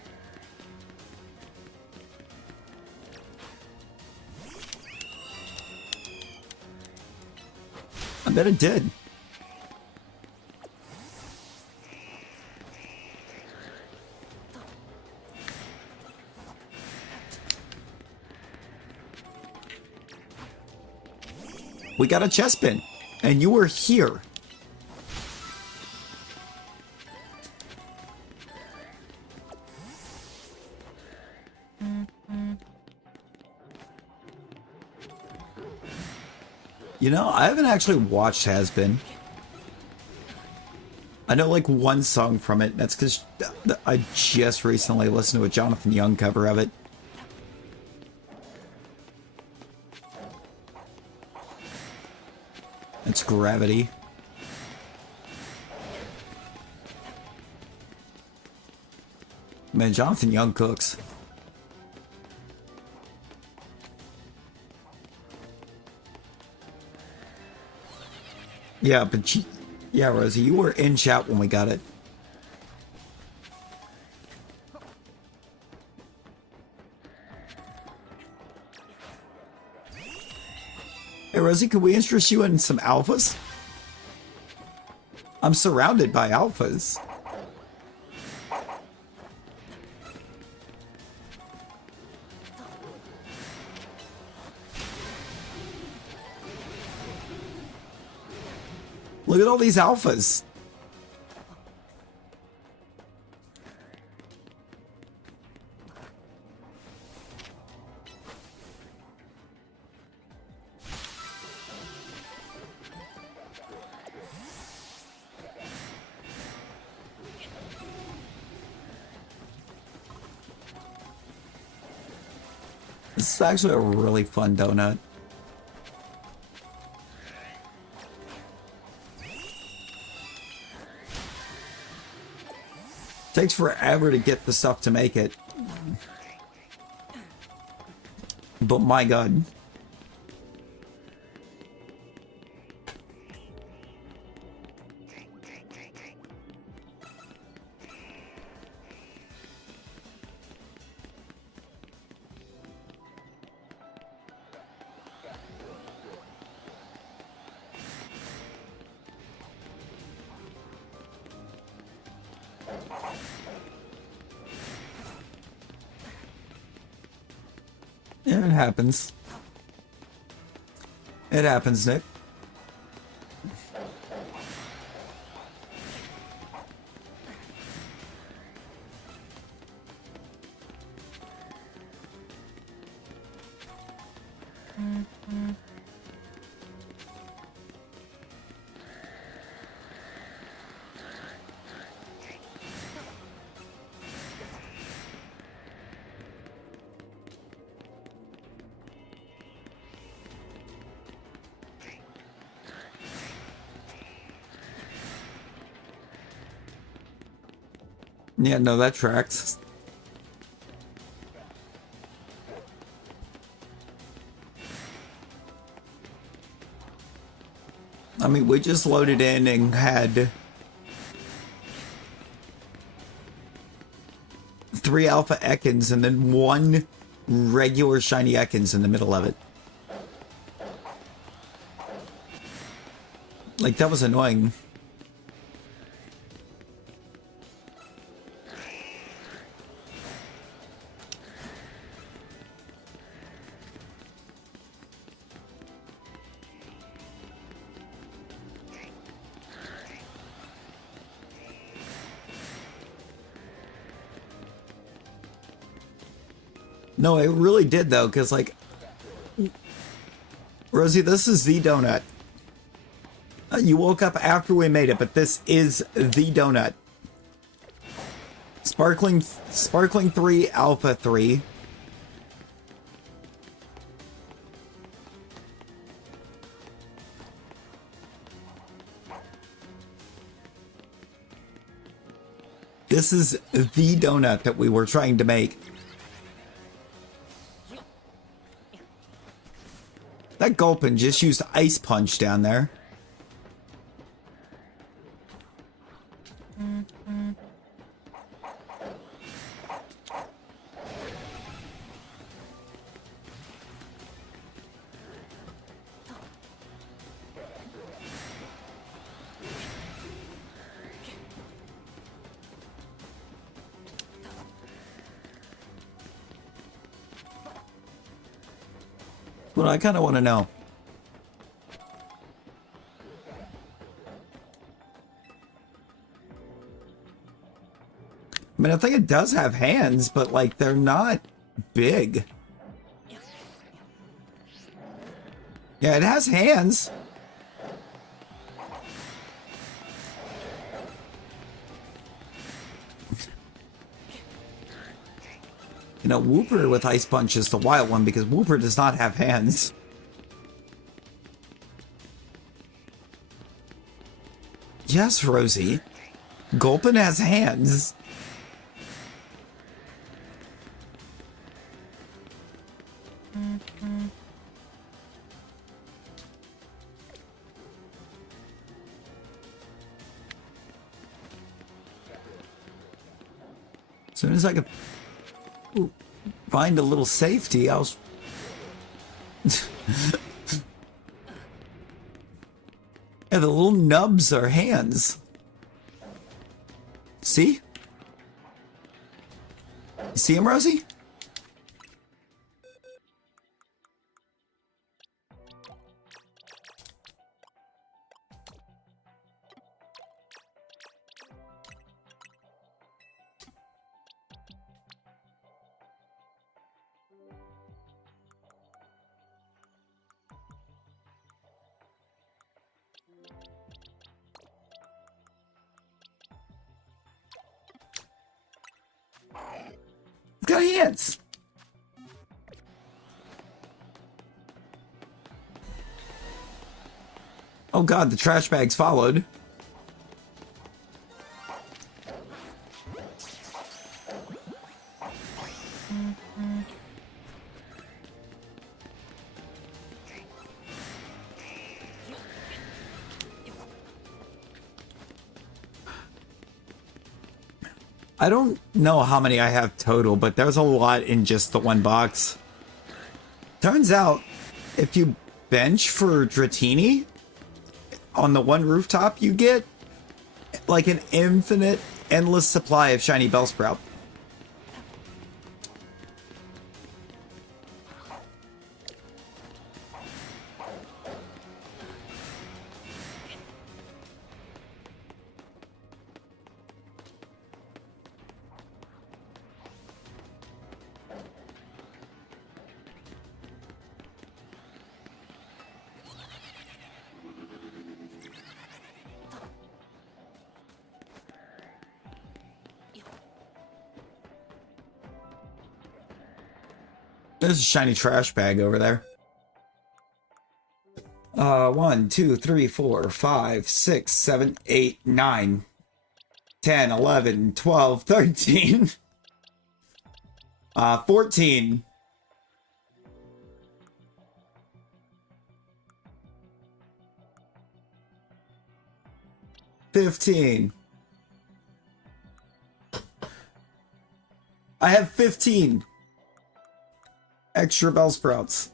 I bet it did. We got a chestpin, and you were here. You know, I haven't actually watched Has Been. I know like one song from it. That's because I just recently listened to a Jonathan Young cover of it. It's Gravity. Man, Jonathan Young cooks. Yeah, but yeah, Rosie, you were in chat when we got it. Hey, Rosie, could we interest you in some alphas? I'm surrounded by alphas. Look at all these alphas. This is actually a really fun donut. Takes forever to get the stuff to make it. But my god. Yeah, it happens. It happens, Nick. Yeah, no, that tracks. I mean, we just loaded in and had 3 alpha Ekans and then 1 regular shiny Ekans in the middle of it. Like, that was annoying. No, it really did, though, because, like... Rosie, this is the donut. You woke up after we made it, but this is the donut. Sparkling 3, Alpha 3. This is the donut that we were trying to make. That Gulpin just used Ice Punch down there. Well, I kind of want to know. I mean, I think it does have hands, but like they're not big. Yeah, it has hands. You know, Wooper with Ice Punch is the wild one because Wooper does not have hands. Yes, Rosie. Gulpin has hands. As soon as I could find a little safety, I was... Yeah, the little nubs are hands. See? You see him, Rosie? It's got hands. Oh god, the trash bags followed. I don't know how many I have total, but there's a lot in just the one box. Turns out, if you bench for Dratini, on the one rooftop, you get like an infinite, endless supply of shiny Bellsprout. There's a shiny trash bag over there. 1, 2, 3, 4, 5, 6, 7, 8, 9, 10, 11, 12, 13, 14. 15. I have 15 extra Bellsprouts.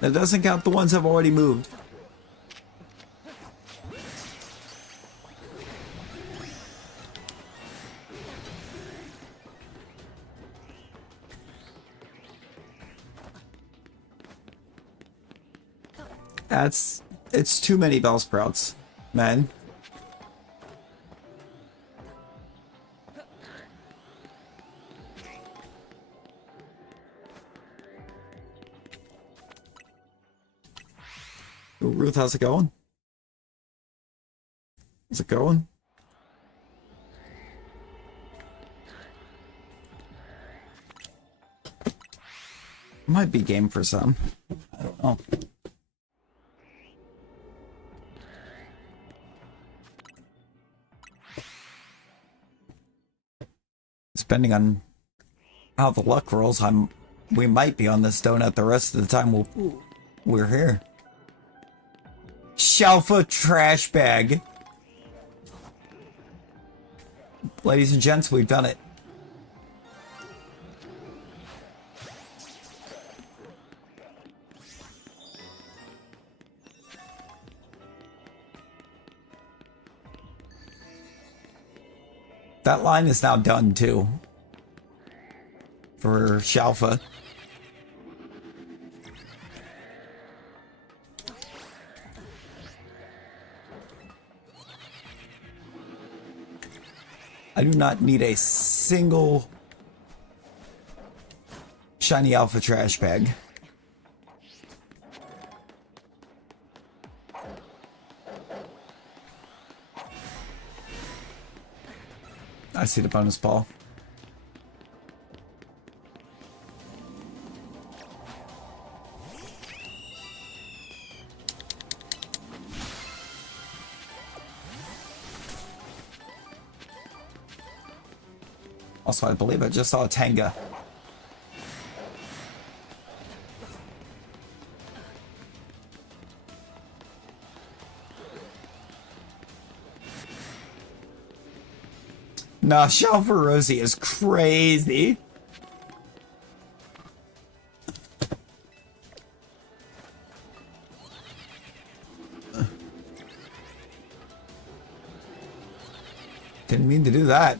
That doesn't count the ones I've already moved. It's too many Bellsprouts, man. Ruth, how's it going? How's it going? Might be game for some. I don't know. Depending on how the luck rolls, we might be on this donut the rest of the time we're here. Shalpha trash bag. Ladies and gents, we've done it. That line is now done too. For Shalpha. I do not need a single shiny alpha trash bag. I see the bonus ball. Also, I believe I just saw a Tanga. Nah, Shalpha Rosie is crazy. Didn't mean to do that.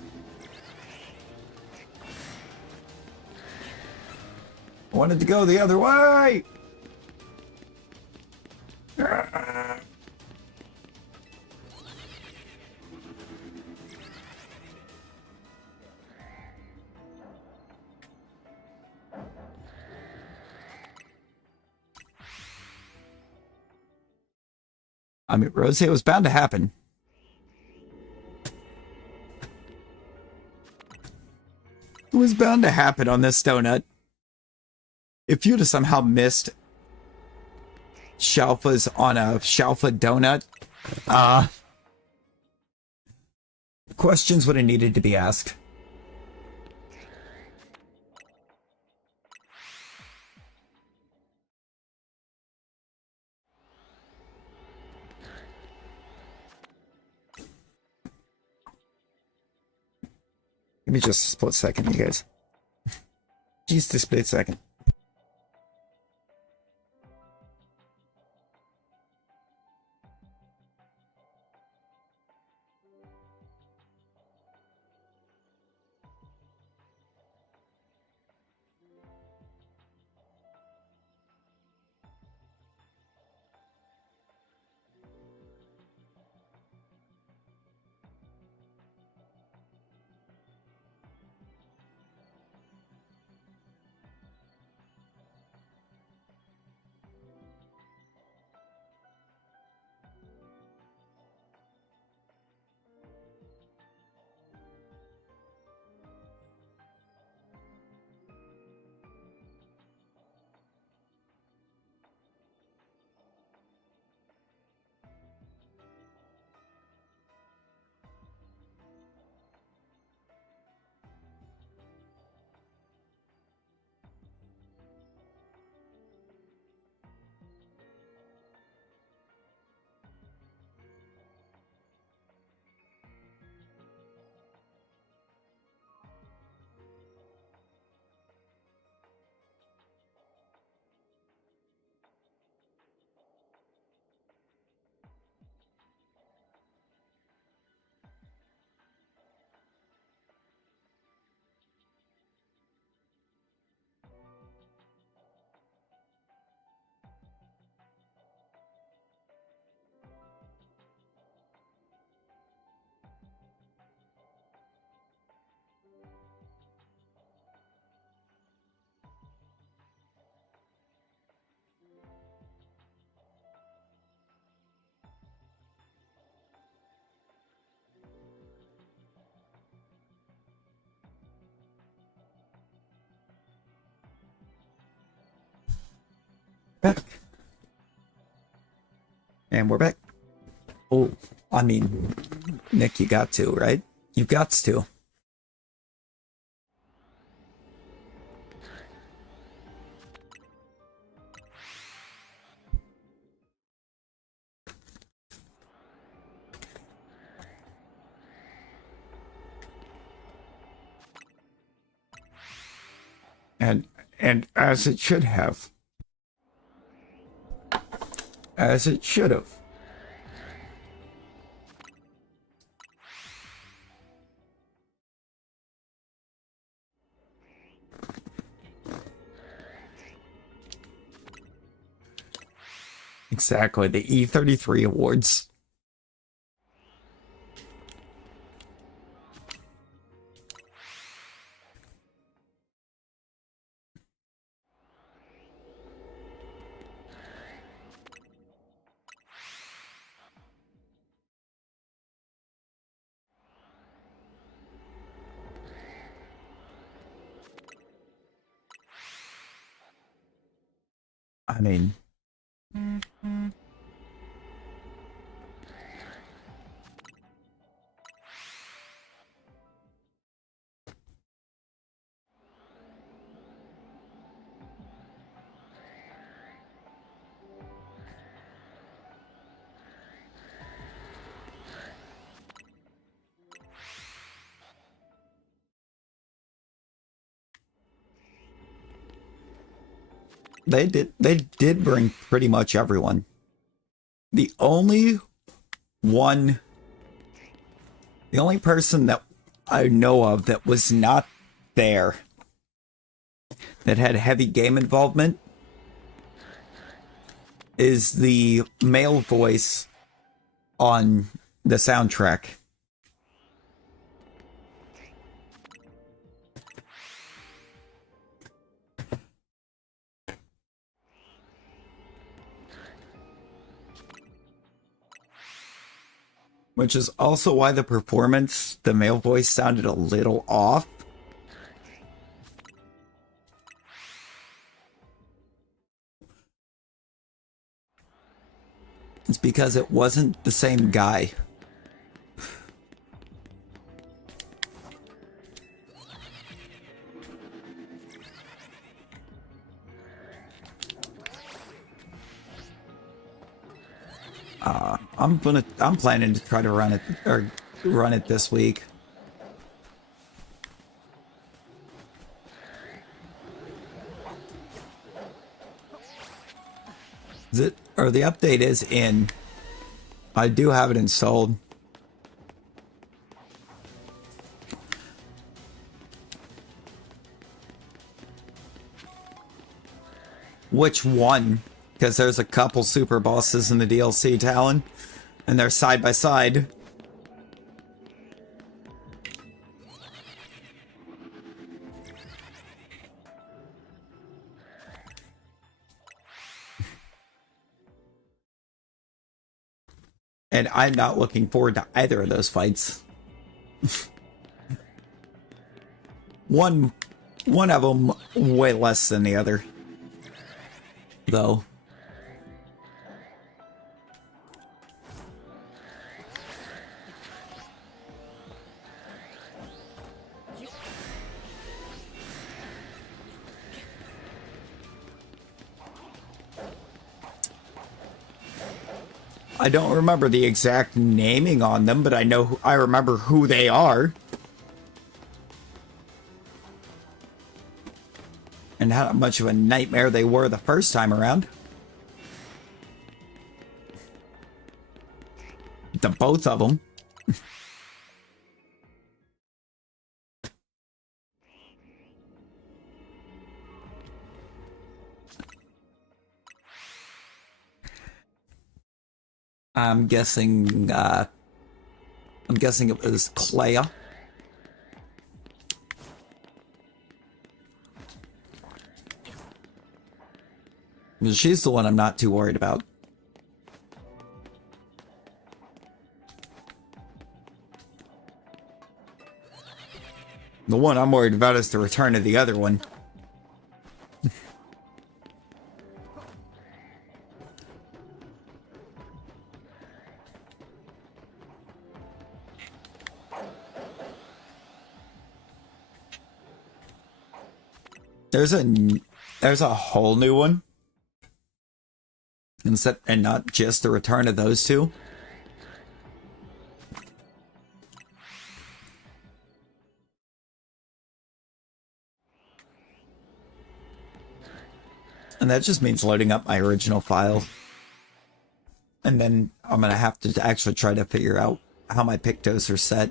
I wanted to go the other way. I mean, Rosie, it was bound to happen. It was bound to happen on this donut. If you'd have somehow missed Shalpha's on a Shalpha donut, questions would have needed to be asked. Give me just a split second, you guys. Just a split second. back. And we're back. Oh, I mean, Nick, you got to, right? You've got to. And as it should have. As it should have. Exactly, the E33 awards. I mean, they did bring pretty much everyone. The only one, the only person that I know of that was not there, that had heavy game involvement, is the male voice on the soundtrack. Which is also why the performance, the male voice sounded a little off. It's because it wasn't the same guy. I'm planning to try to run it this week. The update is in. I do have it installed. Which one? Because there's a couple super bosses in the DLC, Talon, and they're side by side. And I'm not looking forward to either of those fights. One of them way less than the other, though. I don't remember the exact naming on them, but I remember who they are. And how much of a nightmare they were the first time around. The both of them. I'm guessing it was Clea. She's the one I'm not too worried about. The one I'm worried about is the return of the other one. There's a whole new one. And not just the return of those two. And that just means loading up my original file. And then I'm going to have to actually try to figure out how my Pictos are set.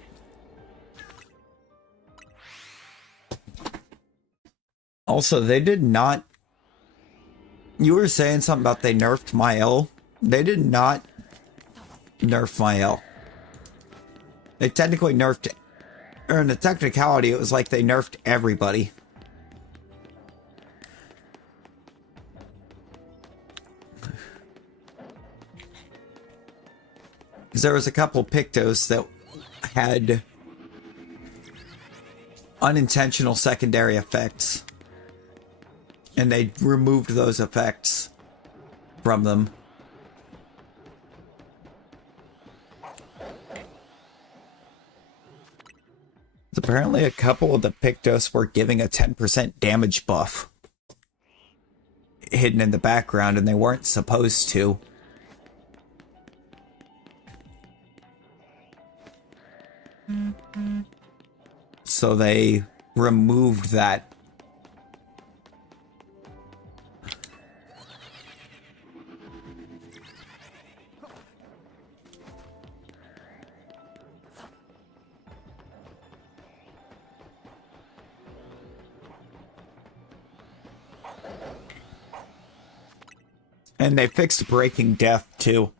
Also, they did not... You were saying something about they nerfed my L. They did not nerf my L. They technically nerfed... Or in the technicality, it was like they nerfed everybody. Because there was a couple Pictos that had unintentional secondary effects. And they removed those effects from them. Apparently a couple of the Pictos were giving a 10% damage buff hidden in the background, and they weren't supposed to. So they removed that. And they fixed Breaking Death, too.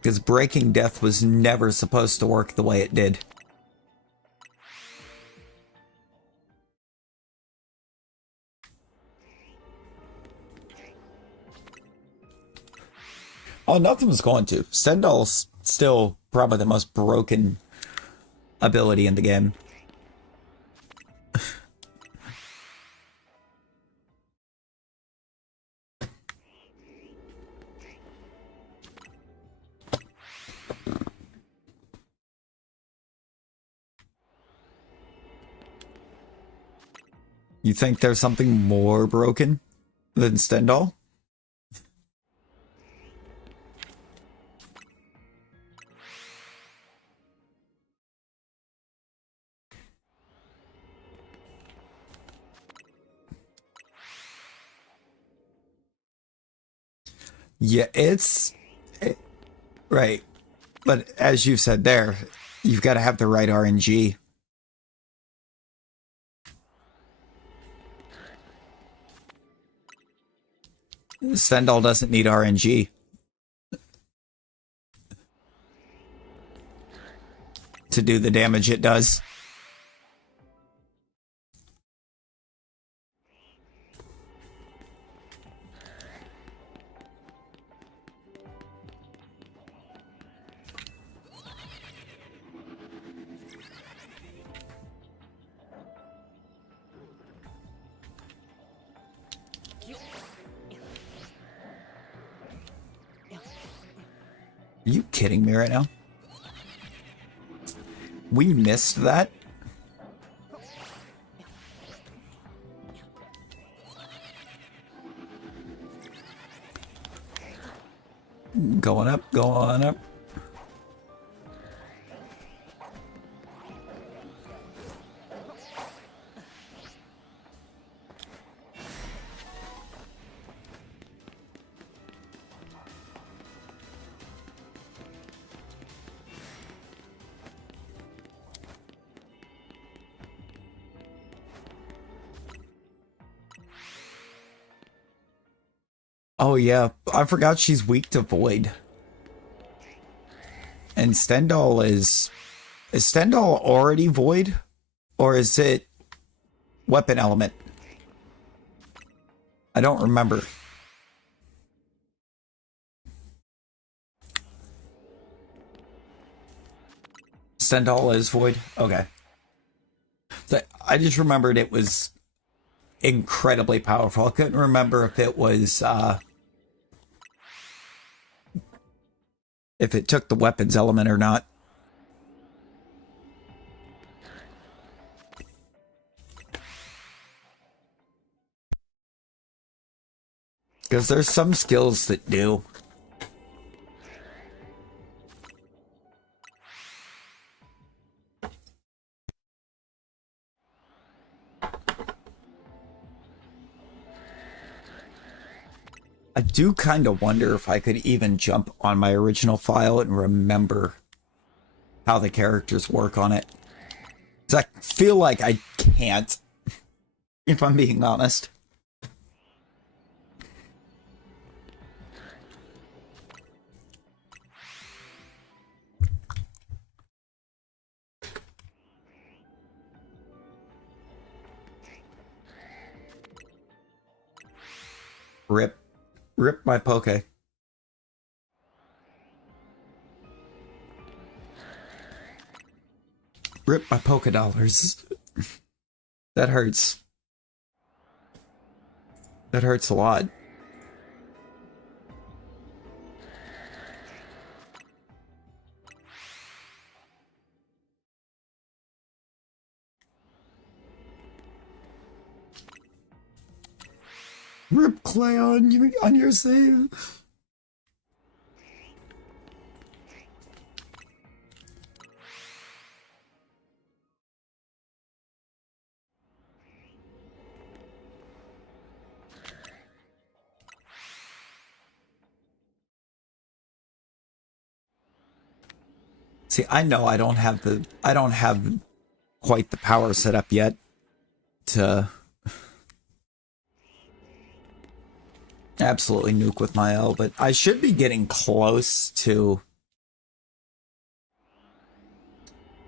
Because Breaking Death was never supposed to work the way it did. Oh, nothing was going to. Stendhal's still probably the most broken ability in the game. You think there's something more broken than Stendhal? Yeah, right. But as you said there, you've got to have the right RNG. Stendhal doesn't need RNG to do the damage it does. Are you kidding me right now? We missed that? Going up, going up. Oh yeah, I forgot she's weak to Void. And Stendhal is Stendhal already Void? Or is it weapon element? I don't remember. Stendhal is Void? Okay. I just remembered it was incredibly powerful. I couldn't remember if it was if it took the weapons element or not. Because there's some skills that do. I do kind of wonder if I could even jump on my original file and remember how the characters work on it. 'Cause I feel like I can't, if I'm being honest. Rip. Rip my poke. Rip my polka dollars. That hurts. That hurts a lot. Rip clay on your save. See, I know I don't have quite the power set up yet to absolutely nuke with my L, but I should be getting close to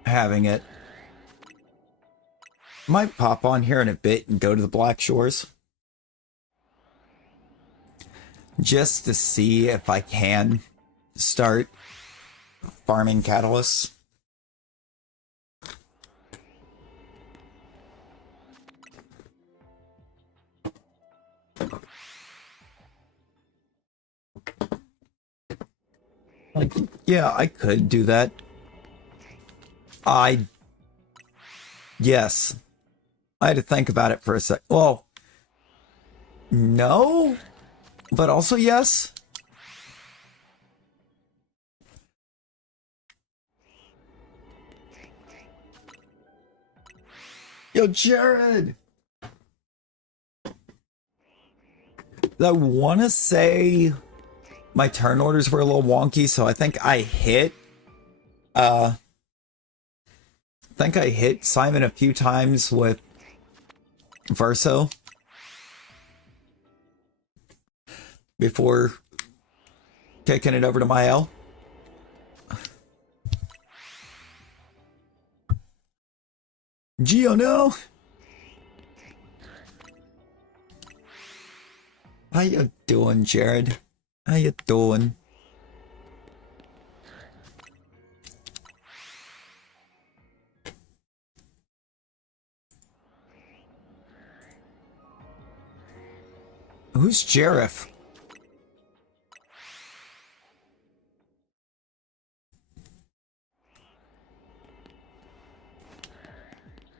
having it. Might pop on here in a bit and go to the Black Shores. Just to see if I can start farming catalysts. Like, yeah, I could do that. Yes. I had to think about it for a sec. Well, no, but also yes. Yo, Jared! I want to say my turn orders were a little wonky, so I think I hit Simon a few times with Verso before kicking it over to my L. Geo, no! How you doing, Jared? How you doing? Who's Jareth?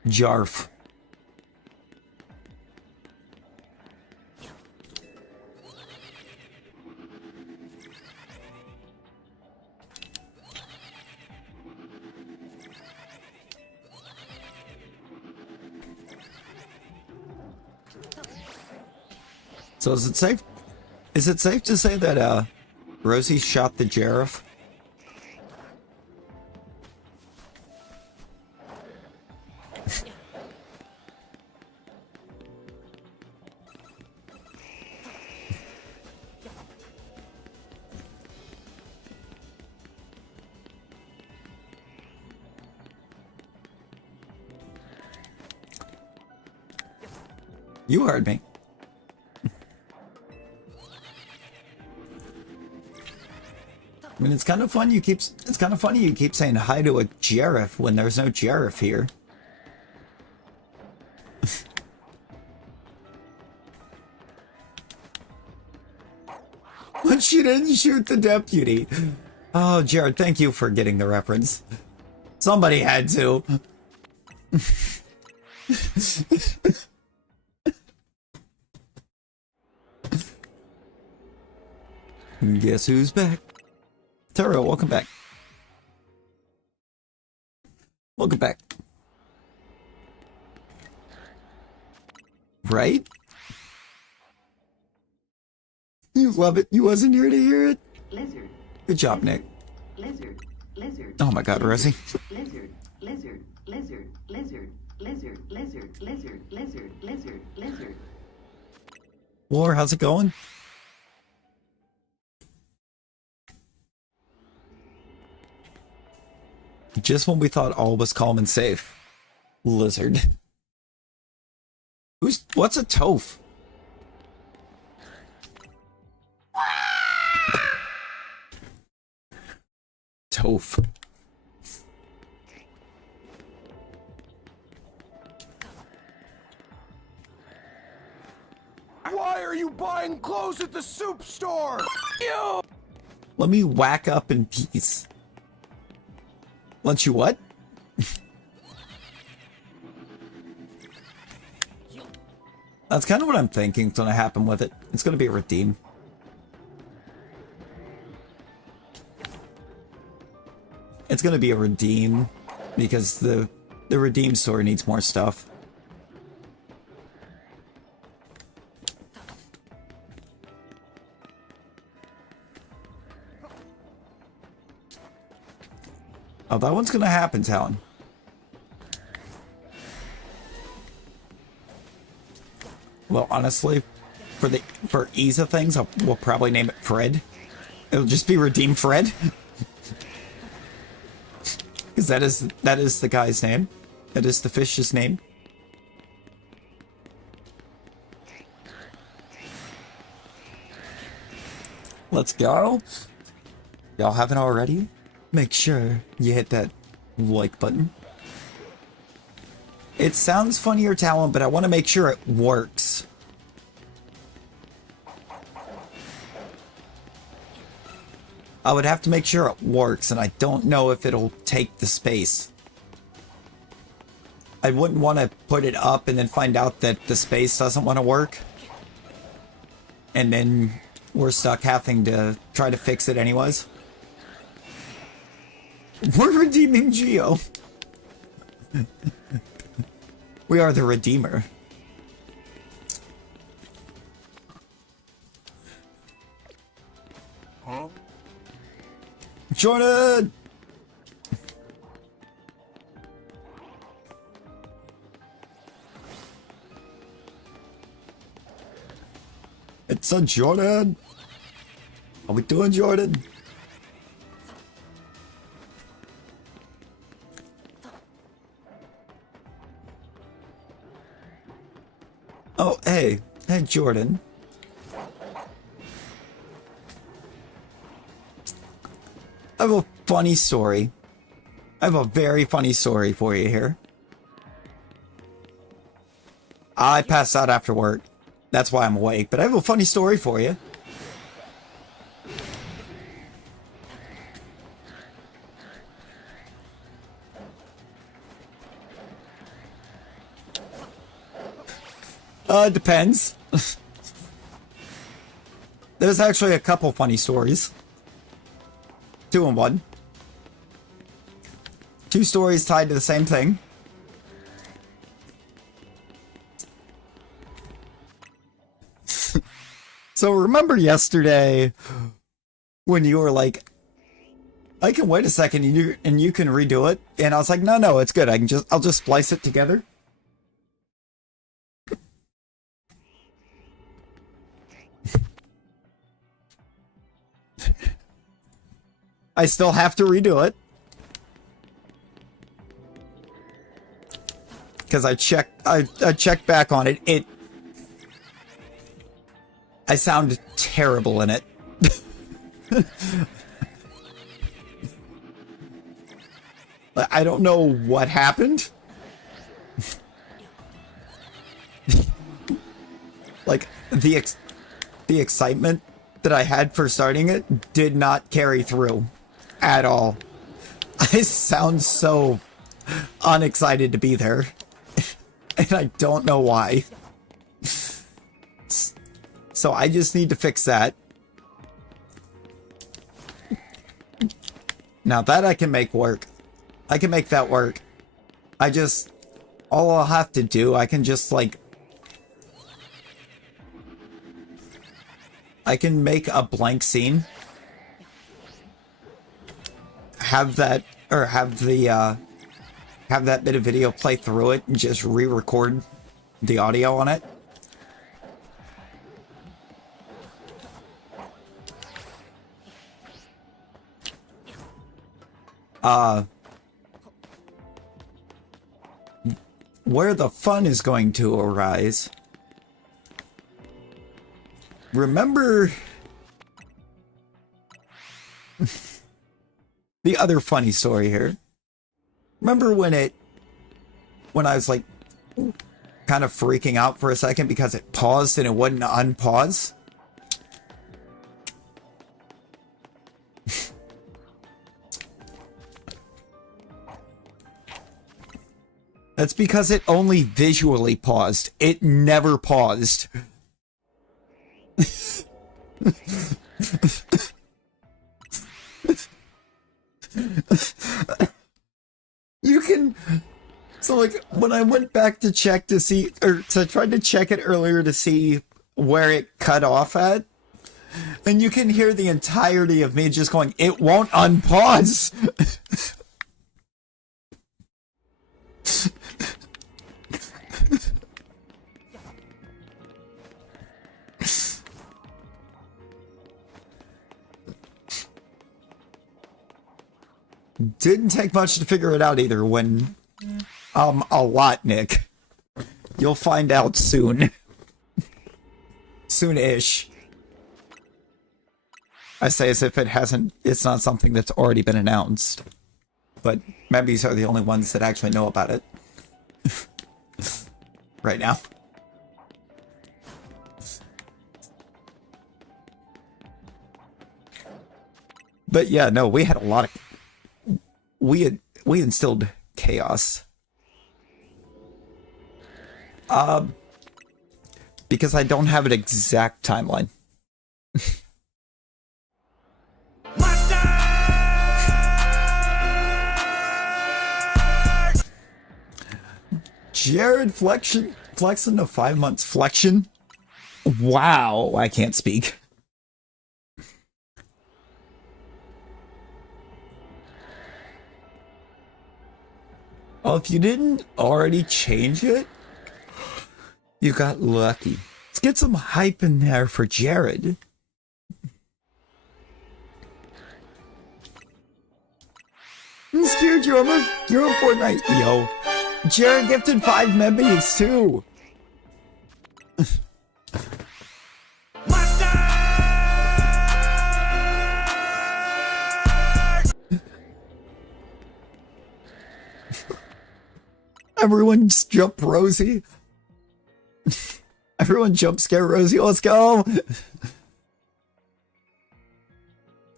Jarf. So is it safe to say that Rosie shot the Jareth? You heard me. I mean, it's kind of funny you keep saying hi to a Jareth when there's no Jareth here. But she didn't shoot the deputy. Oh, Jared, thank you for getting the reference. Somebody had to. Guess who's back? Taro, welcome back. Welcome back. Right? You love it. You wasn't here to hear it. Lizard. Good job, Nick. Lizard. Lizard. Oh my God, Rosie. Lizard. Lizard. Lizard. Lizard. Lizard. Lizard. Lizard. Lizard. Lizard. Lizard. War, how's it going? Just when we thought all was calm and safe. Lizard. What's a toph? Toph. Why are you buying clothes at the soup store? You! Let me whack up in peace. Let you what? That's kind of what I'm thinking is going to happen with it. It's going to be a redeem. It's going to be a redeem because the redeem store needs more stuff. Oh, that one's gonna happen, Talon. Well, honestly, for ease of things, we'll probably name it Fred. It'll just be Redeem Fred, because that is the guy's name. That is the fish's name. Let's go. Y'all haven't already? Make sure you hit that like button. It sounds funnier, Talon, but I want to make sure it works. I would have to make sure it works, and I don't know if it'll take the space. I wouldn't want to put it up and then find out that the space doesn't want to work. And then we're stuck having to try to fix it anyways. We're redeeming Geo. We are the Redeemer. Huh? Jordan! It's a Jordan! How we doing, Jordan? Oh, hey. Hey, Jordan. I have a funny story. I have a very funny story for you here. I passed out after work. That's why I'm awake, but I have a funny story for you. Depends. There's actually a couple funny stories. 2 in 1. 2 stories tied to the same thing. So remember yesterday when you were like, I can wait a second and you can redo it? And I was like, no, it's good. I'll just splice it together. I still have to redo it. Because I checked back on it. I sound terrible in it. I don't know what happened. Like, the excitement that I had for starting it did not carry through at all. I sound so unexcited to be there. And I don't know why. So I just need to fix that. Now that I can make work. I can make that work. All I'll have to do, I can just like... I can make a blank scene. Have that, or have the, have that bit of video play through it and just re-record the audio on it. Where the fun is going to arise. Remember the other funny story here. Remember when I was like kind of freaking out for a second because it paused and it wouldn't unpause? That's because it only visually paused. It never paused. You can... So, like, when I went back to check to see... So I tried to check it earlier to see where it cut off at. And you can hear the entirety of me just going, it won't unpause! Didn't take much to figure it out either when... a lot, Nick. You'll find out soon. Soon-ish. I say as if it's not something that's already been announced. But members are the only ones that actually know about it. Right now. But yeah, no, we had a lot of... We instilled chaos. Because I don't have an exact timeline. Jared flexing to 5 months flexion. Wow, I can't speak. Oh, if you didn't already change it, you got lucky. Let's get some hype in there for Jared. Jared, you're on Fortnite. Yo. Jared gifted 5 members too. Everyone jump Rosie. Everyone jump scare Rosie. Let's go.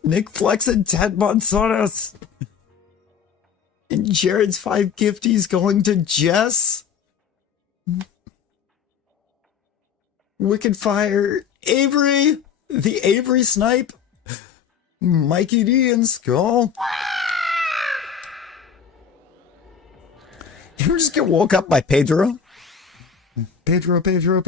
Nick flexing 10 months on us. And Jared's 5 gifties going to Jess. Wicked Fire. Avery. The Avery snipe. Mikey D and Skull. You ever just get woke up by Pedro? Pedro. Pedro,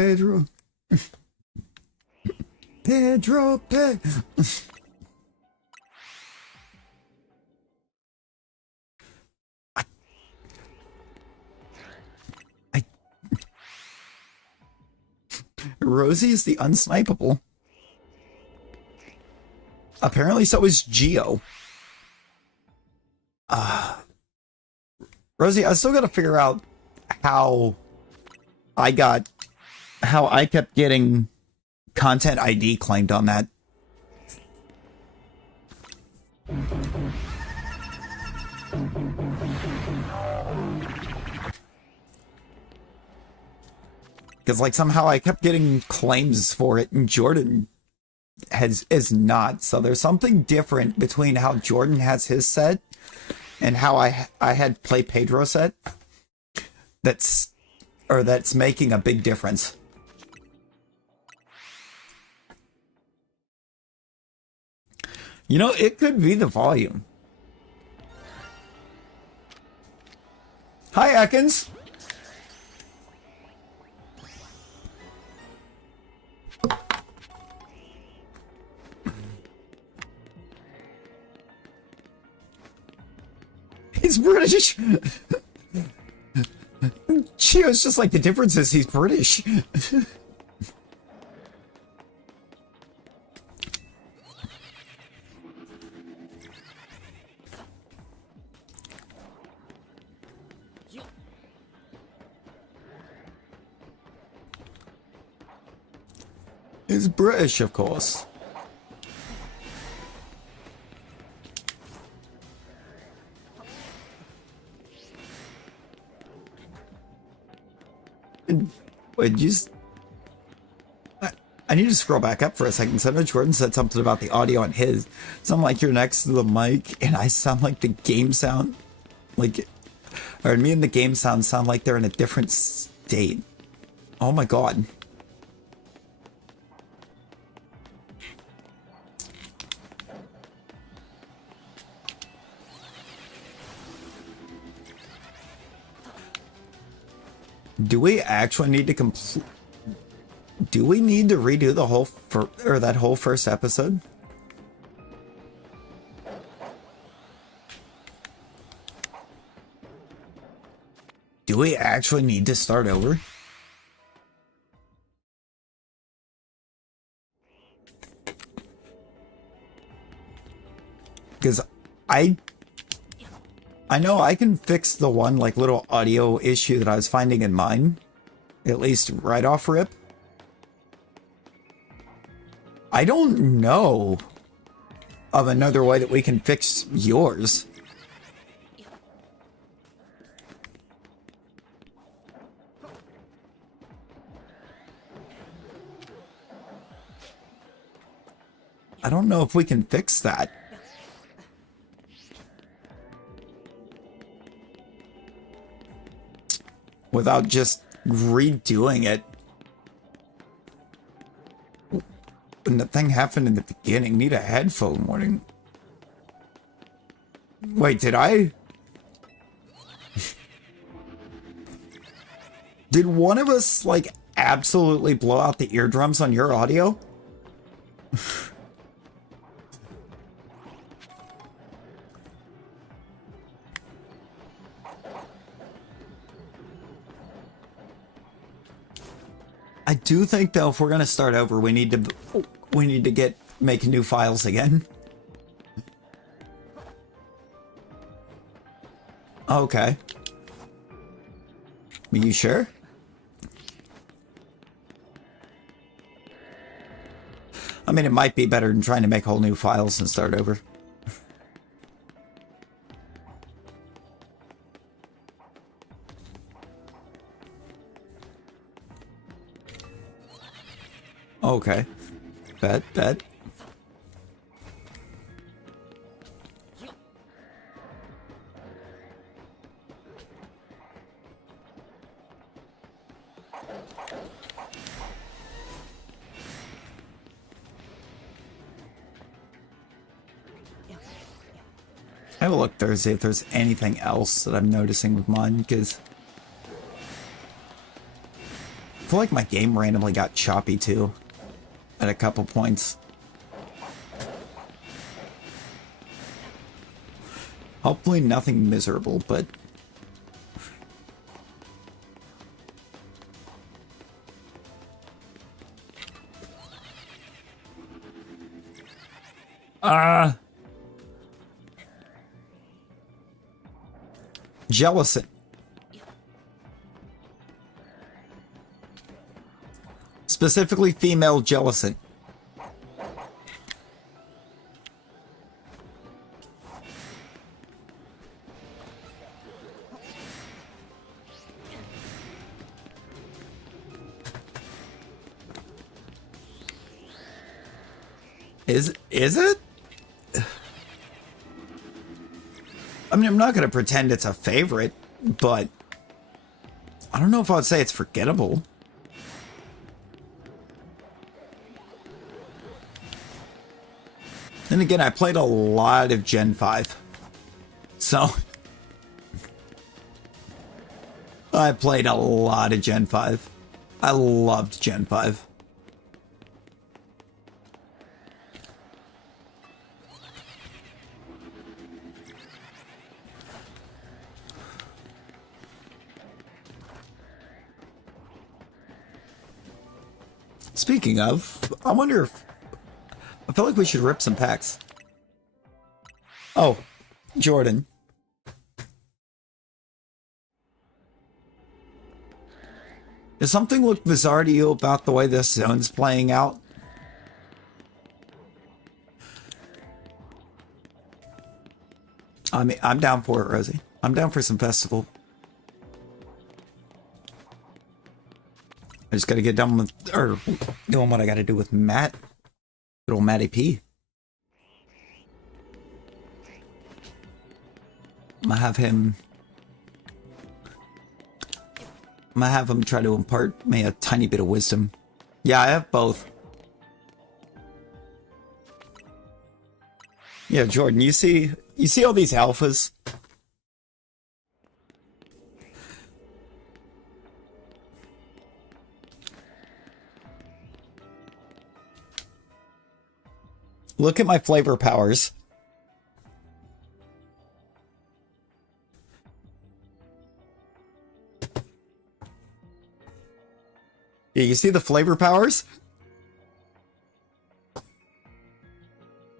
Rosie is the unsnipeable. Apparently so is Geo. Rosie, I still gotta figure out how I kept getting content ID claimed on that. Because, like, somehow I kept getting claims for it, and Jordan is not. So there's something different between how Jordan has his set and how I had play Pedro set. That's making a big difference. You know, it could be the volume. Hi, Atkins. He's British. Chio's just like, the difference is he's British. He's British, of course. Wait, just... I need to scroll back up for a second. So I know Jordan said something about the audio on his. Sound like you're next to the mic, and I sound like the game sound. Like, or me and the game sound like they're in a different state. Oh my god. Do we actually need to complete? Do we need to redo the whole that whole first episode? Do we actually need to start over? Because I know I can fix the one like little audio issue that I was finding in mine, at least right off rip. I don't know of another way that we can fix yours. I don't know if we can fix that. Without just redoing it. When the thing happened in the beginning, need a headphone warning. Wait, did I? Did one of us, like, absolutely blow out the eardrums on your audio? I do think, though, if we're gonna start over, we need to make new files again. Okay. Are you sure? I mean, it might be better than trying to make whole new files and start over. Okay. Bet. I will look Thursday if there's anything else that I'm noticing with mine, because I feel like my game randomly got choppy too at a couple points. Hopefully nothing miserable, but Jealousy. Specifically female jealousy. Is it? I mean, I'm not going to pretend it's a favorite, but I don't know if I'd say it's forgettable. Then again, I played a lot of Gen 5. So I played a lot of Gen 5. I loved Gen 5. Speaking of, I wonder if... I feel like we should rip some packs. Oh, Jordan. Does something look bizarre to you about the way this zone's playing out? I mean, I'm down for it, Rosie. I'm down for some festival. I just gotta get done with, or doing what I gotta do with Matt. Good old Matty P. I'm gonna have him try to impart me a tiny bit of wisdom. Yeah, I have both. Yeah, Jordan, you see all these alphas? Look at my flavor powers. Yeah, you see the flavor powers?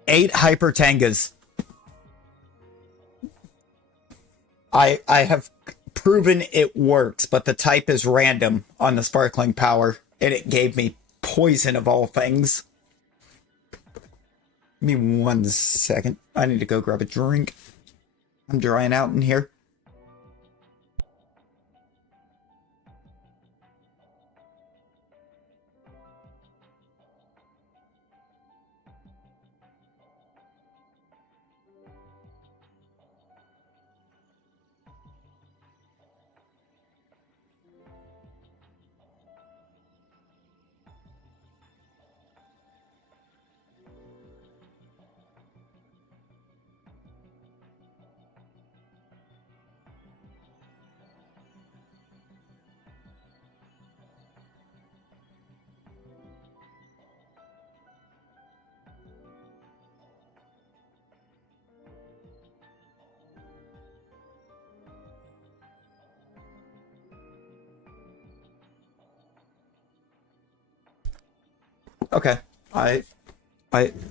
8 hyper tangas. I have proven it works, but the type is random on the sparkling power, and it gave me poison of all things. Give me 1 second. I need to go grab a drink. I'm drying out in here. Okay. I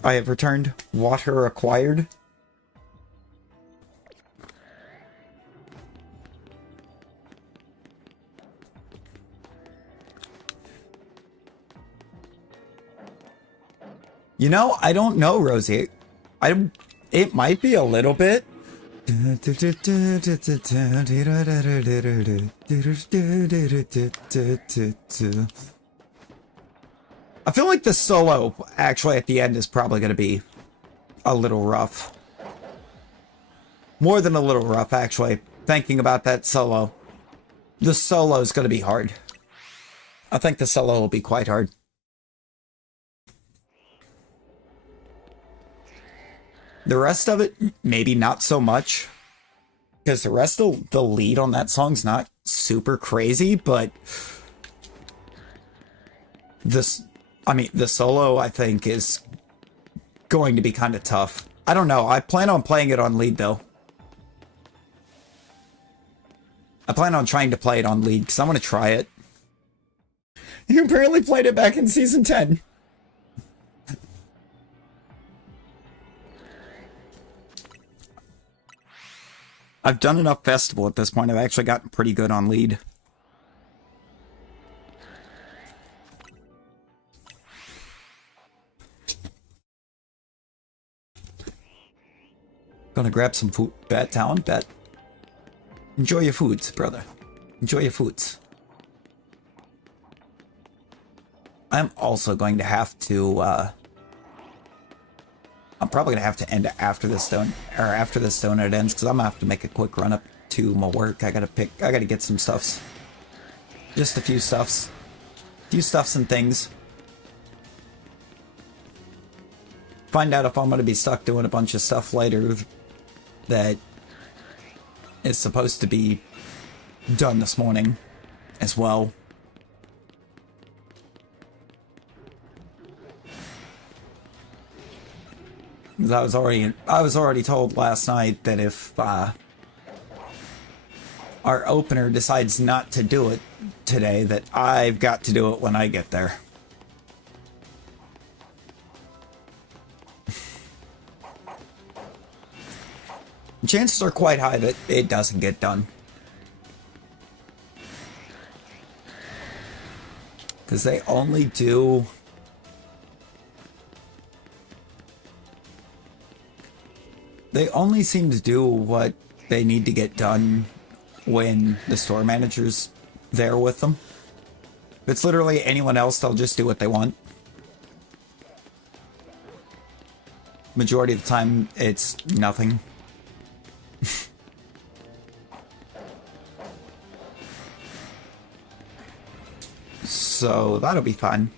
have returned. Water acquired. You know, I don't know, Rosie. It might be a little bit. I feel like the solo, actually, at the end is probably going to be a little rough. More than a little rough, actually. Thinking about that solo. The solo is going to be hard. I think the solo will be quite hard. The rest of it, maybe not so much. Because the rest of the lead on that song's not super crazy, but... the solo, I think, is going to be kind of tough. I don't know. I plan on playing it on lead, though. I plan on trying to play it on lead, because I want to try it. You apparently played it back in Season 10. I've done enough festival at this point. I've actually gotten pretty good on lead. Gonna grab some food. Bet, Talon, bet. Enjoy your foods, brother. Enjoy your foods. I'm also going to have to, I'm probably gonna have to end it after this stone, or after this donut ends, because I'm gonna have to make a quick run up to my work. I gotta get some stuffs. Just a few stuffs. And things. Find out if I'm gonna be stuck doing a bunch of stuff later that is supposed to be done this morning as well. 'Cause I was already told last night that if our opener decides not to do it today, that I've got to do it when I get there. Chances are quite high that it doesn't get done. Because they only do... They only seem to do what they need to get done when the store manager's there with them. If it's literally anyone else, they'll just do what they want. Majority of the time, it's nothing. So that'll be fun.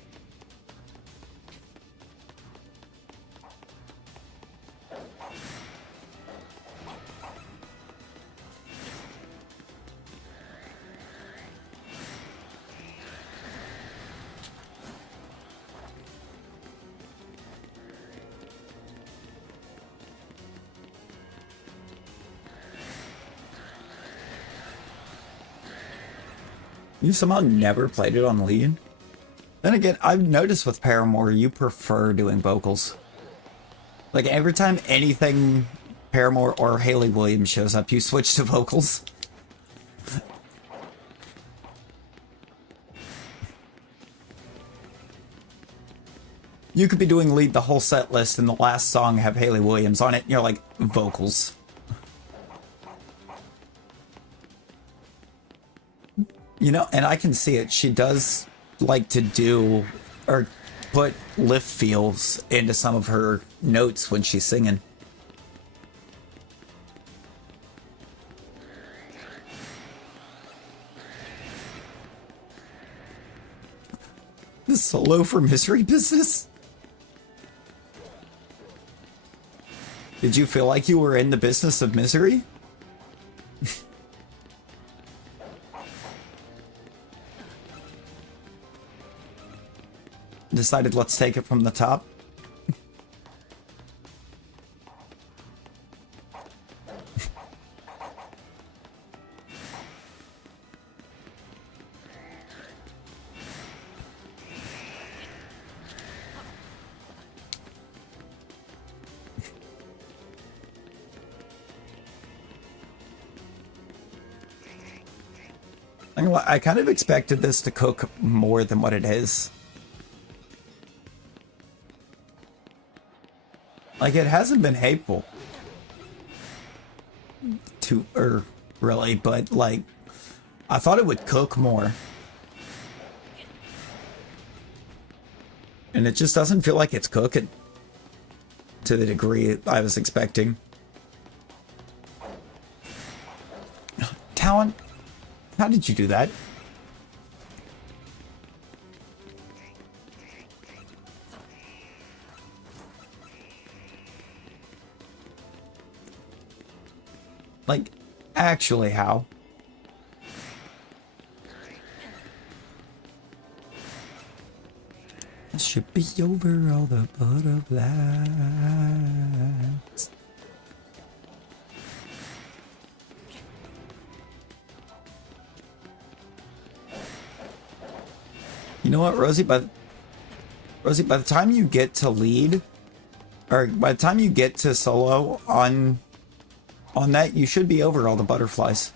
You somehow never played it on lead? Then again, I've noticed with Paramore, you prefer doing vocals. Like, every time anything Paramore or Hayley Williams shows up, you switch to vocals. You could be doing lead the whole set list and the last song have Hayley Williams on it, and you're like, vocals. You know, and I can see it. She does like to do, or put lift feels into some of her notes when she's singing. The solo for Misery Business? Did you feel like you were in the business of misery? Decided let's take it from the top. I kind of expected this to cook more than what it is. Like, it hasn't been hateful to her, really, but, like, I thought it would cook more. And it just doesn't feel like it's cooking to the degree I was expecting. Talon, how did you do that? Like, actually, how? It should be over all the butterflies. You know what, Rosie? By the time you get to lead, or by the time you get to solo on that, you should be over all the butterflies.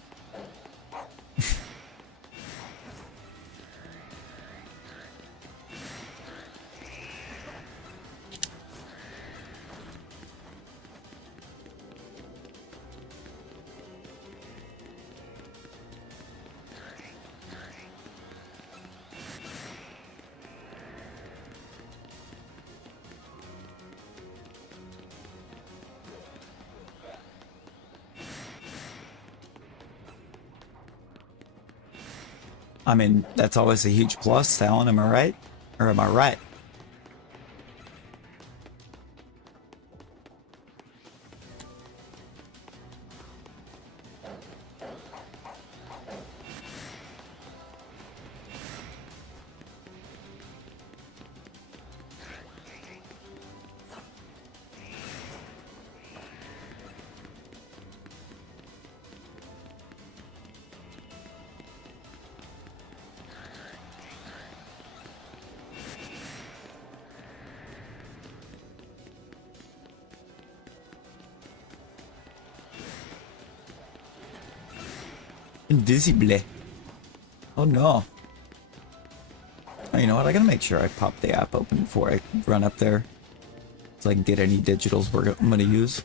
I mean, that's always a huge plus, Talon, am I right? Or am I right? Invisible. Oh no. Oh, you know what? I gotta make sure I pop the app open before I run up there, so I can get any digitals I'm gonna use.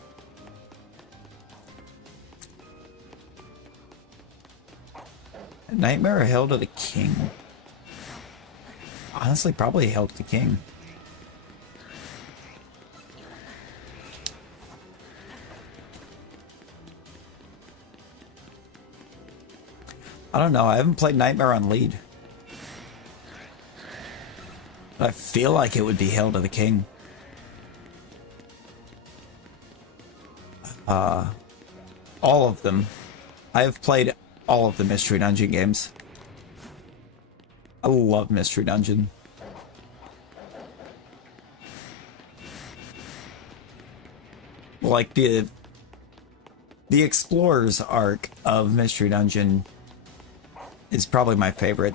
Nightmare or Hail to the King? Honestly, probably Hail to the King. I don't know. I haven't played Nightmare on lead. But I feel like it would be Hail to the King. All of them. I have played all of the Mystery Dungeon games. I love Mystery Dungeon. Like the Explorer's arc of Mystery Dungeon is probably my favorite.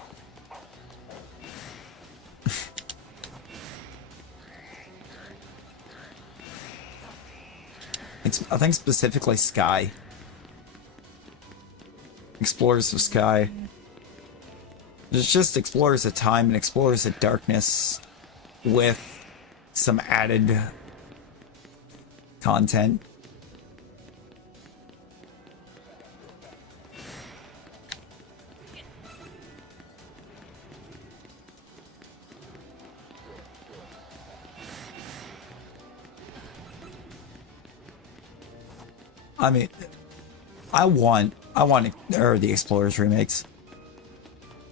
I think specifically Sky. Explorers of Sky. There's just Explorers of Time and Explorers of Darkness with some added content. I mean, I want the Explorers remakes.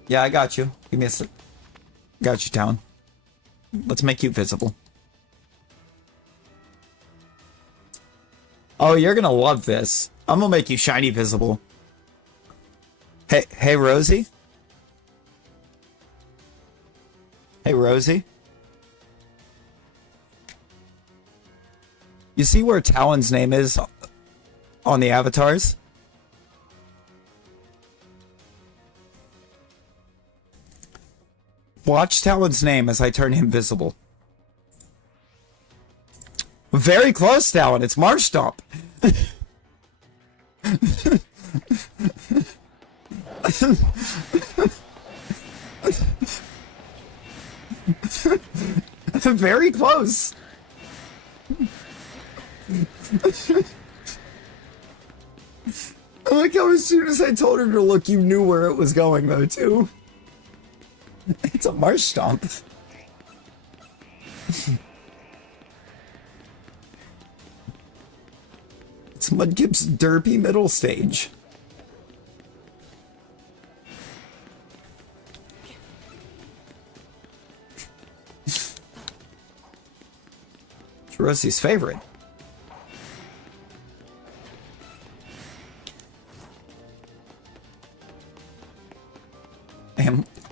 Yeah, I got you. Give me a sec. Got you, Town. Let's make you visible. Oh, you're gonna love this. I'm gonna make you shiny visible. Hey, Rosie? Hey, Rosie? You see where Talon's name is on the avatars? Watch Talon's name as I turn him visible. Very close, Talon. It's Marshtomp. Very close. I like how as soon as I told her to look, you knew where it was going, though, too. It's a Marshtomp. It's Mudkip's derpy middle stage. It's Rosie's favorite.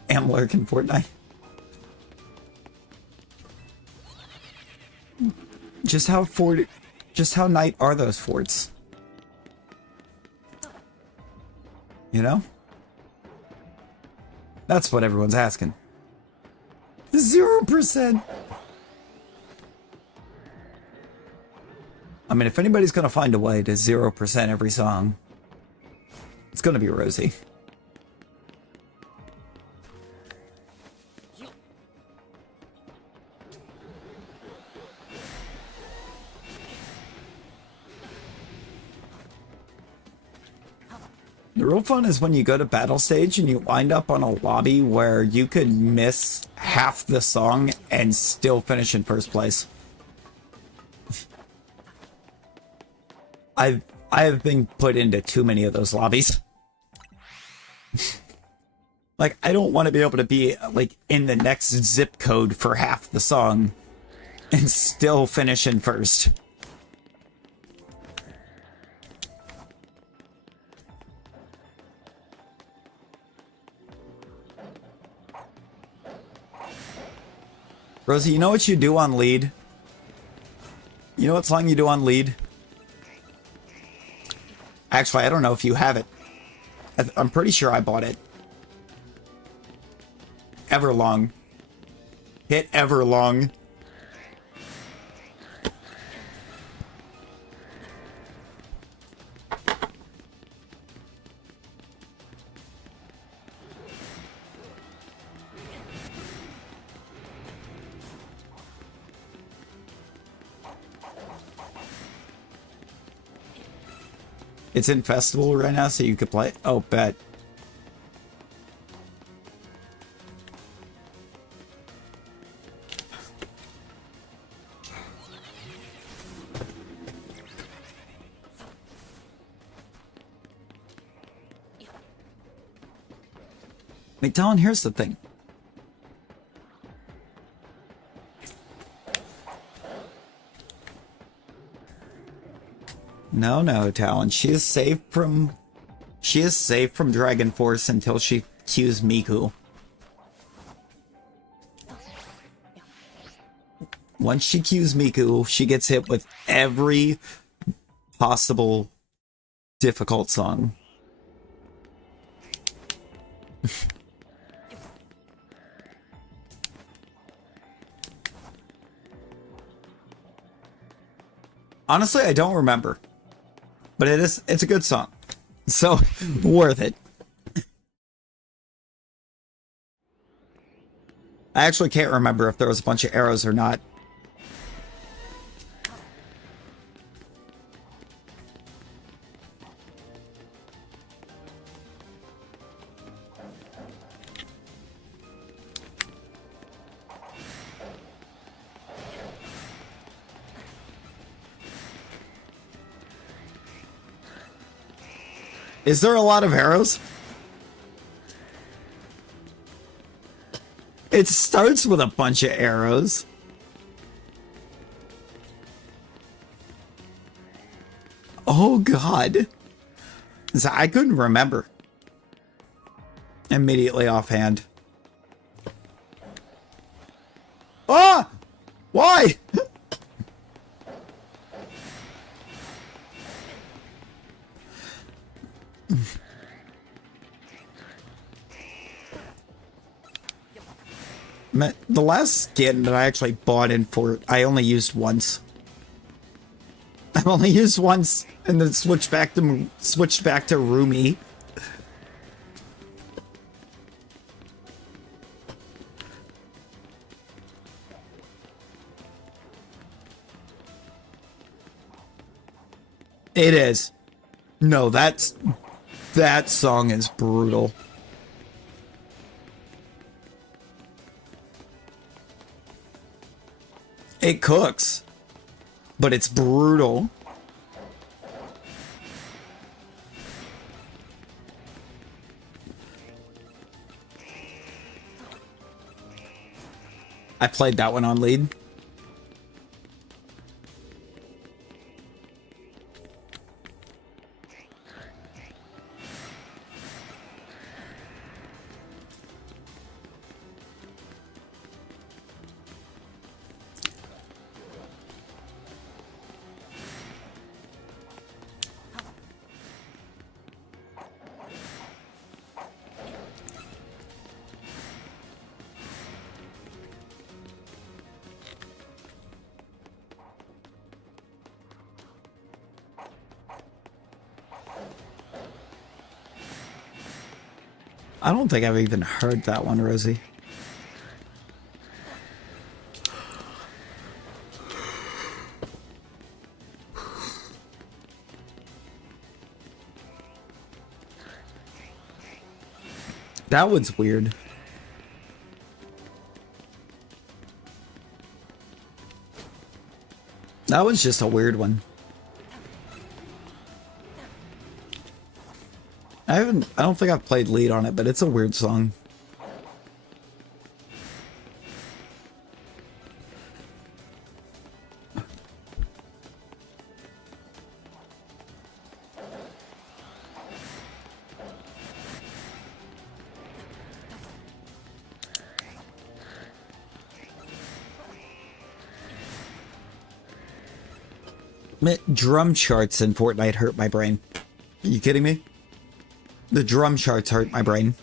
Amlurk in Fortnite. Just how night are those forts? You know? That's what everyone's asking. 0%. I mean, if anybody's gonna find a way to 0% every song, it's gonna be Rosie. The real fun is when you go to battle stage and you wind up on a lobby where you could miss half the song and still finish in first place. I have been put into too many of those lobbies. Like, I don't want to be able to be, like, in the next zip code for half the song and still finish in first. Rosie, you know what you do on lead? You know what song you do on lead? Actually, I don't know if you have it. I'm pretty sure I bought it. Everlong. Hit Everlong. It's in festival right now, so you could play. Oh, bet. Wait, Talon, here's the thing. No, no, Talon. She is safe from Dragon Force until she cues Miku. Once she cues Miku, she gets hit with every possible difficult song. Honestly, I don't remember. But it's a good song. So, worth it. I actually can't remember if there was a bunch of arrows or not. Is there a lot of arrows? It starts with a bunch of arrows. Oh, God. So I couldn't remember. Immediately offhand. Ah! Why? The last skin that I actually bought in Fort, I only used once. I've only used once, and then switched back to Rumi. It is. No, that song is brutal. It cooks, but it's brutal. I played that one on lead. I don't think I've even heard that one, Rosie. That one's weird. That was just a weird one. I don't think I've played lead on it, but it's a weird song. Drum charts in Fortnite hurt my brain. Are you kidding me? The drum charts hurt my brain.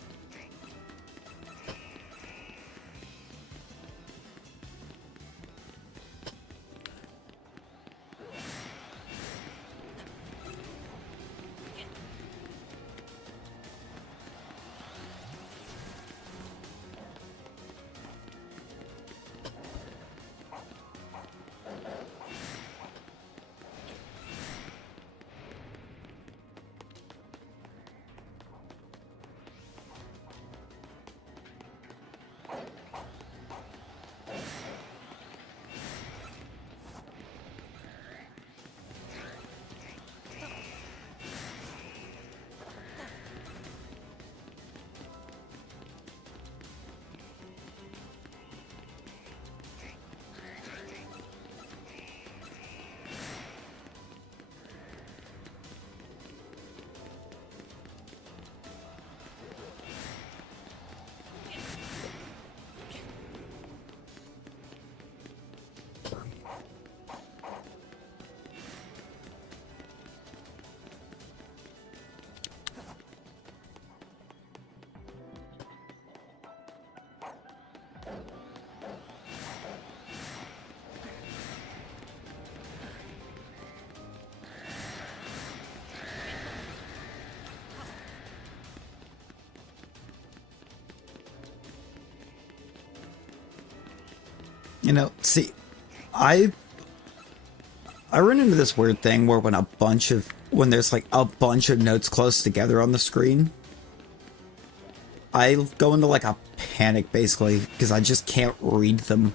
You know, see, I run into this weird thing where when there's like a bunch of notes close together on the screen, I go into like a panic basically because I just can't read them.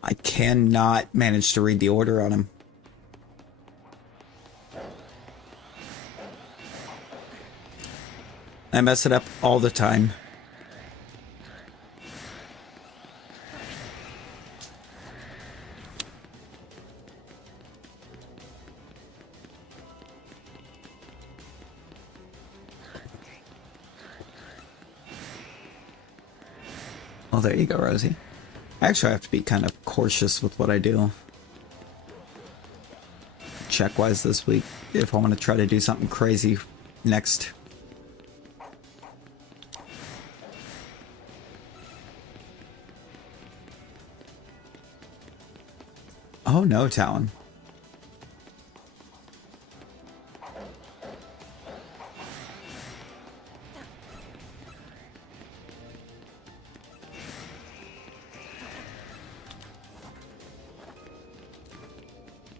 I cannot manage to read the order on them. I mess it up all the time. Oh, there you go, Rosie. Actually, I have to be kind of cautious with what I do. Check-wise this week, if I want to try to do something crazy next. Oh no, Talon.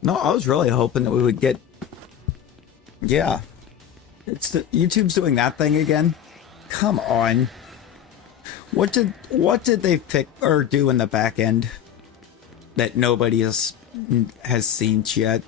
No, I was really hoping that we would get... Yeah. YouTube's doing that thing again? Come on. What did they pick or do in the back end that nobody has seen yet?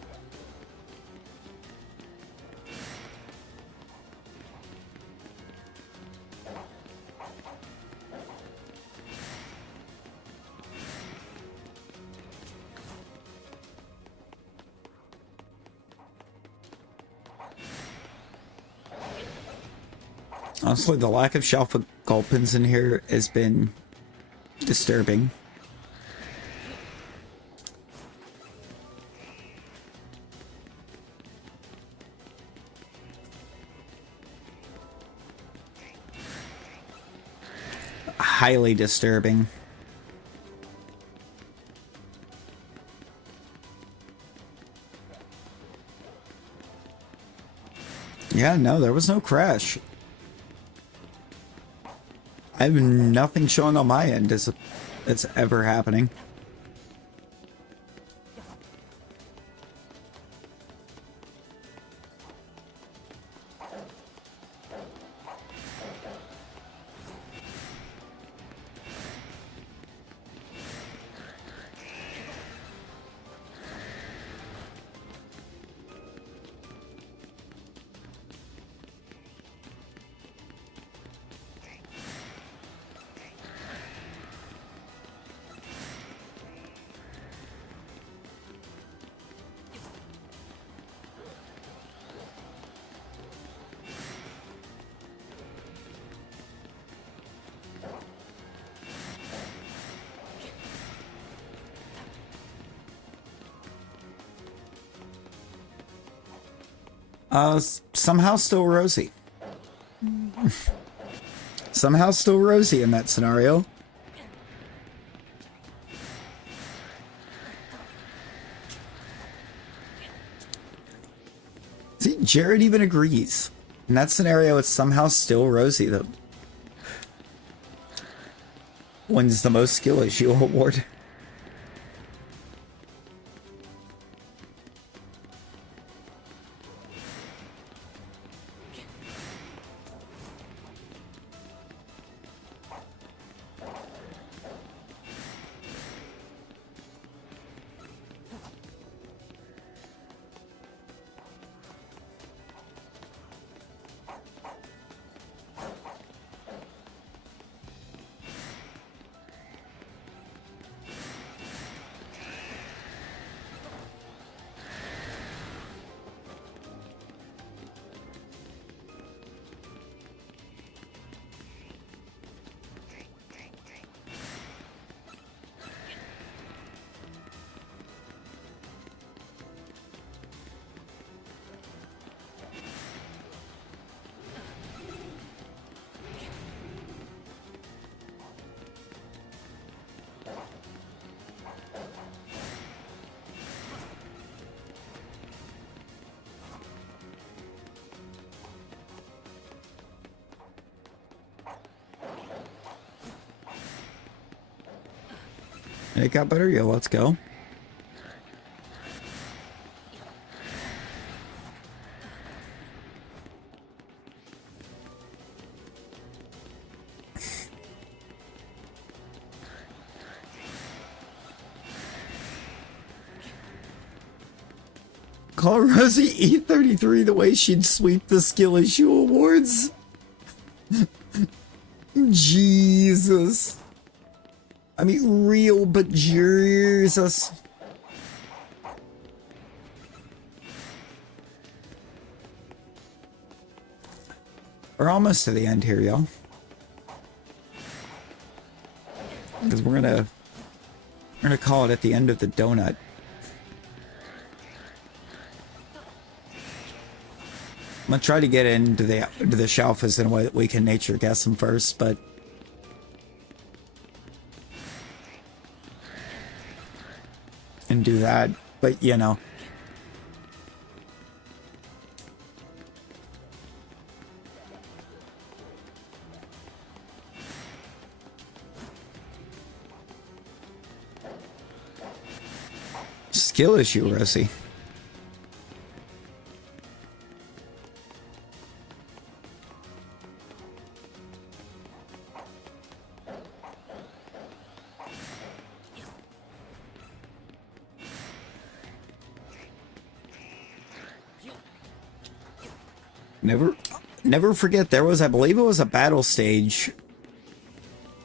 Honestly, the lack of Shalpha Gulpins in here has been disturbing. Highly disturbing. Yeah, no, there was no crash. I have nothing showing on my end as it's ever happening. Somehow still Rosie. Somehow still Rosie in that scenario. See, Jared even agrees. In that scenario, it's somehow still Rosie that wins the most skill issue award. It got better, yeah, let's go. Call Rosie E33 the way she'd sweep the skill issue awards. Jesus. I mean, real, but Jesus. We're almost to the end here, y'all. Because we're gonna call it at the end of the donut. I'm gonna try to get into the Shalphas in a way that we can nature guess them first, but and do that. But you know, skill issue, Rosie. Never forget, there was, I believe it was a battle stage.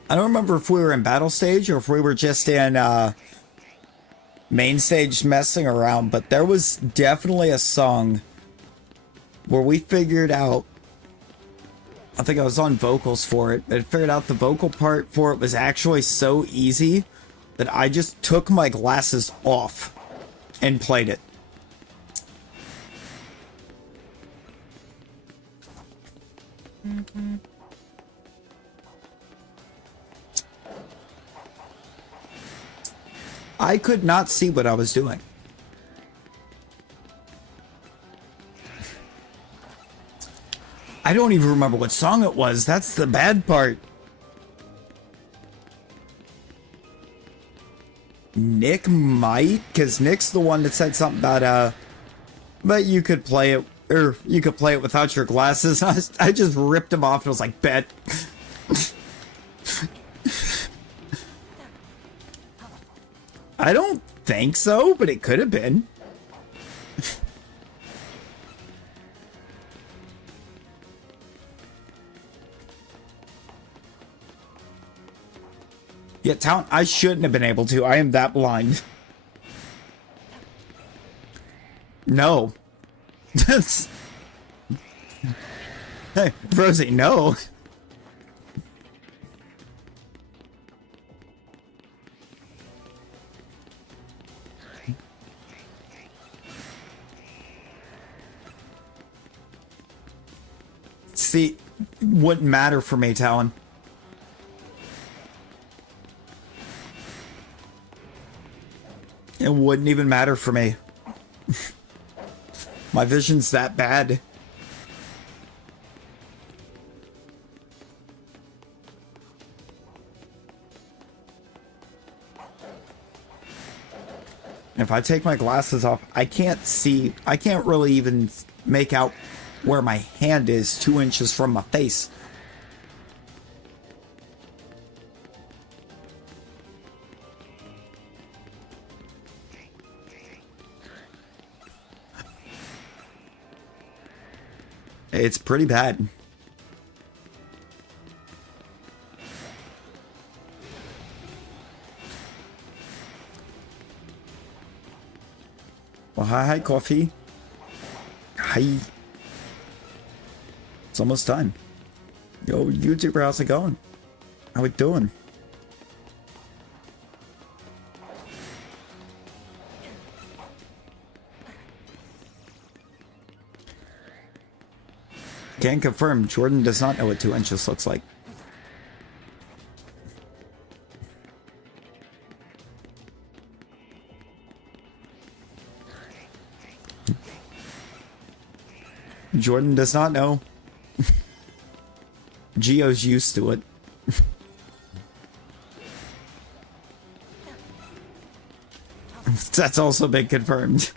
I don't remember if we were in battle stage or if we were just in main stage messing around, but there was definitely a song where we figured out, I think I was on vocals for it, but I figured out the vocal part for it was actually so easy that I just took my glasses off and played it. I could not see what I was doing. I don't even remember what song it was. That's the bad part. Nick might, because Nick's the one that said something about, but you could play it, or you could play it without your glasses. I just ripped them off and was like, bet. I don't think so, but it could have been. Yeah, talent, I shouldn't have been able to. I am that blind. No. Hey, Rosie, no. See, wouldn't matter for me, Talon. It wouldn't even matter for me. My vision's that bad. If I take my glasses off, I can't see. I can't really even make out where my hand is 2 inches from my face. It's pretty bad. Well, hi, coffee. Hi. It's almost time. Yo, YouTuber, how's it going? How we doing? Can confirm, Jordan does not know what 2 inches looks like. Jordan does not know. Geo's used to it. That's also been confirmed.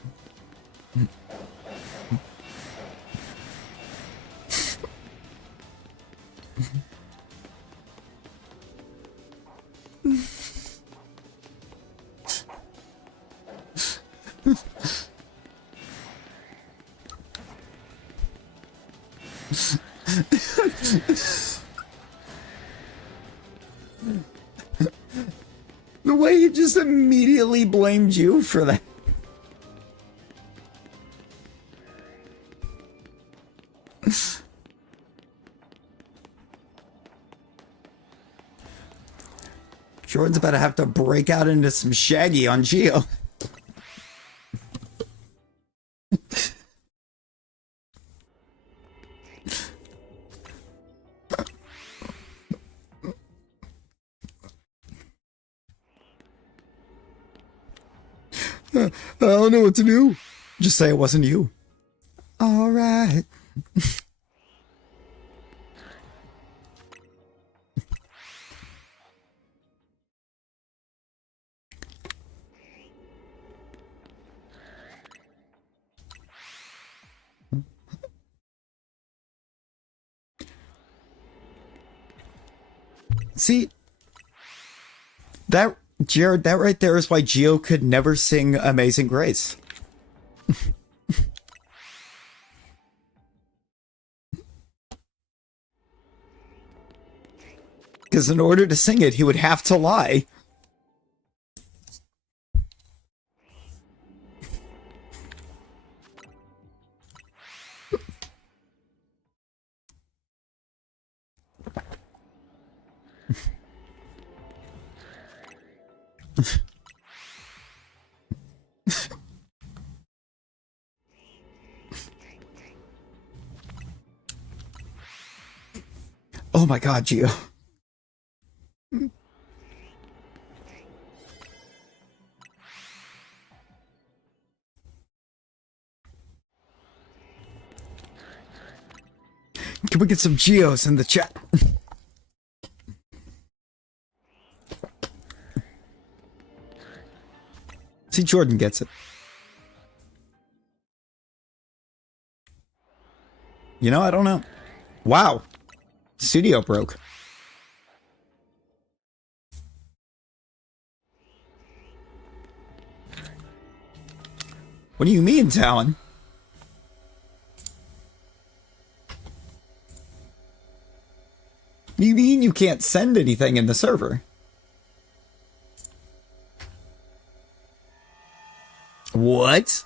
The way he just immediately blamed you for that. Jordan's about to have to break out into some Shaggy on Geo. I don't know what to do. Just say it wasn't you. All right. See, that, Jared, that right there is why Geo could never sing Amazing Grace. Because in order to sing it, he would have to lie. Oh my god, Geo. Can we get some Geos in the chat? See, Jordan gets it. You know, I don't know. Wow. Studio broke. What do you mean, Talon? What do you mean you can't send anything in the server? What?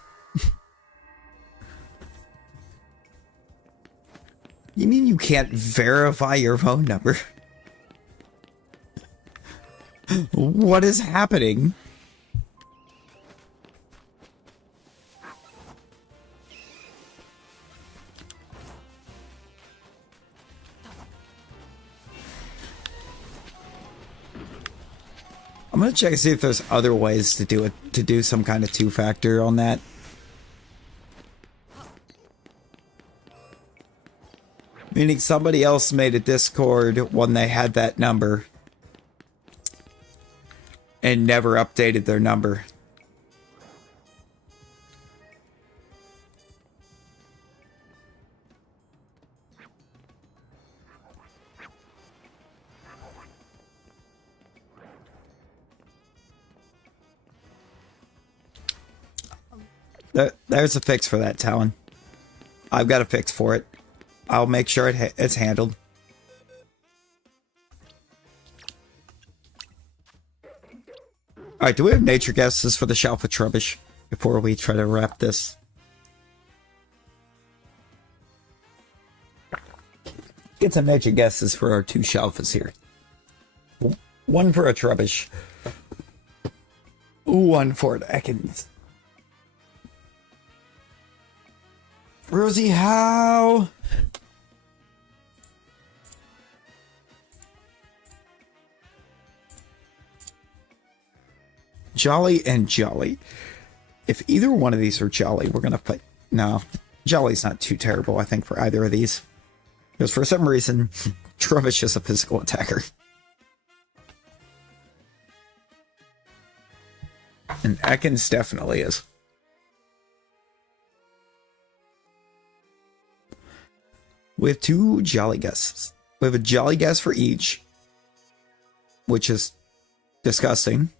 You mean you can't verify your phone number? What is happening? I'm gonna check and see if there's other ways to do it, to do some kind of two-factor on that. Meaning somebody else made a Discord when they had that number and never updated their number. There's a fix for that, Talon. I've got a fix for it. I'll make sure it's handled. Alright, do we have nature guesses for the Shalpha Trubbish before we try to wrap this? Get some nature guesses for our two Shalphas here. One for a Trubbish. One for an Ekans. Rosie, how? Jolly and Jolly. If either one of these are Jolly, we're gonna fight. No, Jolly's not too terrible, I think, for either of these. Because for some reason, Trubbish is a physical attacker. And Ekans definitely is. We have 2 jolly guesses. We have a jolly guess for each, which is disgusting.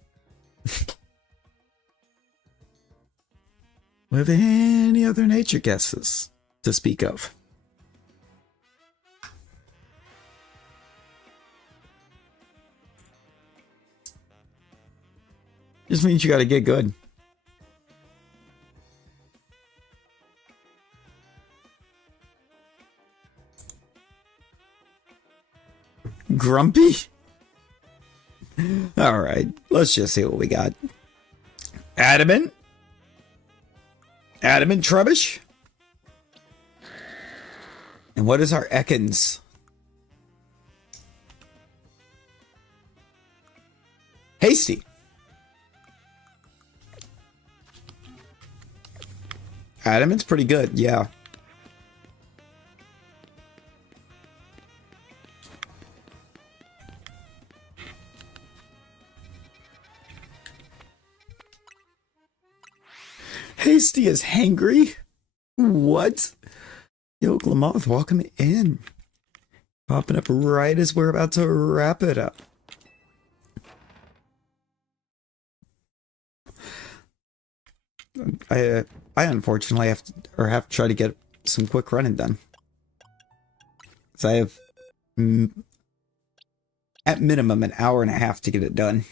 We have any other nature guesses to speak of? Just means you gotta get good. Grumpy? Alright, let's just see what we got. Adamant? Adamant Trubbish? And what is our Ekans? Hasty. Adamant's pretty good, yeah. Hasty is hangry? What? Yo, Glamoth, welcome in. Popping up right as we're about to wrap it up. I unfortunately have to try to get some quick running done. Because I have at minimum an hour and a half to get it done.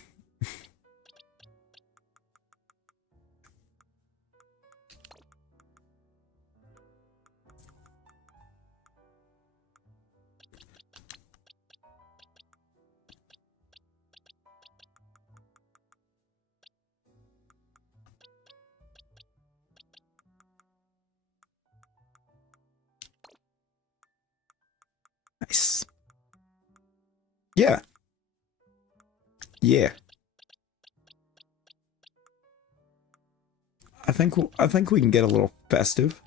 Nice. Yeah. Yeah. I think we can get a little festive.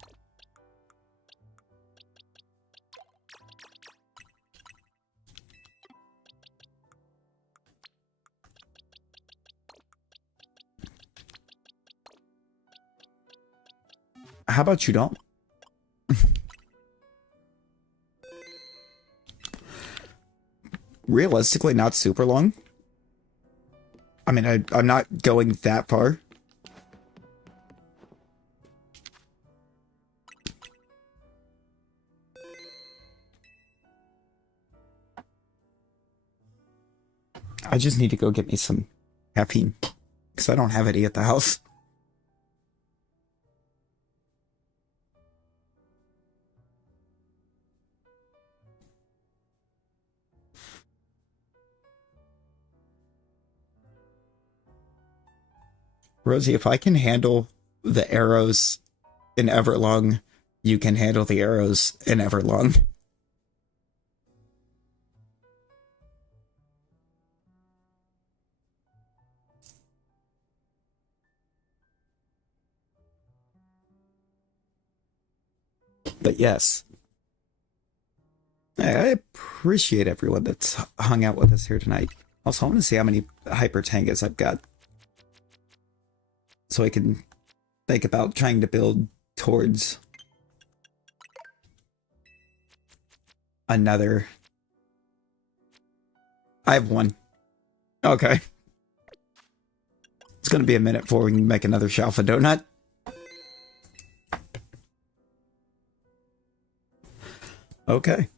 How about you don't? Realistically, not super long. I mean, I'm not going that far. I just need to go get me some caffeine because I don't have any at the house. Rosie, if I can handle the arrows in Everlong, you can handle the arrows in Everlong. But yes, I appreciate everyone that's hung out with us here tonight. Also, I want to see how many hyper tangas I've got, so I can think about trying to build towards another. I have one. Okay. It's going to be a minute before we can make another Shalpha donut. Okay.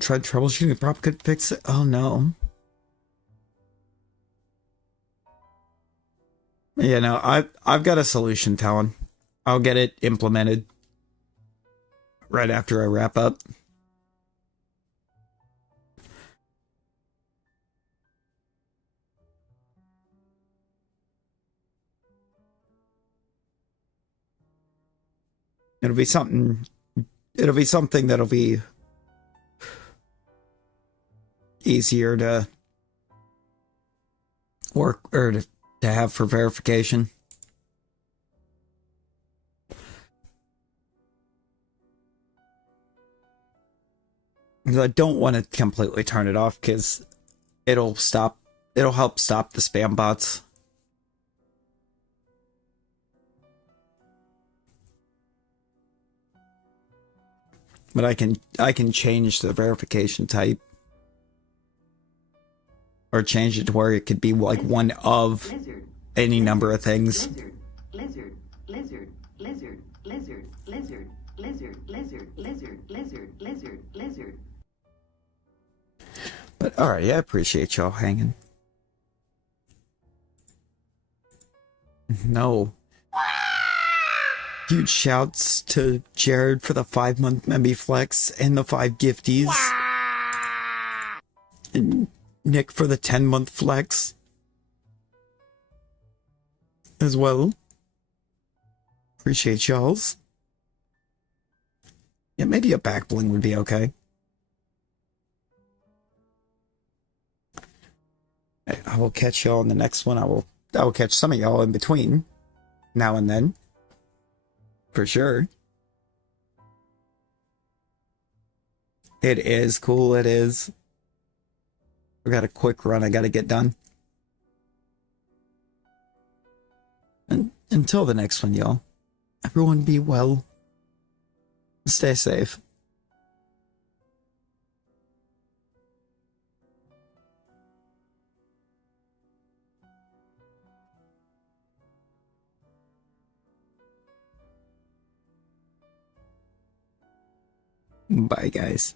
Tried troubleshooting the prop, could fix it. Oh no. Yeah, no, I've got a solution, Talon. I'll get it implemented right after I wrap up. It'll be something. It'll be something that'll be easier to work or to have for verification. Because I don't want to completely turn it off because it'll help stop the spam bots. But I can change the verification type. Or change it to where it could be like one of Lizard. any number of things. Lizard. Lizard. Lizard. Lizard. Lizard. Lizard. Lizard. Lizard. Lizard. Lizard. Lizard. But alright, I appreciate y'all hanging. No. Huge shouts to Jared for the 5-month Memby Flex and the 5 gifties. And Nick for the 10-month flex. As well. Appreciate y'all's. Yeah, maybe a back bling would be okay. I will catch y'all in the next one. I will catch some of y'all in between. Now and then. For sure. It is cool, it is. I got a quick run I gotta get done. And until the next one, y'all. Everyone be well. Stay safe. Bye, guys.